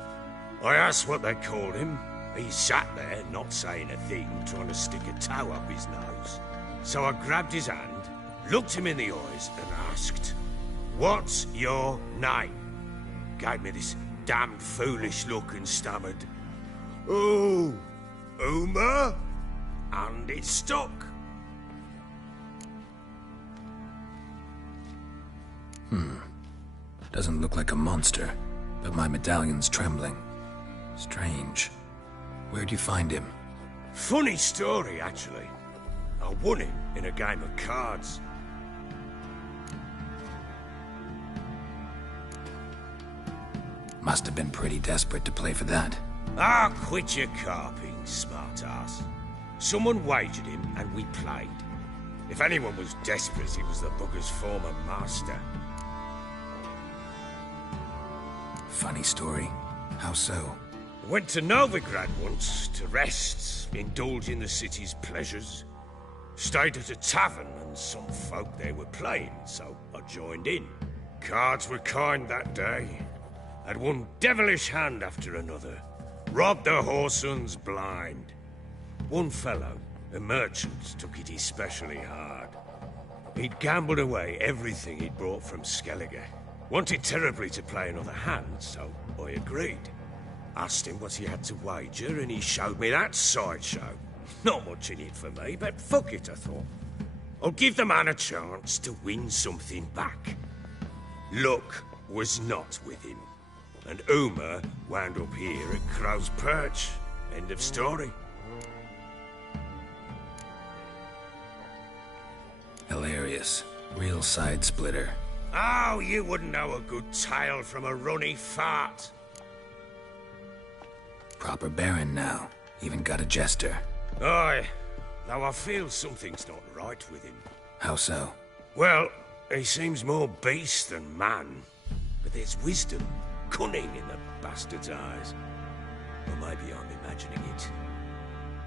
I asked what they called him. He sat there, not saying a thing, trying to stick a toe up his nose. So I grabbed his hand, looked him in the eyes, and asked, "What's your name?" Gave me this damned foolish look and stammered, "Oh, Uma?" And it stuck. Doesn't look like a monster, but my medallion's trembling. Strange. Where'd you find him? Funny story, actually. I won him in a game of cards. Must have been pretty desperate to play for that. Ah, quit your carping, smart-ass. Someone wagered him, and we played. If anyone was desperate, it was the bugger's former master. Funny story. How so? Went to Novigrad once to rest, indulge in the city's pleasures. Stayed at a tavern and some folk there were playing, so I joined in. Cards were kind that day. Had one devilish hand after another. Robbed the whoresons blind. One fellow, a merchant, took it especially hard. He'd gambled away everything he'd brought from Skellige. Wanted terribly to play another hand, so I agreed. Asked him what he had to wager, and he showed me that sideshow. Not much in it for me, but fuck it, I thought. I'll give the man a chance to win something back. Luck was not with him, and Uma wound up here at Crow's Perch. End of story. Hilarious. Real side splitter. Oh, you wouldn't know a good tale from a runny fart. Proper baron now. Even got a jester. Aye, though I feel something's not right with him. How so? Well, he seems more beast than man. But there's wisdom, cunning in the bastard's eyes. Or maybe I'm imagining it.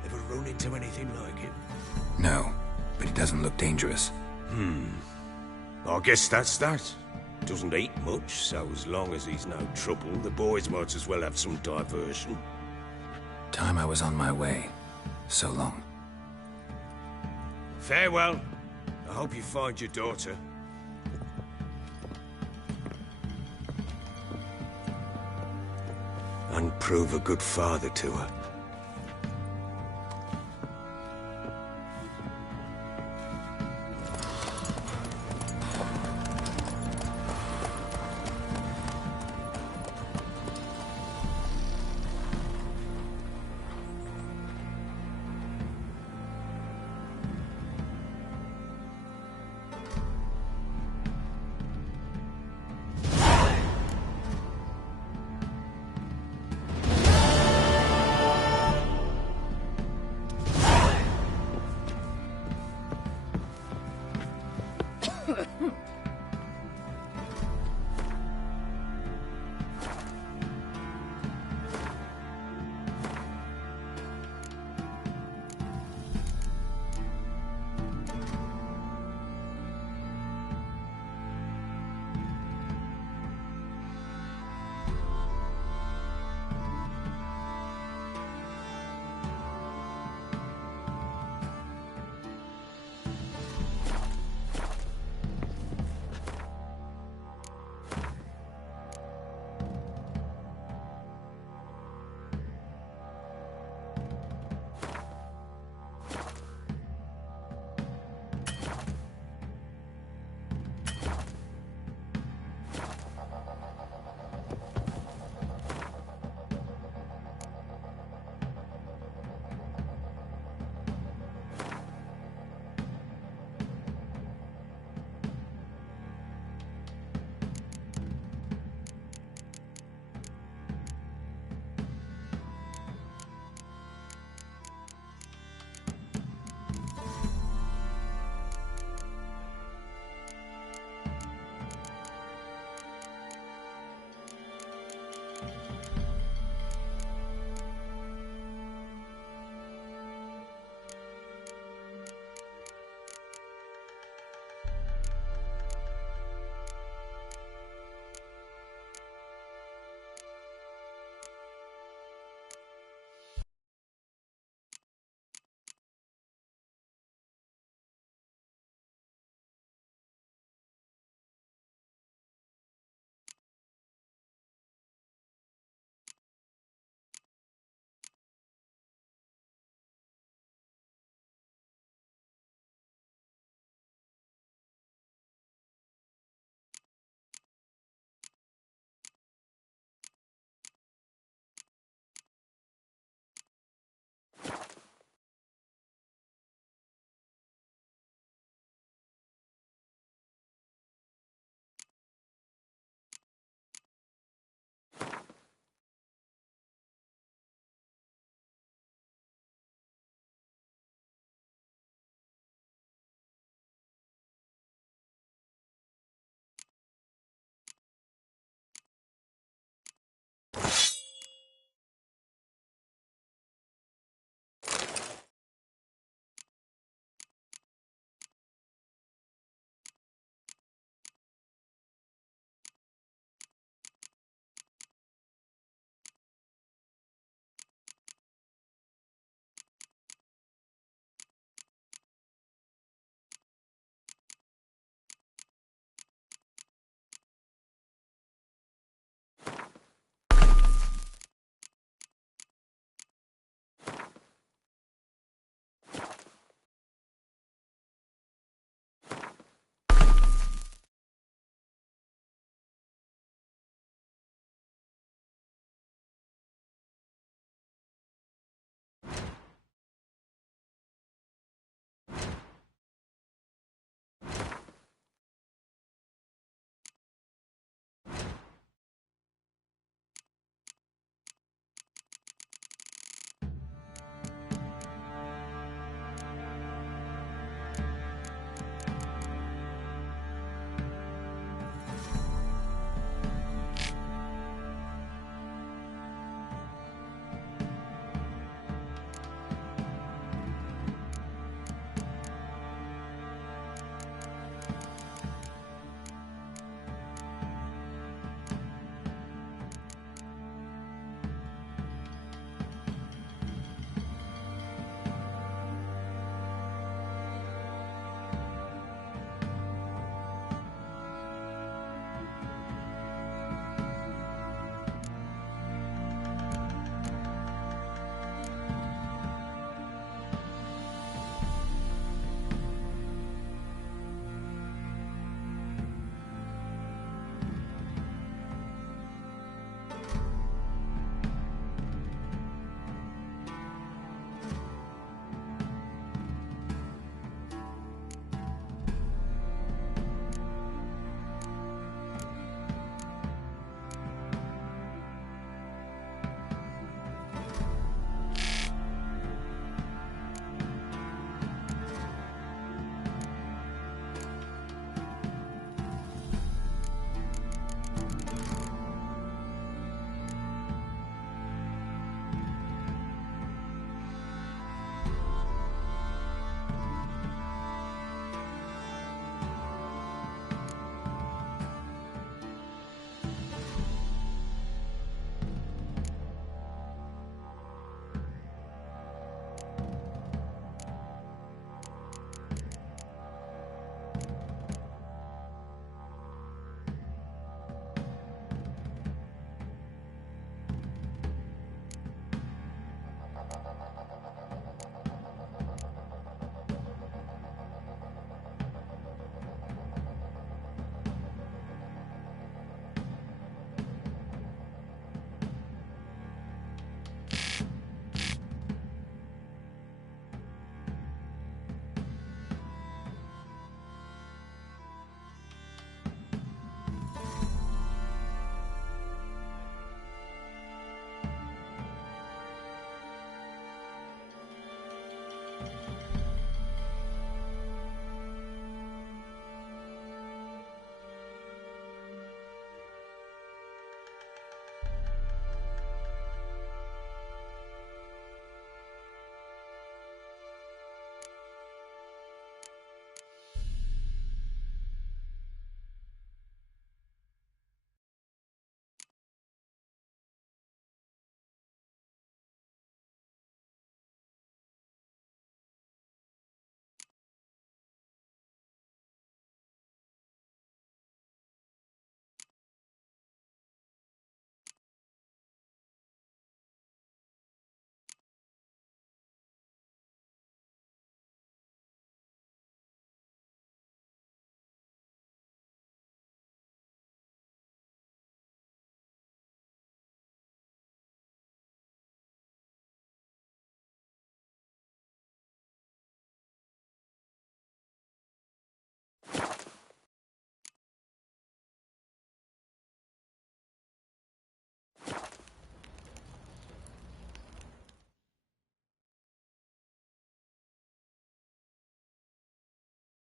Ever run into anything like him? No, but he doesn't look dangerous. I guess that's that. Doesn't eat much, so as long as he's no trouble, the boys might as well have some diversion. Time I was on my way. So long. Farewell. I hope you find your daughter. And prove a good father to her.